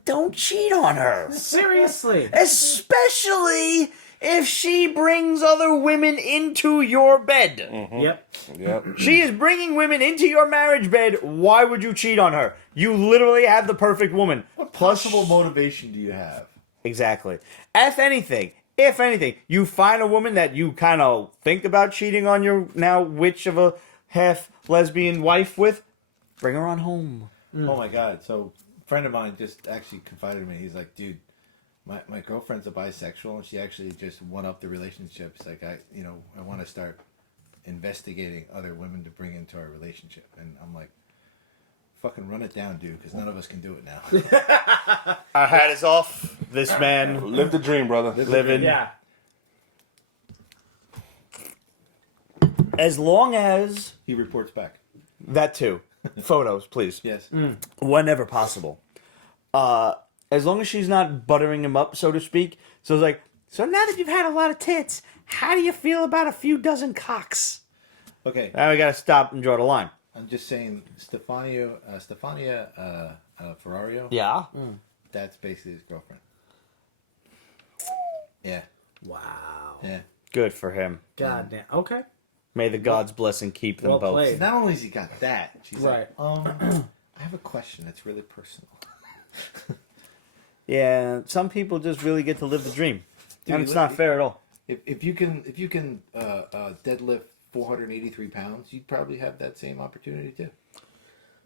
don't cheat on her. Seriously. Especially if she brings other women into your bed. Yep. Yep. She is bringing women into your marriage bed. Why would you cheat on her? You literally have the perfect woman. What possible motivation do you have? Exactly. If anything, you find a woman that you kind of think about cheating on your now witch of a half lesbian wife with, bring her on home. Oh my god! So a friend of mine just actually confided in me. He's like, dude, my girlfriend's a bisexual, and she actually just won up the relationships. Like I want to start investigating other women to bring into our relationship. And I'm like, fucking run it down, dude, because none of us can do it now. Our hat is off. This man Live the dream, brother. living. Yeah. As long as He reports back. that too. Photos, please. Yes. Whenever possible. As long as she's not buttering him up, so to speak. So it's like, so now that you've had a lot of tits, how do you feel about a few dozen cocks? Okay. Now we gotta stop and draw the line. I'm just saying, Stefania Ferrario. Yeah. That's basically his girlfriend. Yeah. Wow. Yeah. Good for him. God damn. Okay. May the gods bless and keep them Well both. played. Not only has he got that, she's Right. like, I have a question that's really personal. Yeah, some people just really get to live the dream. Dude, And it's not fair at all. If you can deadlift 483 pounds, you'd probably have that same opportunity too.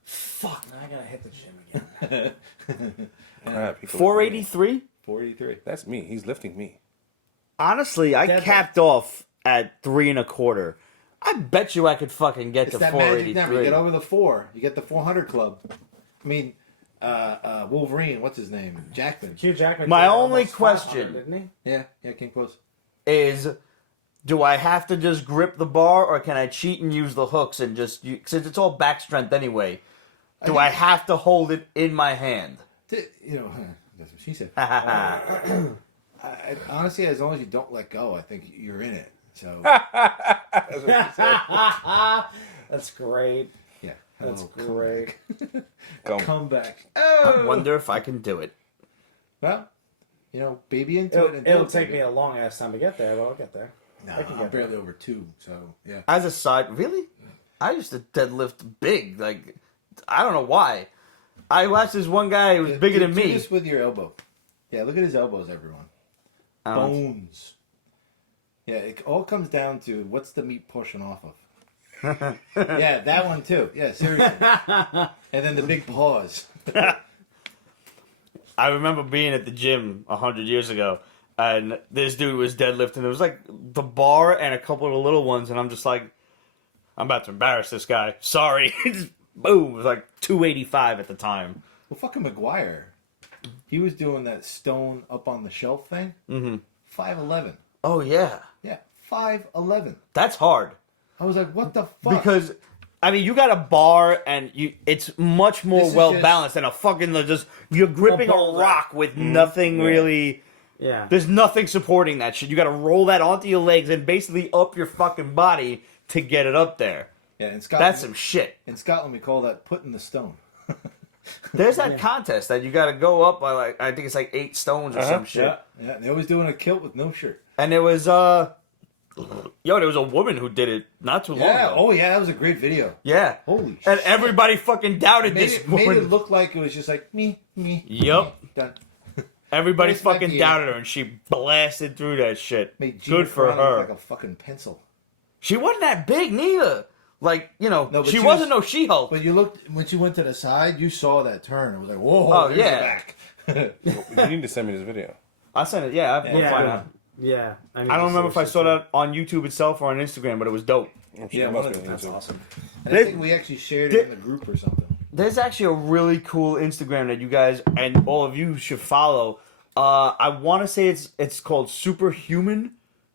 Fuck. Now I gotta hit the gym again. Crap, he could- 483? 483. That's me. He's lifting me. Honestly, I Deadlift. capped off at 3.25. I bet you I could fucking get It's to that magic number. You 483. get over the 4, you get the 400 club. I mean, Wolverine, what's his name? Jackman. Hugh Jackman. My did only almost 500, question- didn't Yeah, came close. Is, do I have to just grip the bar or can I cheat and use the hooks and just, since it's all back strength anyway, do I have to hold it in my hand? That's what she said. Honestly, as long as you don't let go, I think you're in it. So, That's what he said. he? That's great. yeah. That's hello, great. Come back. I wonder if I can do it. Well, baby into it. It'll take me a long ass time to get there, but I'll get there. No, I can I'm get barely over 2, so yeah. As a side, really? I used to deadlift big. Like, I don't know why. I watched this one guy who was bigger than Do me. this with your elbow. Yeah, look at his elbows, everyone. I don't- Bones. Yeah, it all comes down to what's the meat portion off of. Yeah, that one too. Yeah, seriously. And then the big pause. I remember being at the gym 100 years ago, and this dude was deadlifting. It was like the bar and a couple of the little ones, and I'm just like, I'm about to embarrass this guy. Sorry. Just boom. It was like 285 at the time. Well, fucking McGuire. He was doing that stone up on the shelf thing. Mm-hmm. 5'11". Oh, yeah. Yeah, 5'11". That's hard. I was like, what the fuck? Because, I mean, you got a bar, and it's much more This is well-balanced than a fucking, just, you're gripping a boulder. rock with nothing really... Yeah. There's nothing supporting that shit. You got to roll that onto your legs and basically up your fucking body to get it up there. Yeah, in Scotland, That's some shit. in Scotland we call that putting the stone. There's that contest that you got to go up by like I think it's like 8 stones or some shit. Yeah, they always doing a kilt with no shirt. And there was there was a woman who did it not too long Yeah, ago. oh yeah, that was a great video. Yeah. Holy And shit. everybody fucking doubted Made this it, made woman. it look like it was just like me. Yep. Done. Everybody Where's my fucking beer? doubted her, and she blasted through that shit. Made Gina Good for Carano look her. like a fucking pencil. She wasn't that big neither. Like, No, but she she wasn't was- no She-Hulk. But you looked when she went to the side, you saw that turn. It was like, whoa, Oh, there's yeah. the back. You need to send me this video. I sent it. Yeah, we'll Yeah. find out. Yeah. I don't remember if I saw that on YouTube itself or on Instagram, but it was dope. Yeah, It one must of be them. on That's YouTube. awesome. And I think we actually shared it in the group or something. There's actually a really cool Instagram that you guys and all of you should follow. I want to say it's called Superhuman.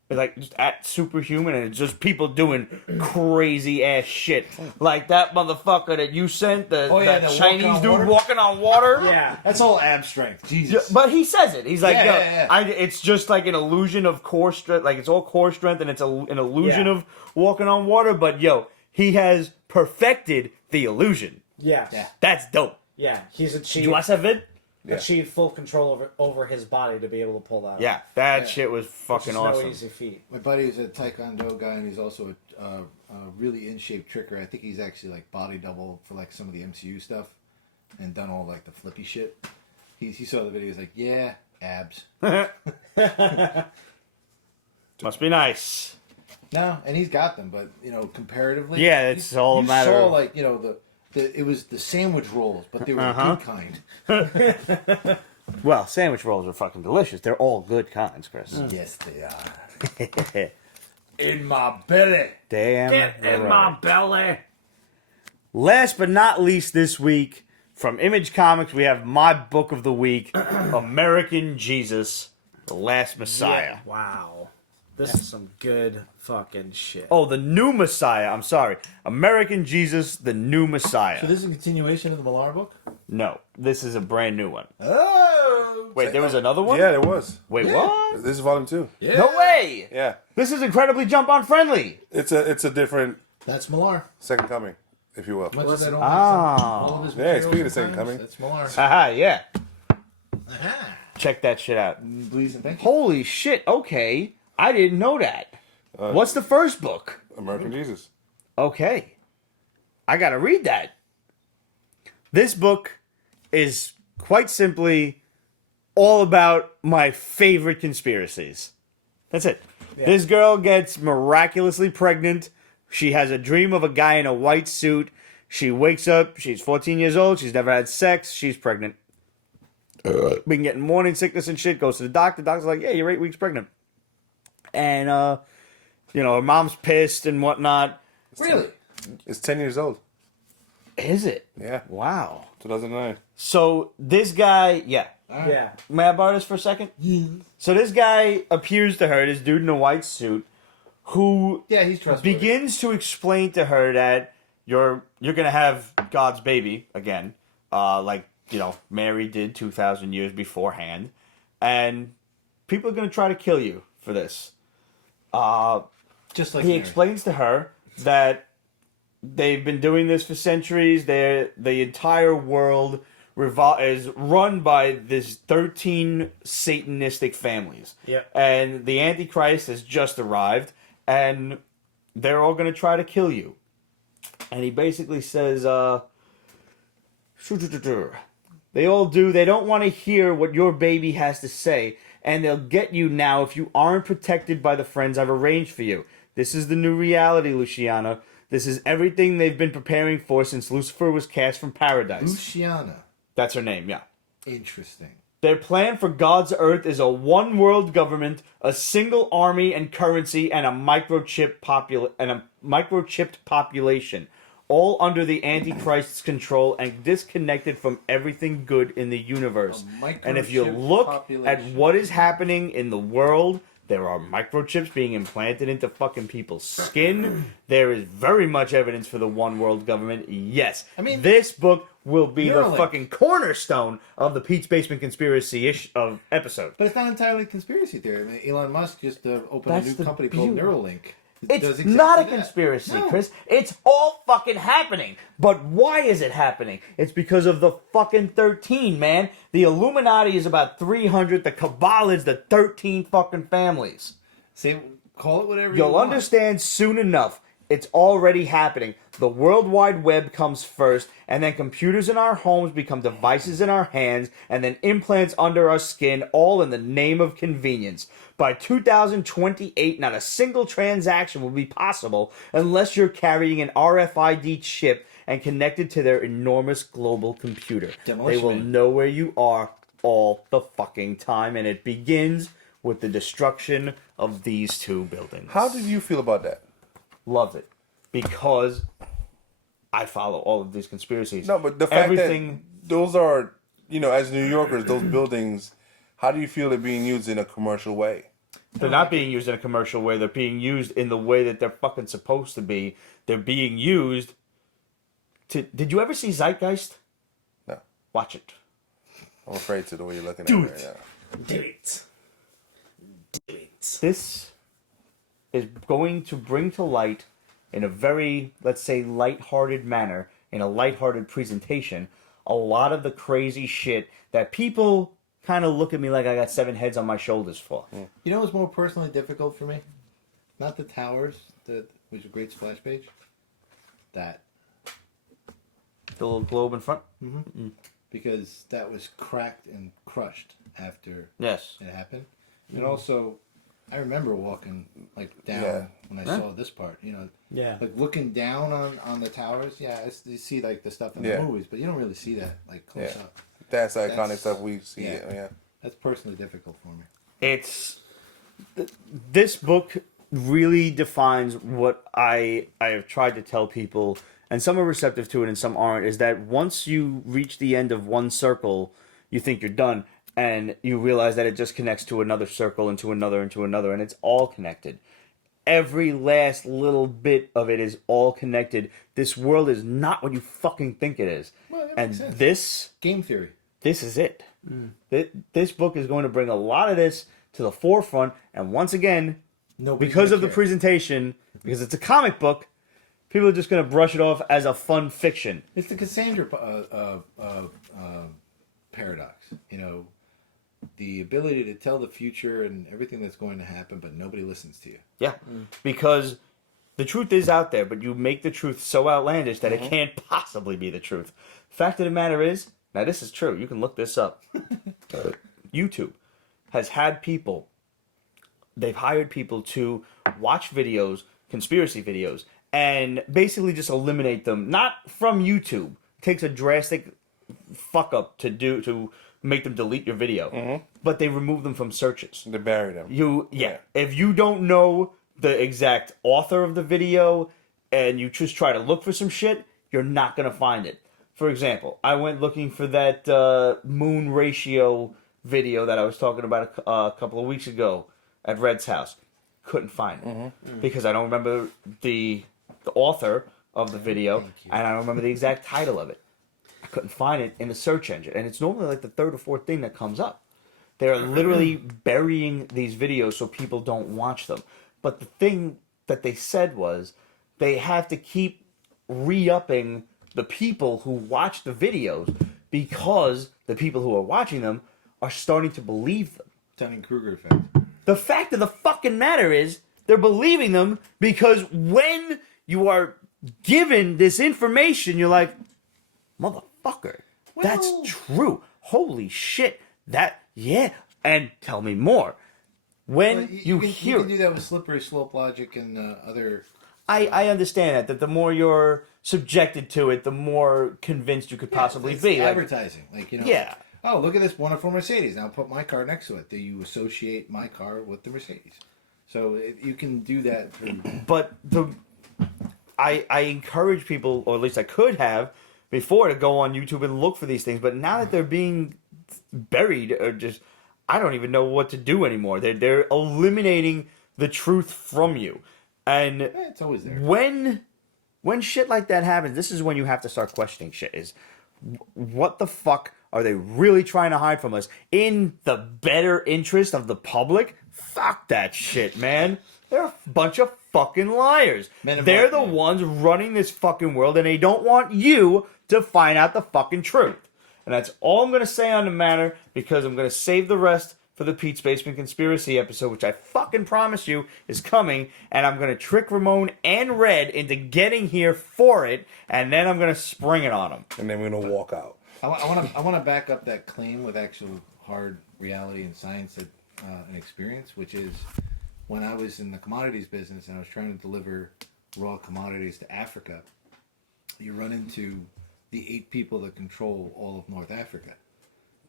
It's like just at Superhuman, and it's just people doing crazy ass shit. Like that motherfucker that you sent, that the Chinese walking on dude water? walking on water. Yeah. That's all ab strength. Yeah, Jesus. but he says it. He's like, Yeah, it's just like an illusion of core strength. Like it's all core strength, and it's an illusion Yeah. of walking on water. But he has perfected the illusion. Yeah. Yeah. That's dope. Yeah. He's Did achieved you watch that vid? achieved full control over his body to be able to pull that off. Yeah, that Yeah. shit was Which fucking is awesome. no easy feat. My buddy is a Taekwondo guy, and he's also a really in shape tricker. I think he's actually like body double for like some of the MCU stuff, and done all like the flippy shit. He saw the video. He's like, yeah, abs. Must be nice. No, and he's got them, but comparatively, Yeah, it's all a you matter saw of- like it was the sandwich rolls, but they were Uh-huh. the good kind. Well, sandwich rolls are fucking delicious. They're all good kinds, Chris. Yes, they are. In my belly. Damn. Get in right. my belly. Last but not least this week, from Image Comics, we have my book of the week, American Jesus, The Last Messiah. Wow. This is some good fucking shit. Oh, the new Messiah. I'm sorry. American Jesus, the new Messiah. So this is a continuation of the Millar book. No, this is a brand new one. Oh, Wait, there was another one? Yeah, there was. Wait, what? This is volume 2. yeah. No way! Yeah, This is incredibly jump on friendly. it's a different That's Millar. second coming, if you will. Much as I don't Ah. like all of his Yeah, materials speaking of second sometimes, coming. That's Millar. Haha, yeah. Aha. Check that shit out. Please and thank you. Holy shit, okay. I didn't know that. What's the first book? American Jesus. Okay. I gotta read that. This book is quite simply all about my favorite conspiracies. That's it. This girl gets miraculously pregnant. She has a dream of a guy in a white suit. She wakes up. She's 14 years old. She's never had sex. She's pregnant. Been getting morning sickness and shit. Goes to the doctor. The doctor's like, yeah, you're 8 weeks pregnant. And, her mom's pissed and whatnot. Really? It's 10 years old. Is it? Yeah, Wow. 2009. So this guy, yeah. Yeah. May I borrow this for a second? So this guy appears to her, this dude in a white suit, who Yeah, he's trustworthy. begins to explain to her that you're gonna have God's baby again, like Mary did 2,000 years beforehand, and people are gonna try to kill you for this. Just like He Mary. explains to her that they've been doing this for centuries. The entire world is run by these 13 Satanistic families. Yep. And the Antichrist has just arrived, and they're all going to try to kill you. And he basically says, they all do. They don't want to hear what your baby has to say, and they'll get you now if you aren't protected by the friends I've arranged for you. This is the new reality, Luciana. This is everything they've been preparing for since Lucifer was cast from paradise. Luciana. That's her name, yeah. Interesting. Their plan for God's Earth is a one-world government, a single army and currency, and a microchipped population, all under the Antichrist's control and disconnected from everything good in the universe. And if you look at what is happening in the world, there are microchips being implanted into fucking people's skin. There is very much evidence for the one world government. Yes. I mean, this book will be the Neuralink. fucking cornerstone of the Pete's Basement Conspiracy of episode. But it's not entirely conspiracy theory. I mean, Elon Musk just opened That's a new the company called beauty. Neuralink. It's does exactly not a that. conspiracy, No. Chris. It's all fucking happening. But why is it happening? It's because of the fucking 13, man. The Illuminati is about 300. The Cabal is the 13 fucking families. Say, call it whatever You'll you want. understand soon enough. It's already happening. The World Wide Web comes first, and then computers in our homes become devices in our hands, and then implants under our skin, all in the name of convenience. By 2028, not a single transaction will be possible unless you're carrying an RFID chip and connected to their enormous global computer. Demolition They will Man. know where you are all the fucking time, and it begins with the destruction of these two buildings. How did you feel about that? Loved it because I follow all of these conspiracies. No, but the fact everything that those are, as New Yorkers, those buildings, how do you feel they're being used in a commercial way? they're not being used in a commercial way. They're being used in the way that they're fucking supposed to be. They're being used to. Did you ever see Zeitgeist? No. Watch it. I'm afraid to the way you're looking Do at it it. right now. Do it. Do it. This is going to bring to light, in a very, let's say, lighthearted manner, in a lighthearted presentation, a lot of the crazy shit that people kind of look at me like I got 7 heads on my shoulders for. You know what's more personally difficult for me? Not the towers, which is a great splash page. That. The little globe in front? Because that was cracked and crushed after Yes. it happened. And also, I remember walking down Yeah. when I Huh? saw this part. Yeah. Looking down on the towers. Yeah, you see the stuff in Yeah. the movies, but you don't really see that close Yeah. up. That's the iconic That's- stuff we see. yeah. Yeah. That's personally difficult for me. It's this book really defines what I have tried to tell people, and some are receptive to it and some aren't, is that once you reach the end of one circle, you think you're done, and you realize that it just connects to another circle and to another and to another, and it's all connected. Every last little bit of it is all connected. This world is not what you fucking think it is. Well, that And makes sense. this Game theory. is it. This book is going to bring a lot of this to the forefront, and once again, Nobody's because gonna of the care. presentation, because it's a comic book, people are just going to brush it off as a fun fiction. It's the Cassandra paradox. The ability to tell the future and everything that's going to happen, but nobody listens to you. Yeah, because the truth is out there, but you make the truth so outlandish that it can't possibly be the truth. Fact of the matter is, now this is true. You can look this up. YouTube has had people. They've hired people to watch videos, conspiracy videos, and basically just eliminate them. Not from YouTube. It takes a drastic fuck up to make them delete your video, but they remove them from searches. They bury them. Yeah. If you don't know the exact author of the video and you just try to look for some shit, you're not gonna find it. For example, I went looking for that moon ratio video that I was talking about a couple of weeks ago at Red's house. Couldn't find it because I don't remember the author of the video and I don't remember the exact title of it. I couldn't find it in the search engine, and it's normally like the third or fourth thing that comes up. They're literally burying these videos so people don't watch them. But the thing that they said was they have to keep re-upping the people who watch the videos because the people who are watching them are starting to believe them. Dunning-Kruger effect. The fact of the fucking matter is they're believing them because when you are given this information, you're like, motherfucker, that's true. Holy shit. Yeah. And tell me more. When Well, you can, hear you can do that with slippery slope logic and other I understand that the more you're subjected to it, the more convinced you could possibly it's be. Like, advertising, like yeah. Oh, look at this wonderful Mercedes. Now put my car next to it. Do you associate my car with the Mercedes? So you can do that through. But I encourage people, or at least I could have before, to go on YouTube and look for these things. But now that they're being buried, or just, I don't even know what to do anymore. They're eliminating the truth from you, and It's always there. when shit like that happens, this is when you have to start questioning shit. Is what the fuck are they really trying to hide from us in the better interest of the public? Fuck that shit, man. They're a bunch of fucking liars. They're the ones running this fucking world, and they don't want you to find out the fucking truth. And that's all I'm going to say on the matter, because I'm going to save the rest for the Pete's Basement Conspiracy episode, which I fucking promise you is coming, and I'm going to trick Ramon and Red into getting here for it, and then I'm going to spring it on them. And then we're going to walk out. I want to back up that claim with actual hard reality and science and experience, which is when I was in the commodities business and I was trying to deliver raw commodities to Africa, you run into the 8 people that control all of North Africa.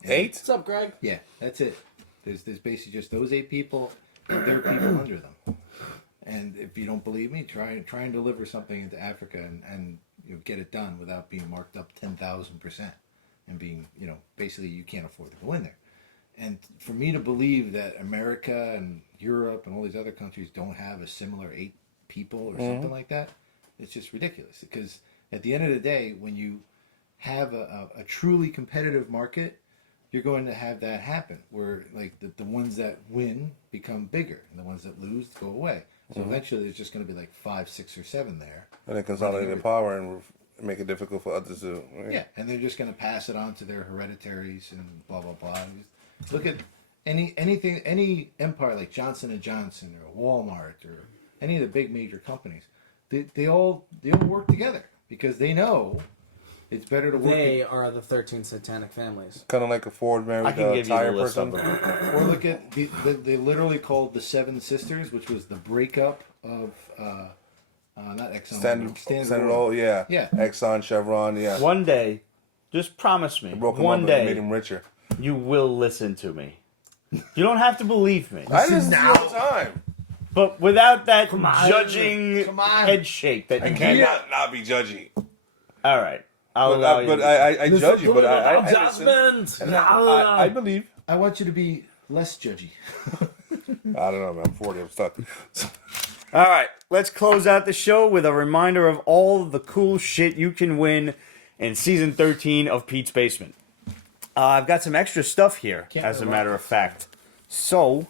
And 8? What's up, Greg? Yeah, that's it. There's basically just those 8 people and their people under them. And if you don't believe me, try and deliver something into Africa and get it done without being marked up 10,000% and being, basically you can't afford to go in there. And for me to believe that America and Europe and all these other countries don't have a similar 8 people or something like that, it's just ridiculous. Because at the end of the day, when you have a truly competitive market, you're going to have that happen, where like the ones that win become bigger and the ones that lose go away. So eventually there's just going to be like 5, 6, or 7 there. And then consolidate the power and make it difficult for others to... Yeah, and they're just going to pass it on to their hereditaries and blah, blah, blah. Look at any empire like Johnson & Johnson or Walmart or any of the big major companies. They all work together because they know it's better to work. They are the 13 satanic families. Kind of like a Ford I married can give you tire the list person. of them. Or look at they literally called the Seven Sisters, which was the breakup of not Exxon, Standard Oil, yeah. Yeah. Exxon, Chevron, yeah. One day, just promise me, Broke him one up, but it made day, him richer. you will listen to me. You don't have to believe me. I listen to you all the time. But without that Come on. judging Come on. head shake that I you cannot not be judgy. All right. I'll allow you. But I judge you, but I listen. Judgment. And I believe. I want you to be less judgy. I don't know, man. I'm 40. I'm stuck. All right. Let's close out the show with a reminder of all the cool shit you can win in season 13 of Pete's Basement. I've got some extra stuff here, as a matter of fact. So,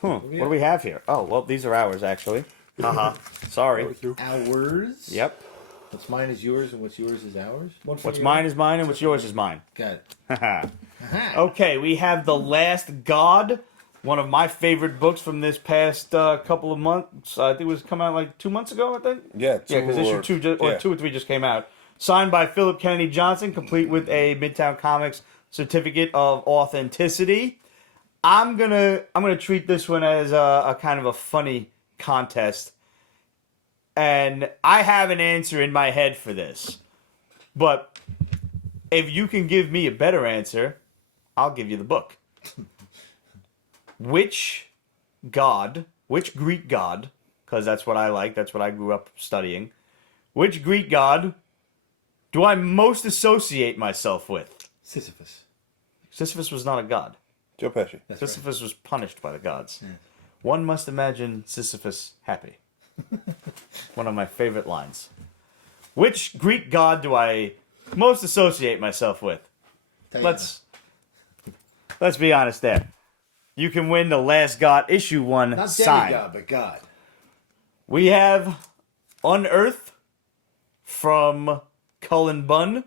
what do we have here? Oh, well, these are ours, actually. Sorry. Ours? Yep. What's mine is yours, and what's yours is ours? What's mine is mine, and what's yours is mine. Got it. Haha. Okay, we have The Last God, one of my favorite books from this past couple of months. I think it was come out like 2 months ago, I think. Yeah, because issue 2 or 2 or 3 just came out. Signed by Philip Kennedy Johnson, complete with a Midtown Comics certificate of authenticity. I'm gonna treat this one as a kind of a funny contest, and I have an answer in my head for this. But if you can give me a better answer, I'll give you the book. Which Greek god, because that's what I like, that's what I grew up studying, which Greek god do I most associate myself with? Sisyphus. Sisyphus was not a god. Joe Pesci. That's Sisyphus was punished by the gods. Yeah. One must imagine Sisyphus happy. One of my favorite lines. Which Greek god do I most associate myself with? right. Let's be honest there. You can win The Last God issue 1 Not signed. demigod, but God. We have Unearth from Cullen Bunn,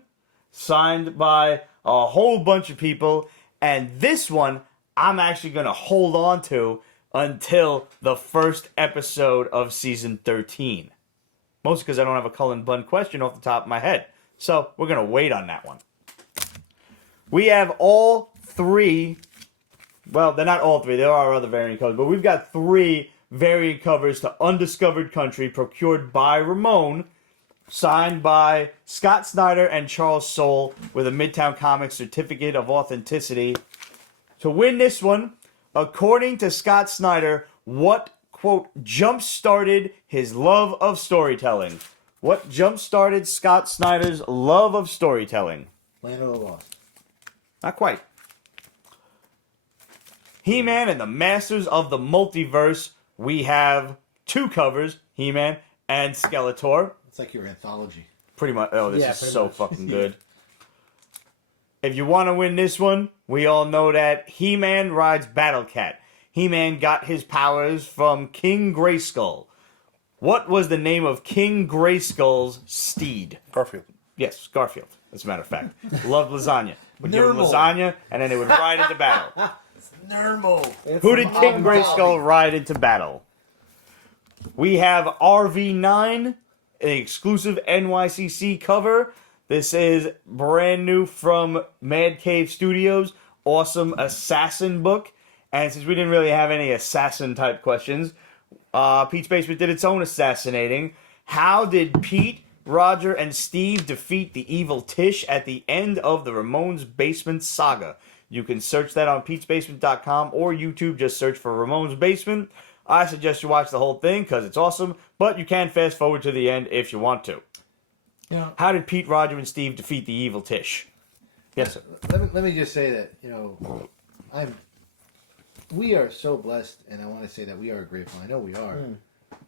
signed by a whole bunch of people, and this one I'm actually going to hold on to until the first episode of season 13. Mostly because I don't have a Cullen Bunn question off the top of my head. So we're going to wait on that one. We have all 3, well, they're not all 3, there are other variant colors, but we've got 3 variant covers to Undiscovered Country procured by Ramon, signed by Scott Snyder and Charles Soule with a Midtown Comics certificate of authenticity. To win this one, according to Scott Snyder, what, quote, jump-started his love of storytelling? What jump-started Scott Snyder's love of storytelling? Land of the Lost. Not quite. He-Man and the Masters of the Multiverse. We have 2 covers, He-Man and Skeletor. It's like your anthology. Pretty much. Oh, this Yeah, is pretty so much. fucking good. If you want to win this one, we all know that He-Man rides Battle Cat. He-Man got his powers from King Grayskull. What was the name of King Grayskull's steed? Garfield. Yes, Garfield, as a matter of fact. Loved lasagna. Would give him Normal. lasagna, and then they would ride into battle. Normal. Who did King Grayskull ride into battle? We have RV9, an exclusive NYCC cover. This is brand new from Mad Cave Studios. Awesome assassin book. And since we didn't really have any assassin type questions, Pete's Basement did its own assassinating. How did Pete, Roger, and Steve defeat the evil Tish at the end of the Ramones Basement saga? You can search that on Pete'sBasement.com or YouTube. Just search for Ramones Basement. I suggest you watch the whole thing because it's awesome, but you can fast forward to the end if you want to. Yeah. How did Pete, Roger, and Steve defeat the evil Tish? Yes, sir. Let me just say that, we are so blessed, and I want to say that we are grateful. I know we are,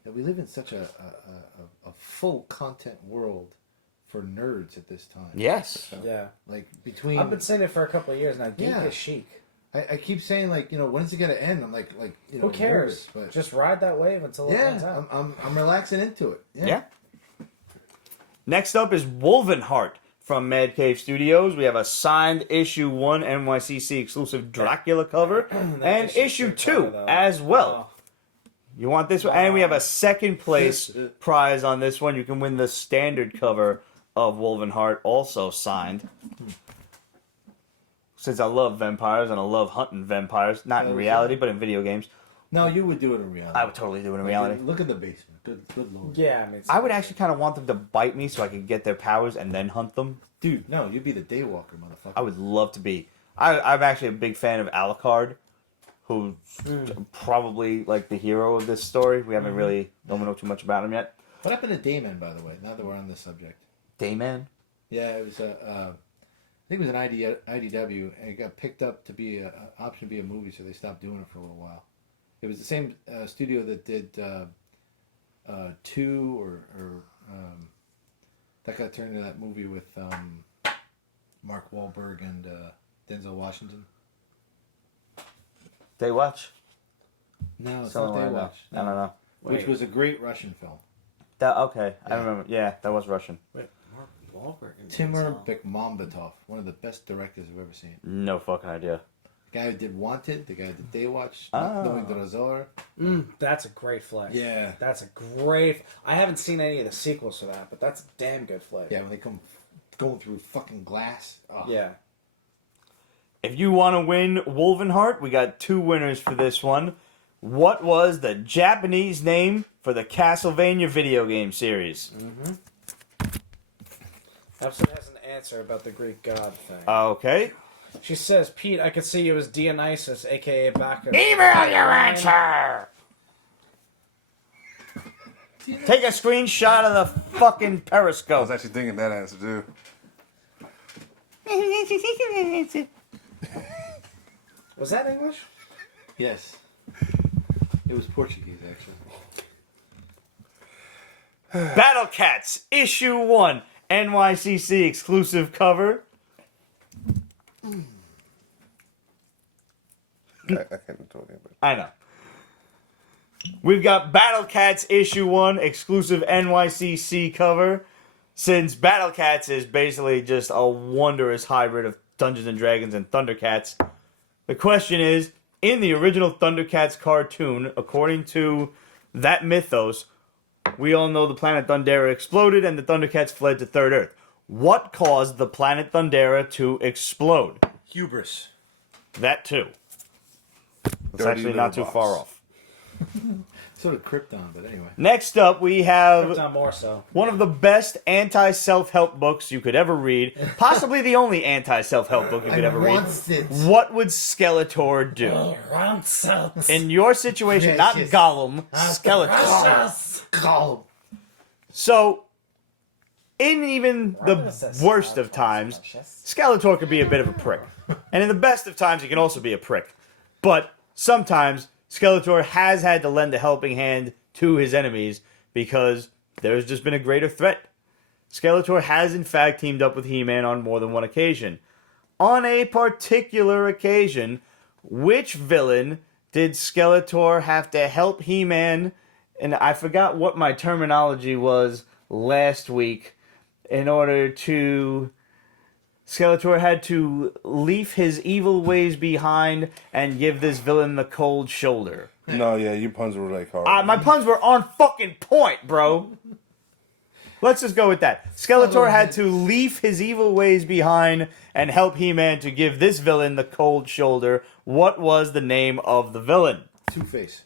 that we live in such a full content world for nerds at this time. Yes. Yeah. Like between, I've been saying it for a couple of years now. Geek Yeah. is chic. I keep saying when's it gonna end? I'm like Who cares? nervous, but Just ride that wave until it runs yeah, out. I'm relaxing into it. Yeah. Next up is Wolvenheart from Mad Cave Studios. We have a signed issue 1 NYCC exclusive Dracula cover and issue 2 as well. You want this one? And we have a second place prize on this one. You can win the standard cover of Wolvenheart, also signed. Since I love vampires and I love hunting vampires, not in reality, but in video games, No, you would do it in reality. I would totally do it in reality. Look at the basement. Good lord. Yeah, I mean, I would actually kind of want them to bite me so I could get their powers and then hunt them. Dude, no, you'd be the daywalker, motherfucker. I would love to be. I'm actually a big fan of Alucard, who's probably like the hero of this story. We haven't really don't know too much about him yet. What happened to Dayman, by the way? Now that we're on this subject. Dayman? Yeah, it was I think it was an IDW, and it got picked up to be an option to be a movie, so they stopped doing it for a little while. It was the same studio that did 2 or that got turned into that movie with Mark Wahlberg and Denzel Washington. Daywatch? No, it's Something not like Daywatch. that. I don't know. Which was a great Russian film. Okay, I Yeah. remember. Yeah, that was Russian. Wait, Mark Wahlberg. and Timur Denzel. Bekmambetov, one of the best directors I've ever seen. No fucking idea. The guy who did Wanted, the guy who did Daywatch, Oh. Knowing the Razor. that's a great flick. Yeah. That's a great. I haven't seen any of the sequels to that, but that's a damn good flick. Yeah, when they come going through fucking glass. Oh. Yeah. If you want to win Wolvenheart, we got 2 winners for this one. What was the Japanese name for the Castlevania video game series? Episode has an answer about the Greek god thing. Okay. She says, Pete, I could see you as Dionysus, aka Bacchus. Email your answer! Take a screenshot of the fucking I was Periscope. actually thinking that answer too. Was that English? Yes. It was Portuguese, actually. Battle Cats, issue 1, NYCC exclusive cover. I can't do it. I know. We've got Battle Cats issue 1, exclusive NYCC cover. Since Battle Cats is basically just a wondrous hybrid of Dungeons and Dragons and Thundercats, the question is, in the original Thundercats cartoon, according to that mythos, we all know the planet Thundera exploded and the Thundercats fled to Third Earth. What caused the planet Thundera to explode? Hubris. That too. It's Dirty actually little not too box. far off. Sort of Krypton, but anyway. Next up, we have Not more so. one of the best anti-self-help books you could ever read. Possibly the only anti-self-help book you could ever read. What would Skeletor do? In your situation, not Precious. Gollum, Skeletor. Call So, in even the worst of times, Skeletor could be a bit of a prick. And in the best of times, he can also be a prick. But sometimes, Skeletor has had to lend a helping hand to his enemies because there's just been a greater threat. Skeletor has in fact teamed up with He-Man on more than one occasion. On a particular occasion, which villain did Skeletor have to help He-Man? And I forgot what my terminology was last week. In order to... Skeletor had to leave his evil ways behind and give this villain the cold shoulder. No, yeah, your puns were like hard. My puns were on fucking point, bro. Let's just go with that. Skeletor had to leave his evil ways behind and help He-Man to give this villain the cold shoulder. What was the name of the villain? Two-Face.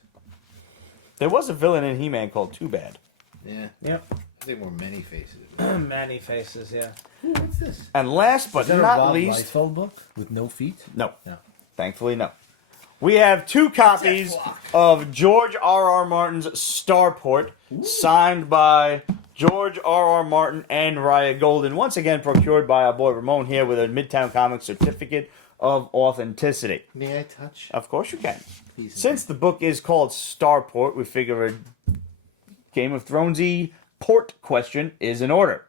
There was a villain in He-Man called Too Bad. Yeah. Yep. I think more many faces. Many faces, yeah. Ooh, what's this? And last but Is that a not Rob least... Liefeld book with no feet? No. No. Thankfully, no. We have 2 copies of George R.R. Martin's Starport, signed by George R.R. Martin and Raya Golden. Once again, procured by our boy Ramon here with a Midtown Comics certificate of authenticity. May I touch? Of course you can. Please. Since the book is called Starport, we figure a Game of Thronesy port question is in order.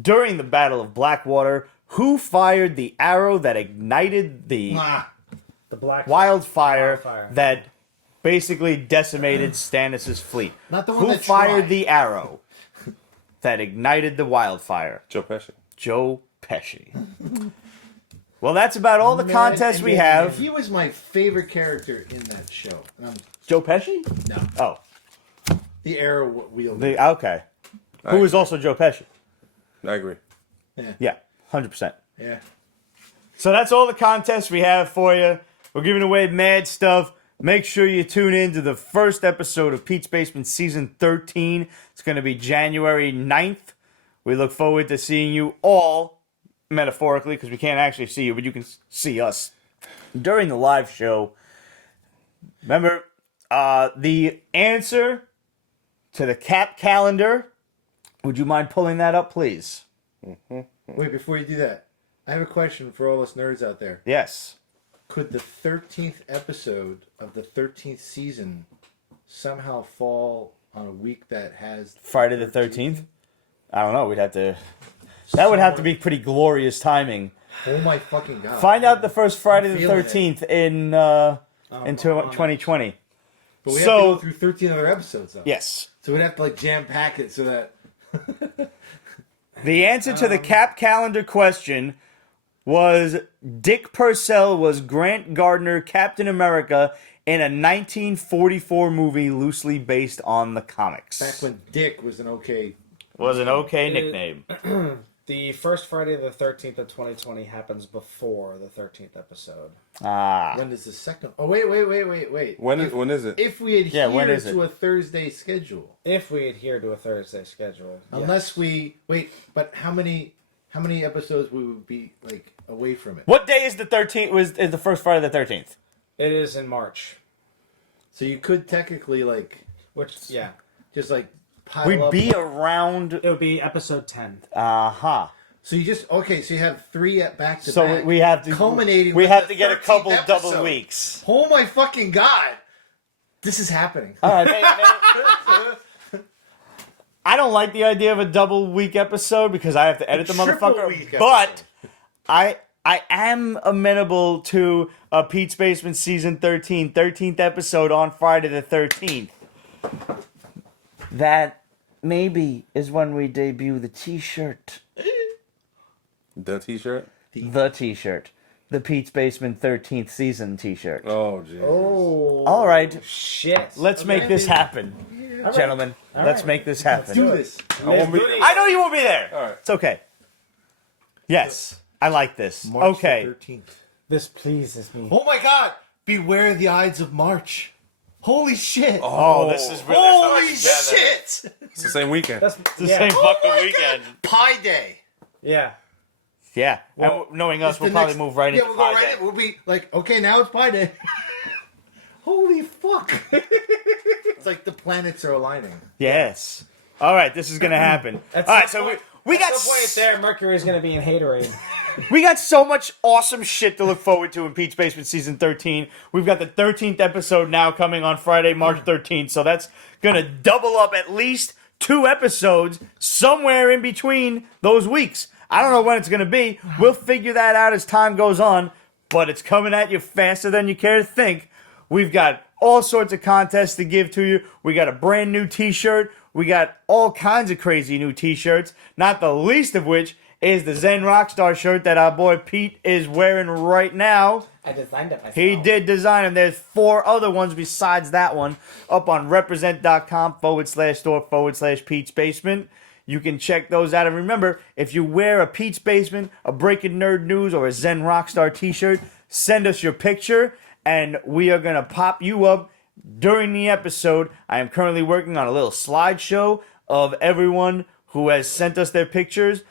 During the Battle of Blackwater, who fired the arrow that ignited the The black wildfire Wildfire. that basically decimated Stannis' fleet? Not the one Who that fired tried. the arrow that ignited the wildfire? Joe Pesci. Joe Pesci. Well, that's about all the contests we have. He was my favorite character in that show. Joe Pesci? No. Oh, The arrow wielder. okay. Who is also Joe Pesci? I agree. Yeah, 100%. Yeah. So that's all the contests we have for you. We're giving away mad stuff. Make sure you tune in to the first episode of Pete's Basement Season 13. It's going to be January 9th. We look forward to seeing you all, metaphorically, because we can't actually see you, but you can see us during the live show. Remember, the answer to the Cap calendar. Would you mind pulling that up, please? Wait, before you do that, I have a question for all us nerds out there. Yes. Could the 13th episode of the 13th season somehow fall on a week that has... Friday the 13th? I don't know. We'd have to... That would have to be pretty glorious timing. Oh my fucking god. Find out the first Friday the feeling it. 13th in 2020. But we have So- to go through 13 other episodes, though. Yes. So we'd have to, like, jam-pack it so that... The answer to the Cap calendar question was Dick Purcell was Grant Gardner, Captain America, in a 1944 movie loosely based on the comics. Back when Dick was an okay... Was an okay nickname. The first Friday the 13th of 2020 happens before the 13th episode. Ah. When is the second... Oh, wait. When is it? If we adhere when is it? to a Thursday schedule. If we adhere to a Thursday schedule. Unless we... Wait, but how many episodes we would be, like, away from it? What day is the 13th? Is the first Friday the 13th? It is in March. So you could technically, like... Which, yeah. Just, like, pile We'd up... be around. It would be episode 10. So you just... Okay, so you have 3 at back-to-back. So we have to. Culminating We with have the to get a 13th couple episode. double weeks. Oh my fucking god! This is happening. All right, I don't like the idea of a double week episode because I have to edit the triple motherfucker. week But I am amenable to a Pete's Basement Season 13th episode on Friday the 13th. That maybe is when we debut the T-shirt. The T-shirt. The T-shirt. The Pete's Basement 13th Season T-shirt. Oh, jeez. Oh. All right. Shit. Let's make this happen. Gentlemen, let's make this happen. Do this. I know you won't be there. All right. It's okay. Yes, I like this. March Okay. the 13th. This pleases me. Oh my god! Beware the Ides of March. Holy shit! Oh, this is really Holy coming together. shit! It's the same weekend. That's It's the yeah. same Oh fucking my weekend. God. Pi Day. Yeah. Yeah. Well, and knowing us, It's we'll the probably next- move right yeah, into we'll go Pi right Day. in. We'll be like, okay, now it's Pi Day. Holy fuck! It's like the planets are aligning. Yes. All right, this is gonna happen. At All right, some so point- we At got some point there, Mercury's going to be in haterade. we got so much awesome shit to look forward to in Pete's Basement season 13. We've got the 13th episode now coming on Friday, March 13th. So that's gonna double up at least 2 episodes somewhere in between those weeks. I don't know when it's gonna be. We'll figure that out as time goes on. But it's coming at you faster than you care to think. We've got all sorts of contests to give to you. We got a brand new t-shirt. We got all kinds of crazy new t-shirts. Not the least of which is the Zen Rockstar shirt that our boy Pete is wearing right now. I designed it myself. He did design them. There's 4 other ones besides that one up on represent.com/store/Pete's Basement. You can check those out. And remember, if you wear a Pete's Basement, a Breaking Nerd News, or a Zen Rockstar t-shirt, send us your picture, and we are going to pop you up during the episode. I am currently working on a little slideshow of everyone who has sent us their pictures.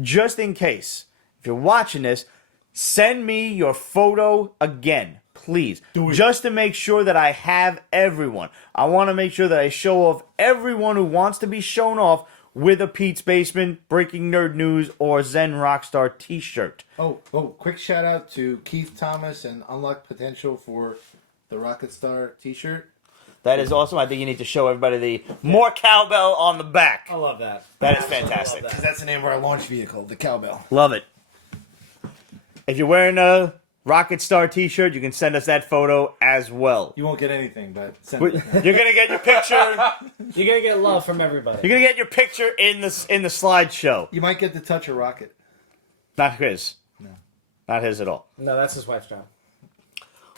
Just in case, if you're watching this, send me your photo again, please. Just to make sure that I have everyone. I want to make sure that I show off everyone who wants to be shown off with a Pete's Basement, Breaking Nerd News, or Zen Rockstar t-shirt. Oh, quick shout out to Keith Thomas and Unlock Potential for the Rocket Star t-shirt. That is awesome. I think you need to show everybody the more cowbell on the back. I love that. That is fantastic. Love that. That's the name of our launch vehicle, the cowbell. Love it. If you're wearing a Rocket Star t-shirt, you can send us that photo as well. You won't get anything, but send You're it. gonna get your picture. You're going to get love from everybody. You're gonna get your picture in the slideshow. You might get to touch a rocket. Not his. No. Not his at all. No, that's his wife's job.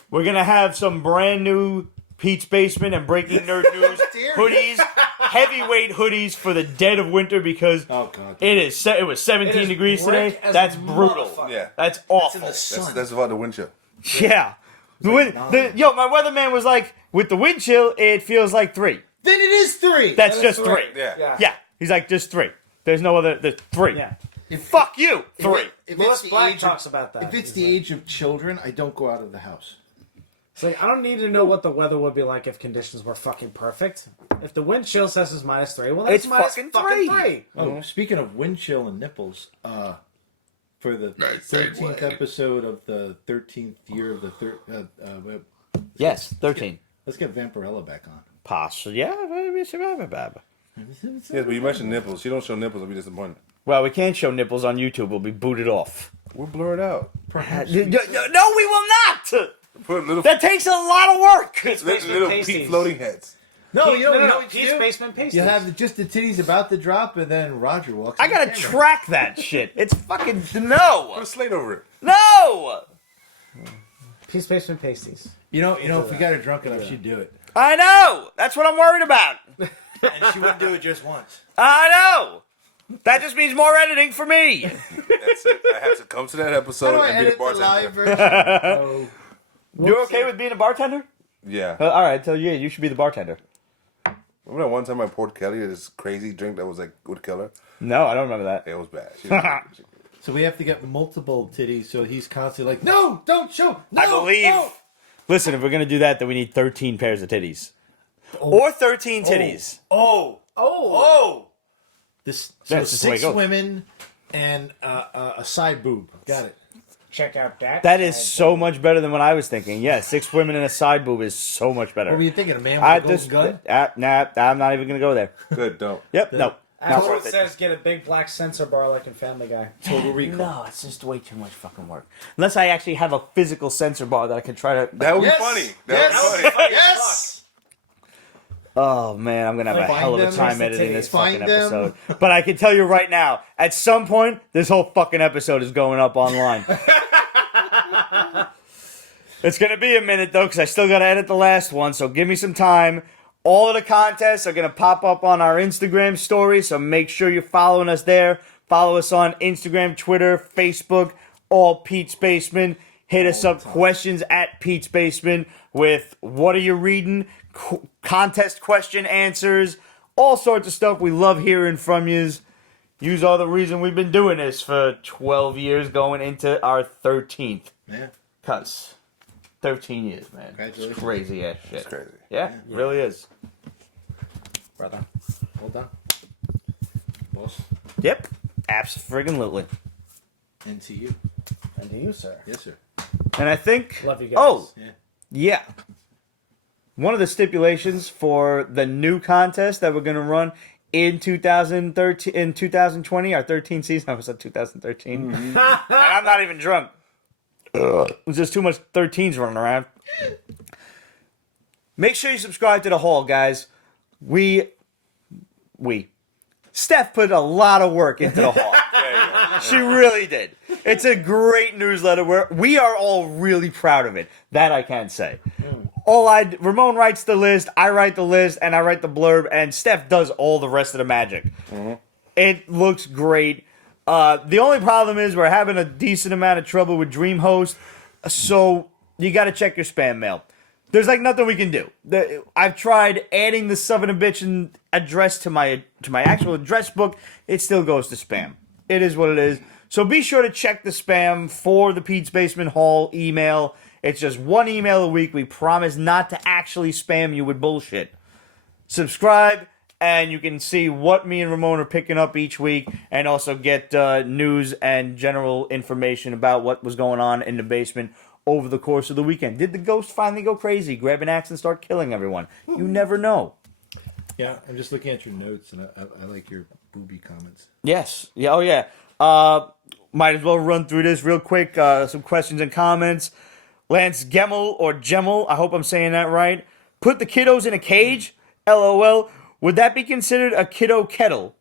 We're gonna have some brand new Pete's Basement and Breaking Nerd News hoodies, heavyweight hoodies for the dead of winter because Oh god. it was 17 It is degrees brick today. as That's a brutal. motherfucker. Yeah. That's awful. That's about the wind chill. Yeah. like Yo, my weatherman was like, with the wind chill, it feels like 3. Then it is 3. That's That is just 3. three. Yeah. Yeah. He's like, just 3. There's no other. There's 3. Yeah. Fuck you. 3. If Lewis it's the Black age talks of, about that. if it's He's the like- age of children, I don't go out of the house. It's like, I don't need to know what the weather would be like if conditions were fucking perfect. If the wind chill says it's -3, well, that's It's minus fucking fucking 3. 3. Oh, speaking of wind chill and nipples, for the 13th episode of the 13th year of the Yes, 13. let's get Vampirella back on. Possibly. Yeah. Yes, but you mentioned nipples. You don't show nipples, I'll be disappointed. Well, we can't show nipples on YouTube. We'll be booted off. We'll blur it out. Perhaps. No, we will not. Put little, That takes a lot of work. little pasties. Pete floating heads. No, You know what Pete's you do? Basement pasties. You have just the titties about to drop, and then Roger walks. I on the gotta camera. track that shit. It's fucking Put no, a slate over it. no. Pete's Basement pasties. You know, if we got her drunk enough, she'd do it, I know. That's what I'm worried about. and she wouldn't do it just once. I know. That just means more editing for me. That's it. I have to come to that episode How do I and be the edit the live bartender. version? Oh, You're okay with being a bartender? Yeah. All right. So yeah, you should be the bartender. Remember that one time I poured Kelly this crazy drink that was like would kill her? No, I don't remember that. It was bad. She didn't- so we have to get multiple titties, so he's constantly like, "No, don't show." No, I believe. no." Listen, if we're gonna do that, then we need 13 pairs of titties, or 13 titties. Oh! This That's just the way it 6 goes. women and a side boob. Got it. Check out that. That is so much better than what I was thinking. Yeah, 6 women and a side boob is so much better. What were you thinking? A man with I a golden just gun? nah, I'm not even gonna go there. Good, don't. Yep, no, not That's what worth it it. says. Get a big black sensor bar like in Family Guy. Total Recall. No, it's just way too much fucking work. Unless I actually have a physical sensor bar that I can try to. That would Yes! be funny. Yes! That would be funny. Yes. Oh man, I'm gonna have a Find hell of a them, time where's the editing this titties? fucking Find them. episode. But I can tell you right now, at some point, this whole fucking episode is going up online. It's gonna be a minute though, because I still gotta edit the last one. So give me some time. All of the contests are gonna pop up on our Instagram story, so make sure you're following us there. Follow us on Instagram, Twitter, Facebook, all Pete's Basement. Hit us up, questions at Pete's Basement with what are you reading, contest question answers, all sorts of stuff. We love hearing from yous. Use all the reason we've been doing this for 12 years going into our 13th. Yeah. Cuz 13 years, man. Congratulations. It's crazy ass shit. It's crazy. Yeah, it really is. Brother. Well done. Boss. Yep. Abso-friggin-lutely. And to you. And to you, sir. Yes, sir. And I think... Love you guys. Oh, Yeah. yeah. One of the stipulations for the new contest that we're going to run in 2013, in 2020, our 13th season. I was at 2013. And I'm not even drunk. There's just too much 13s running around. Make sure you subscribe to the Hall, guys. Steph put a lot of work into the Hall. She really did. It's a great newsletter. We are all really proud of it. That I can say. Ramon writes the list, I write the list, and I write the blurb, and Steph does all the rest of the magic. It looks great. The only problem is we're having a decent amount of trouble with DreamHost, so you got to check your spam mail. There's like nothing we can do. I've tried adding the son of a bitch address to my actual address book. It still goes to spam. It is what it is. So be sure to check the spam for the Pete's Basement Hall email. It's just one email a week. We promise not to actually spam you with bullshit. Subscribe, and you can see what me and Ramon are picking up each week, and also get news and general information about what was going on in the basement over the course of the weekend. Did the ghost finally go crazy, grab an axe and start killing everyone? You never know. Yeah, I'm just looking at your notes, and I like your booby comments. Yes. Yeah. Oh, yeah. Might as well run through this real quick. Some questions and comments. Lance Gemmel, or Gemmel, I hope I'm saying that right. Put the kiddos in a cage? LOL. Would that be considered a kiddo kettle?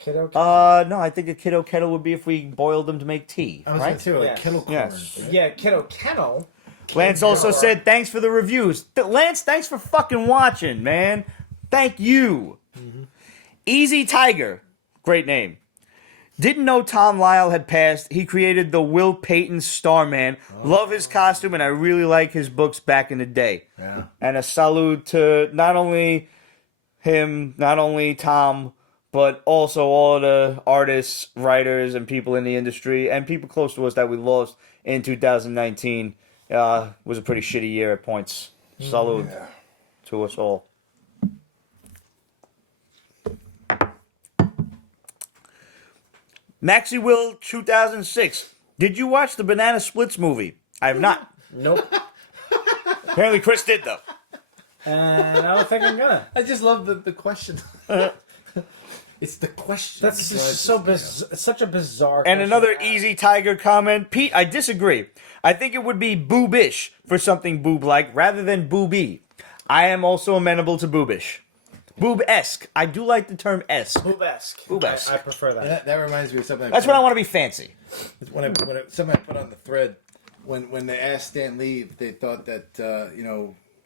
Kiddo. No, I think a kiddo kettle would be if we boiled them to make tea, I was right? going to say, like, Yes. kettle corn. Yes. Yeah, kiddo kennel. Lance also said, thanks for the reviews. Lance, thanks for fucking watching, man. Thank you. Easy Tiger. Great name. Didn't know Tom Lyle had passed. He created the Will Payton Starman. Love his costume, and I really like his books back in the day. Yeah. And a salute to not only him, not only Tom, but also all the artists, writers, and people in the industry, and people close to us that we lost in 2019. Was a pretty shitty year at points. Salute to us all. Maxie Will 2006. Did you watch the Banana Splits movie? I have not. Nope. Apparently Chris did, though. And I don't think I'm gonna. I just love the question. It's the question. That's just so such a bizarre. And question another to ask. Easy Tiger comment. Pete, I disagree. I think it would be boobish for something boob-like rather than booby. I am also amenable to boobish. Boob-esque. I do like the term esque. Boob-esque. Boob-esque. I prefer that. That reminds me of something. That's when I want to be fancy. Something I put on the thread when they asked Stan Lee if they thought that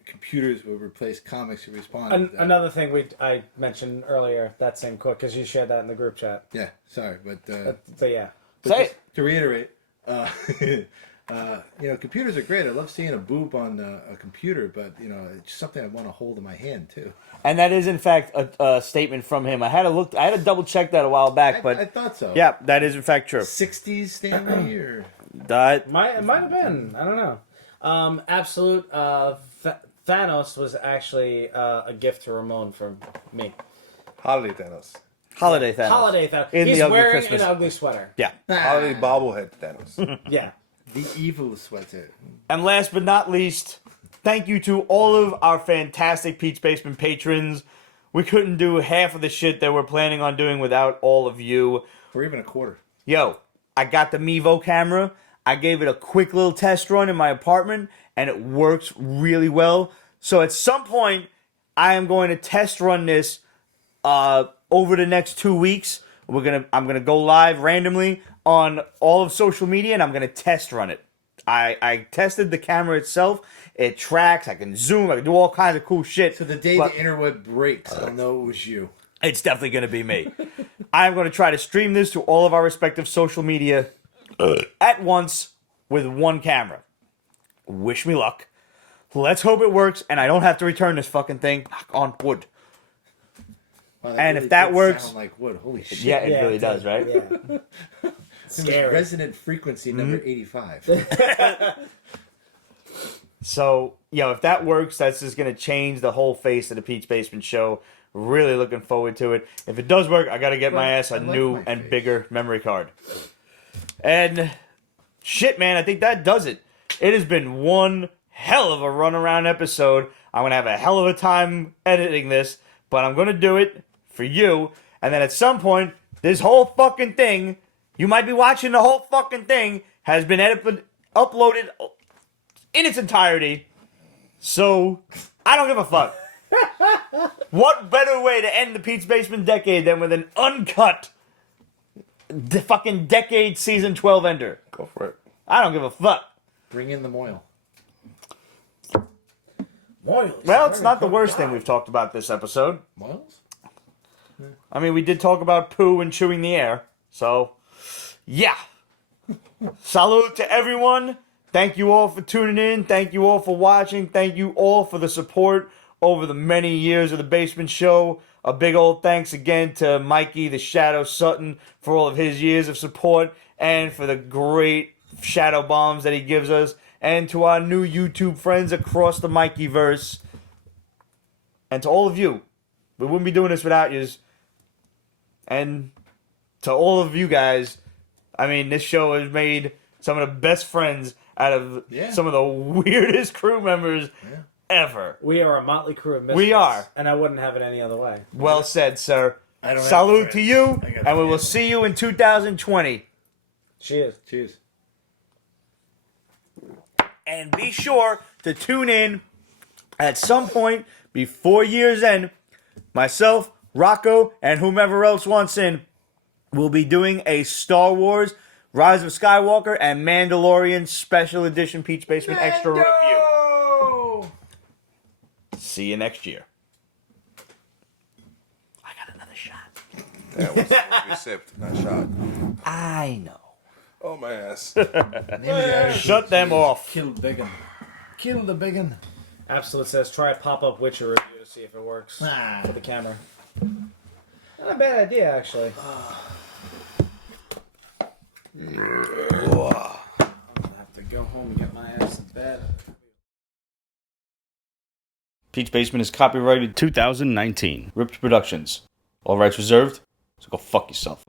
computers would replace comics, he responded. Another thing I mentioned earlier, that same quote, because you shared that in the group chat. Yeah, sorry, but So yeah. Say it. to reiterate, computers are great. I love seeing a boob on a computer, but it's something I want to hold in my hand too. And that is, in fact, a statement from him. I had to double check that a while back, but I thought so. yeah, that is in fact true. 60s Stan Lee or That It might have been. I don't know. Absolute Thanos was actually a gift to Ramon from me. Holiday Thanos. holiday Thanos. Holiday Thanos. In He's the ugly wearing Christmas. an ugly sweater. Yeah. Holiday bobblehead Thanos. Yeah. the evil sweater. And last but not least, thank you to all of our fantastic Pete's Basement patrons. We couldn't do half of the shit that we're planning on doing without all of you. Or even a quarter. Yo, I got the Mevo camera. I gave it a quick little test run in my apartment, and it works really well. So at some point, I am going to test run this over the next 2 weeks. I'm gonna go live randomly on all of social media, and I'm gonna test run it. I tested the camera itself. It tracks. I can zoom. I can do all kinds of cool shit. So the day But the interweb breaks, I'll know it was you. it's definitely going to be me. I'm going to try to stream this to all of our respective social media at once with one camera. Wish me luck. Let's hope it works and I don't have to return this fucking thing. Knock on wood. Wow, And if that did works- sound like wood. Holy shit! Yeah, it really does, right? Yeah. It was Scary. resonant frequency number 85. So, if that works, that's just going to change the whole face of the Pete's Basement show. Really looking forward to it. If it does work, I got to get my ass a I like new my and face. bigger memory card. And shit, man, I think that does it. It has been one hell of a runaround episode. I'm going to have a hell of a time editing this, but I'm going to do it for you. And then at some point, this whole fucking thing, you might be watching the whole fucking thing, has been uploaded in its entirety. So, I don't give a fuck. What better way to end the Pete's Basement decade than with an uncut fucking decade season 12 ender? Go for it. I don't give a fuck. Bring in the moil. Well, it's not the worst thing we've talked about this episode. Moils? I mean, we did talk about poo and chewing the air. So, yeah. Salute to everyone. Thank you all for tuning in. Thank you all for watching. Thank you all for the support over the many years of the Basement Show. A big old thanks again to Mikey the Shadow Sutton for all of his years of support and for the great shadow bombs that he gives us. And to our new YouTube friends across the Mikey-verse. And to all of you. We wouldn't be doing this without yous. And to all of you guys, I mean, this show has made some of the best friends out of some of the weirdest crew members ever. We are a motley crew of misfits. We are. And I wouldn't have it any other way. Well said, sir. I don't have Salute to friends. you, I got and we will family. see you in 2020. Cheers. Cheers. And be sure to tune in at some point before year's end. Myself, Rocco, and whomever else wants in will be doing a Star Wars, Rise of Skywalker, and Mandalorian Special Edition Pete's Basement Extra Review. See you next year. I got another shot. That was we sipped, not shot. I know. Oh, my ass. Shut them off. Kill Biggin. Kill the Biggin. Absolute says try a pop-up Witcher review to see if it works for the camera. Not a bad idea, actually. I'm gonna have to go home and get my ass in bed. Pete's Basement is copyrighted 2019. Ripped Productions. All rights reserved, so go fuck yourself.